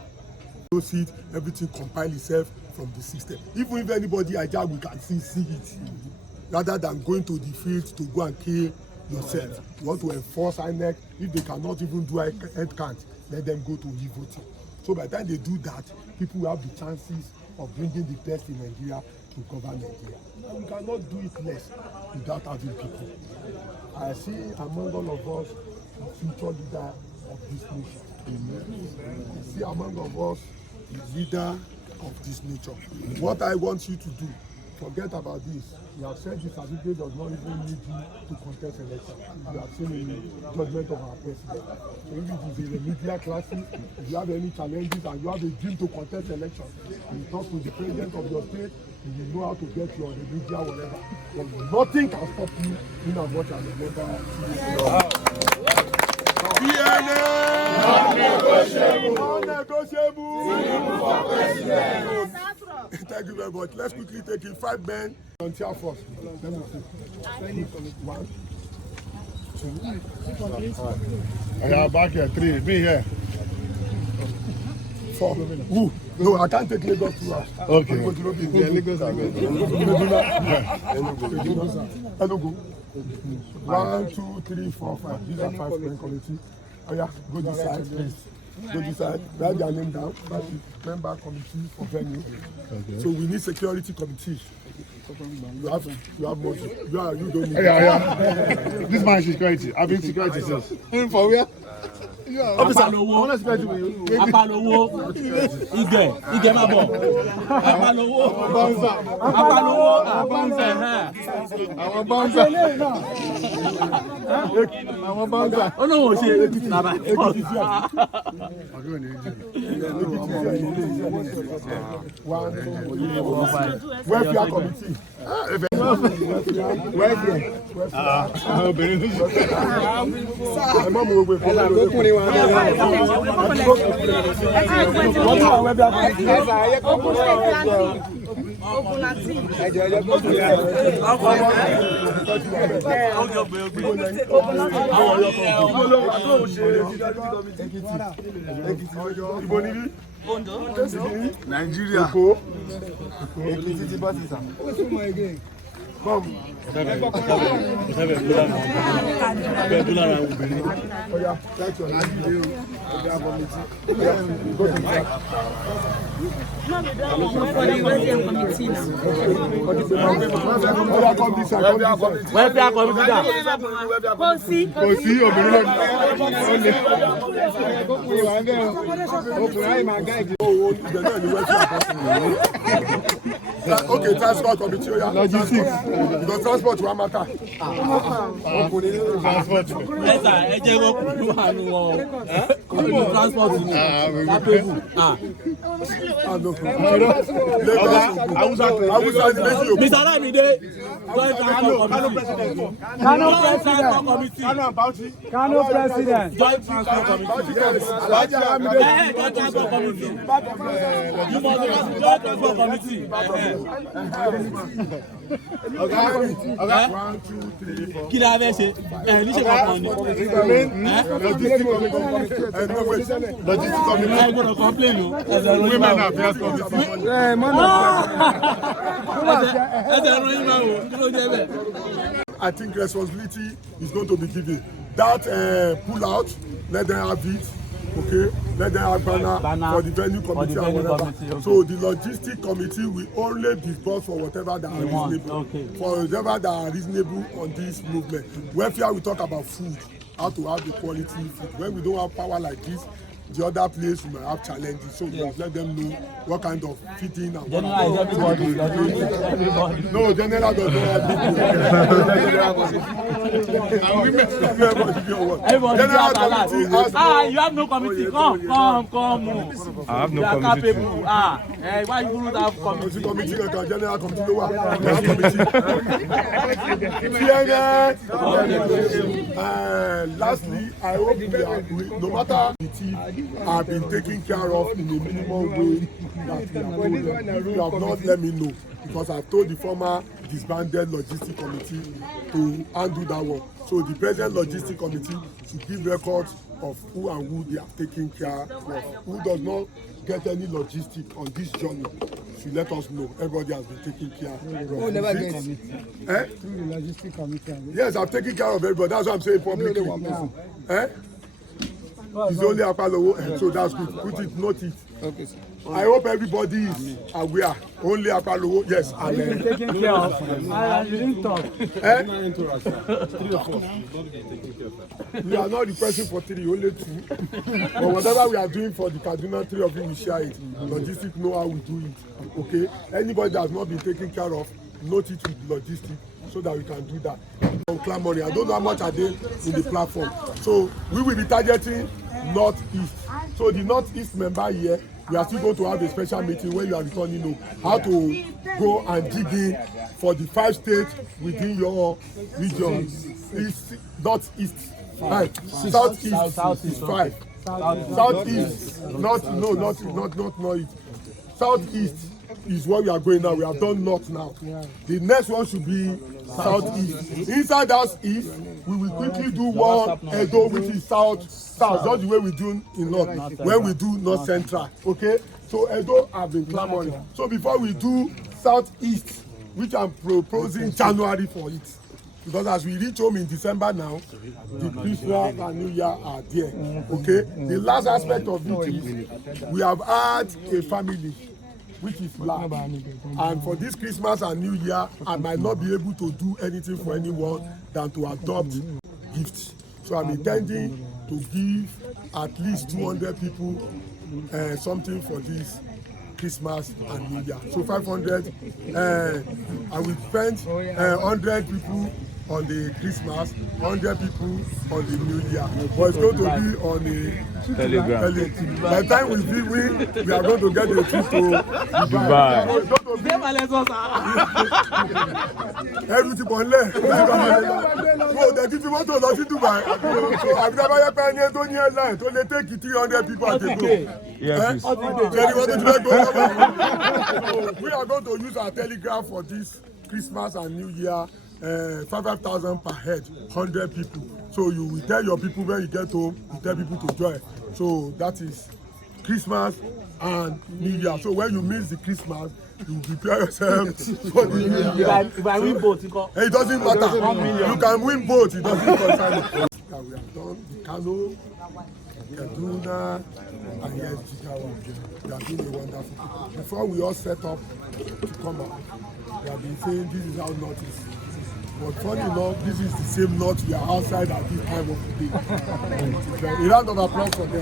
Close it, everything compile itself from the system. Even if anybody hijack, we can see it, rather than going to the field to go and kill yourself. You want to enforce INEC. If they cannot even do head count, let them go to e-voting. So by the time they do that, people will have the chances of bringing the best in Nigeria to govern Nigeria. And we cannot do it less without having people. I see among all of us a future leader of this nation. I see among us the leader of this nature. What I want you to do, forget about this. You have said this certificate does not even need you to contest election. You have seen a judgment of our president. So if it is a remedial crisis, if you have any challenges and you have a dream to contest election, you talk to the president of your state, you will know how to get your remedial whatever. But nothing can stop you in as much as a member. Non-negotiable. Thank you very much. Let's quickly take in 5 men. Volunteer first. Let me see. 1, 2. I am back here. 3. Me here. 4. Ooh. No, I can't take Lagos to us. Okay. Yeah, Lagos are good. Enugu. 1, 2, 3, 4, 5. These are 5 men committee. Oh yeah, go this side. Go this side. Write their name down. Member committee for venue. Okay. So we need security committee. You have money. You don't need. Yeah. This man is security. I've been security since. For where? Apalowo, Apalowo, Ige máa bọ̀. Apalowo, àwọn bọ́ńsà. Ó lóun ò ṣe Èkìtì nàbà. Welfare committee. Obìnrin ló ṣe. Ẹ má mú gbogbo ìfọwọ́ lókùnrin wa. Nigeria. Èkìtì ti bá ti sà. Okay, transport committee. Logistics. Because transport will matter. Transport. Yes, sir. Ẹ jẹ́ wọ́n kúrò àánú wọn. Kúrò transport ni. Kápẹ́bù. Mr. Alamide, joint transport committee. Kano president. Joint transport committee. Joint transport committee. You must be joint transport committee. Kí la fẹ́ ṣe? Níṣẹ́ kankan ni. Ẹ gbọ́dọ̀ complain o. Women affairs committee. Ẹsẹ̀ ẹ̀rọ yín máa wò kí ló jẹ́ bẹ́ẹ̀. I think responsibility is going to be given. That pull out, let them have it. Okay, let them have banner for the venue committee and whatever. Okay. So the logistic committee will only disburse for whatever that are reasonable. For whatever that are reasonable on this movement. Welfare we talk about food, how to have the quality food. When we don't have power like this, the other place we might have challenges. So we must let them know what kind of feeding and general is everybody. No, general does not have you have no committee. Come. I have no committee. Why you don't have committee? General committee. Lastly, I hope we are, no matter the team, have been taken care of in a minimum way that we are told. You have not let me know because I've told the former disbanded logistic committee to undo that one. So the present logistic committee should give records of who and who they have taken care of. Who does not get any logistic on this journey should let us know. Everybody has been taken care of. Who never gets Through the logistic committee. Yes, I've taken care of everybody. That's what I'm saying publicly. It's only Apalowo, so that's good. Put it, note it. Okay, sir. I hope everybody is aware. Only Apalowo, yes. And taken care of. You didn't talk. We are not requesting for 3, only 2. But whatever we are doing for the Kaduna, 3 of you will share it. Logistics know how we do it. Okay? Anybody that has not been taken care of, note it with logistics so that we can do that. On Clamory, I don't know how much are they in the platform. So we will be targeting Northeast. So the Northeast member here, we are still going to have a special meeting when you are returning home. How to go and dig in for the 5 states within your region. East, Northeast, 5. Southeast is 5. Southeast, not North. Southeast is where we are going now. We have done North now. The next one should be Southeast. Inside that East, we will quickly do one Edo, which is South. That's the way we do in North. When we do North Central, okay? So Edo have been clamoring. So before we do Southeast, which I'm proposing January for it, because as we reach home in December now, the Christmas and New Year are there, okay? The last aspect of it is we have had a family which is black, and for this Christmas and New Year I might not be able to do anything for anyone than to adopt gifts. So I'm intending to give at least 200 people something for this Christmas and New Year. So 500, I will spend 100 people on the Christmas, 100 people on the New Year. But it's going to be on the Telegram. By the time we are going to get a trip to Dubai. Everything on left. So the people want to go to Dubai. So I've never been here to near line. So they take 300 people at the go. Yes. We are going to use our Telegram for this Christmas and New Year. 5,000 per head, 100 people. So you will tell your people when you get home, you tell people to join. So that is Christmas and New Year. So when you miss the Christmas, you prepare yourself for the New Year. If I win both, it doesn't matter. You can win both. It doesn't concern you. We have done the Kano, Kaduna, and yes, Jigawa. We have been a wonderful people. Before we all set up to come out, we have been saying this is how North is. But funny enough, this is the same North we are outside at this time of the day. A round of applause for them.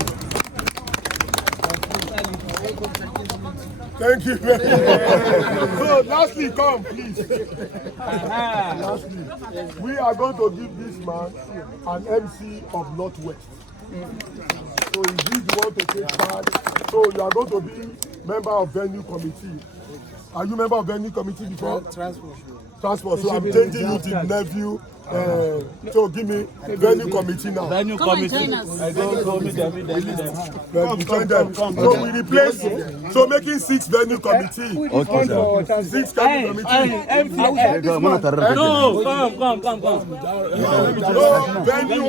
Thank you very much. So lastly, come please. Lastly, we are going to give this man an MC of Northwest. So if you want to take part, so you are going to be member of venue committee. Are you member of venue committee before? Transport. So I'm changing you to nephew. So give me venue committee now. Venue committee. I don't call me them. So we replace. So making 6 venue committee. Okay, 6 venue committee. No, come. No, venue.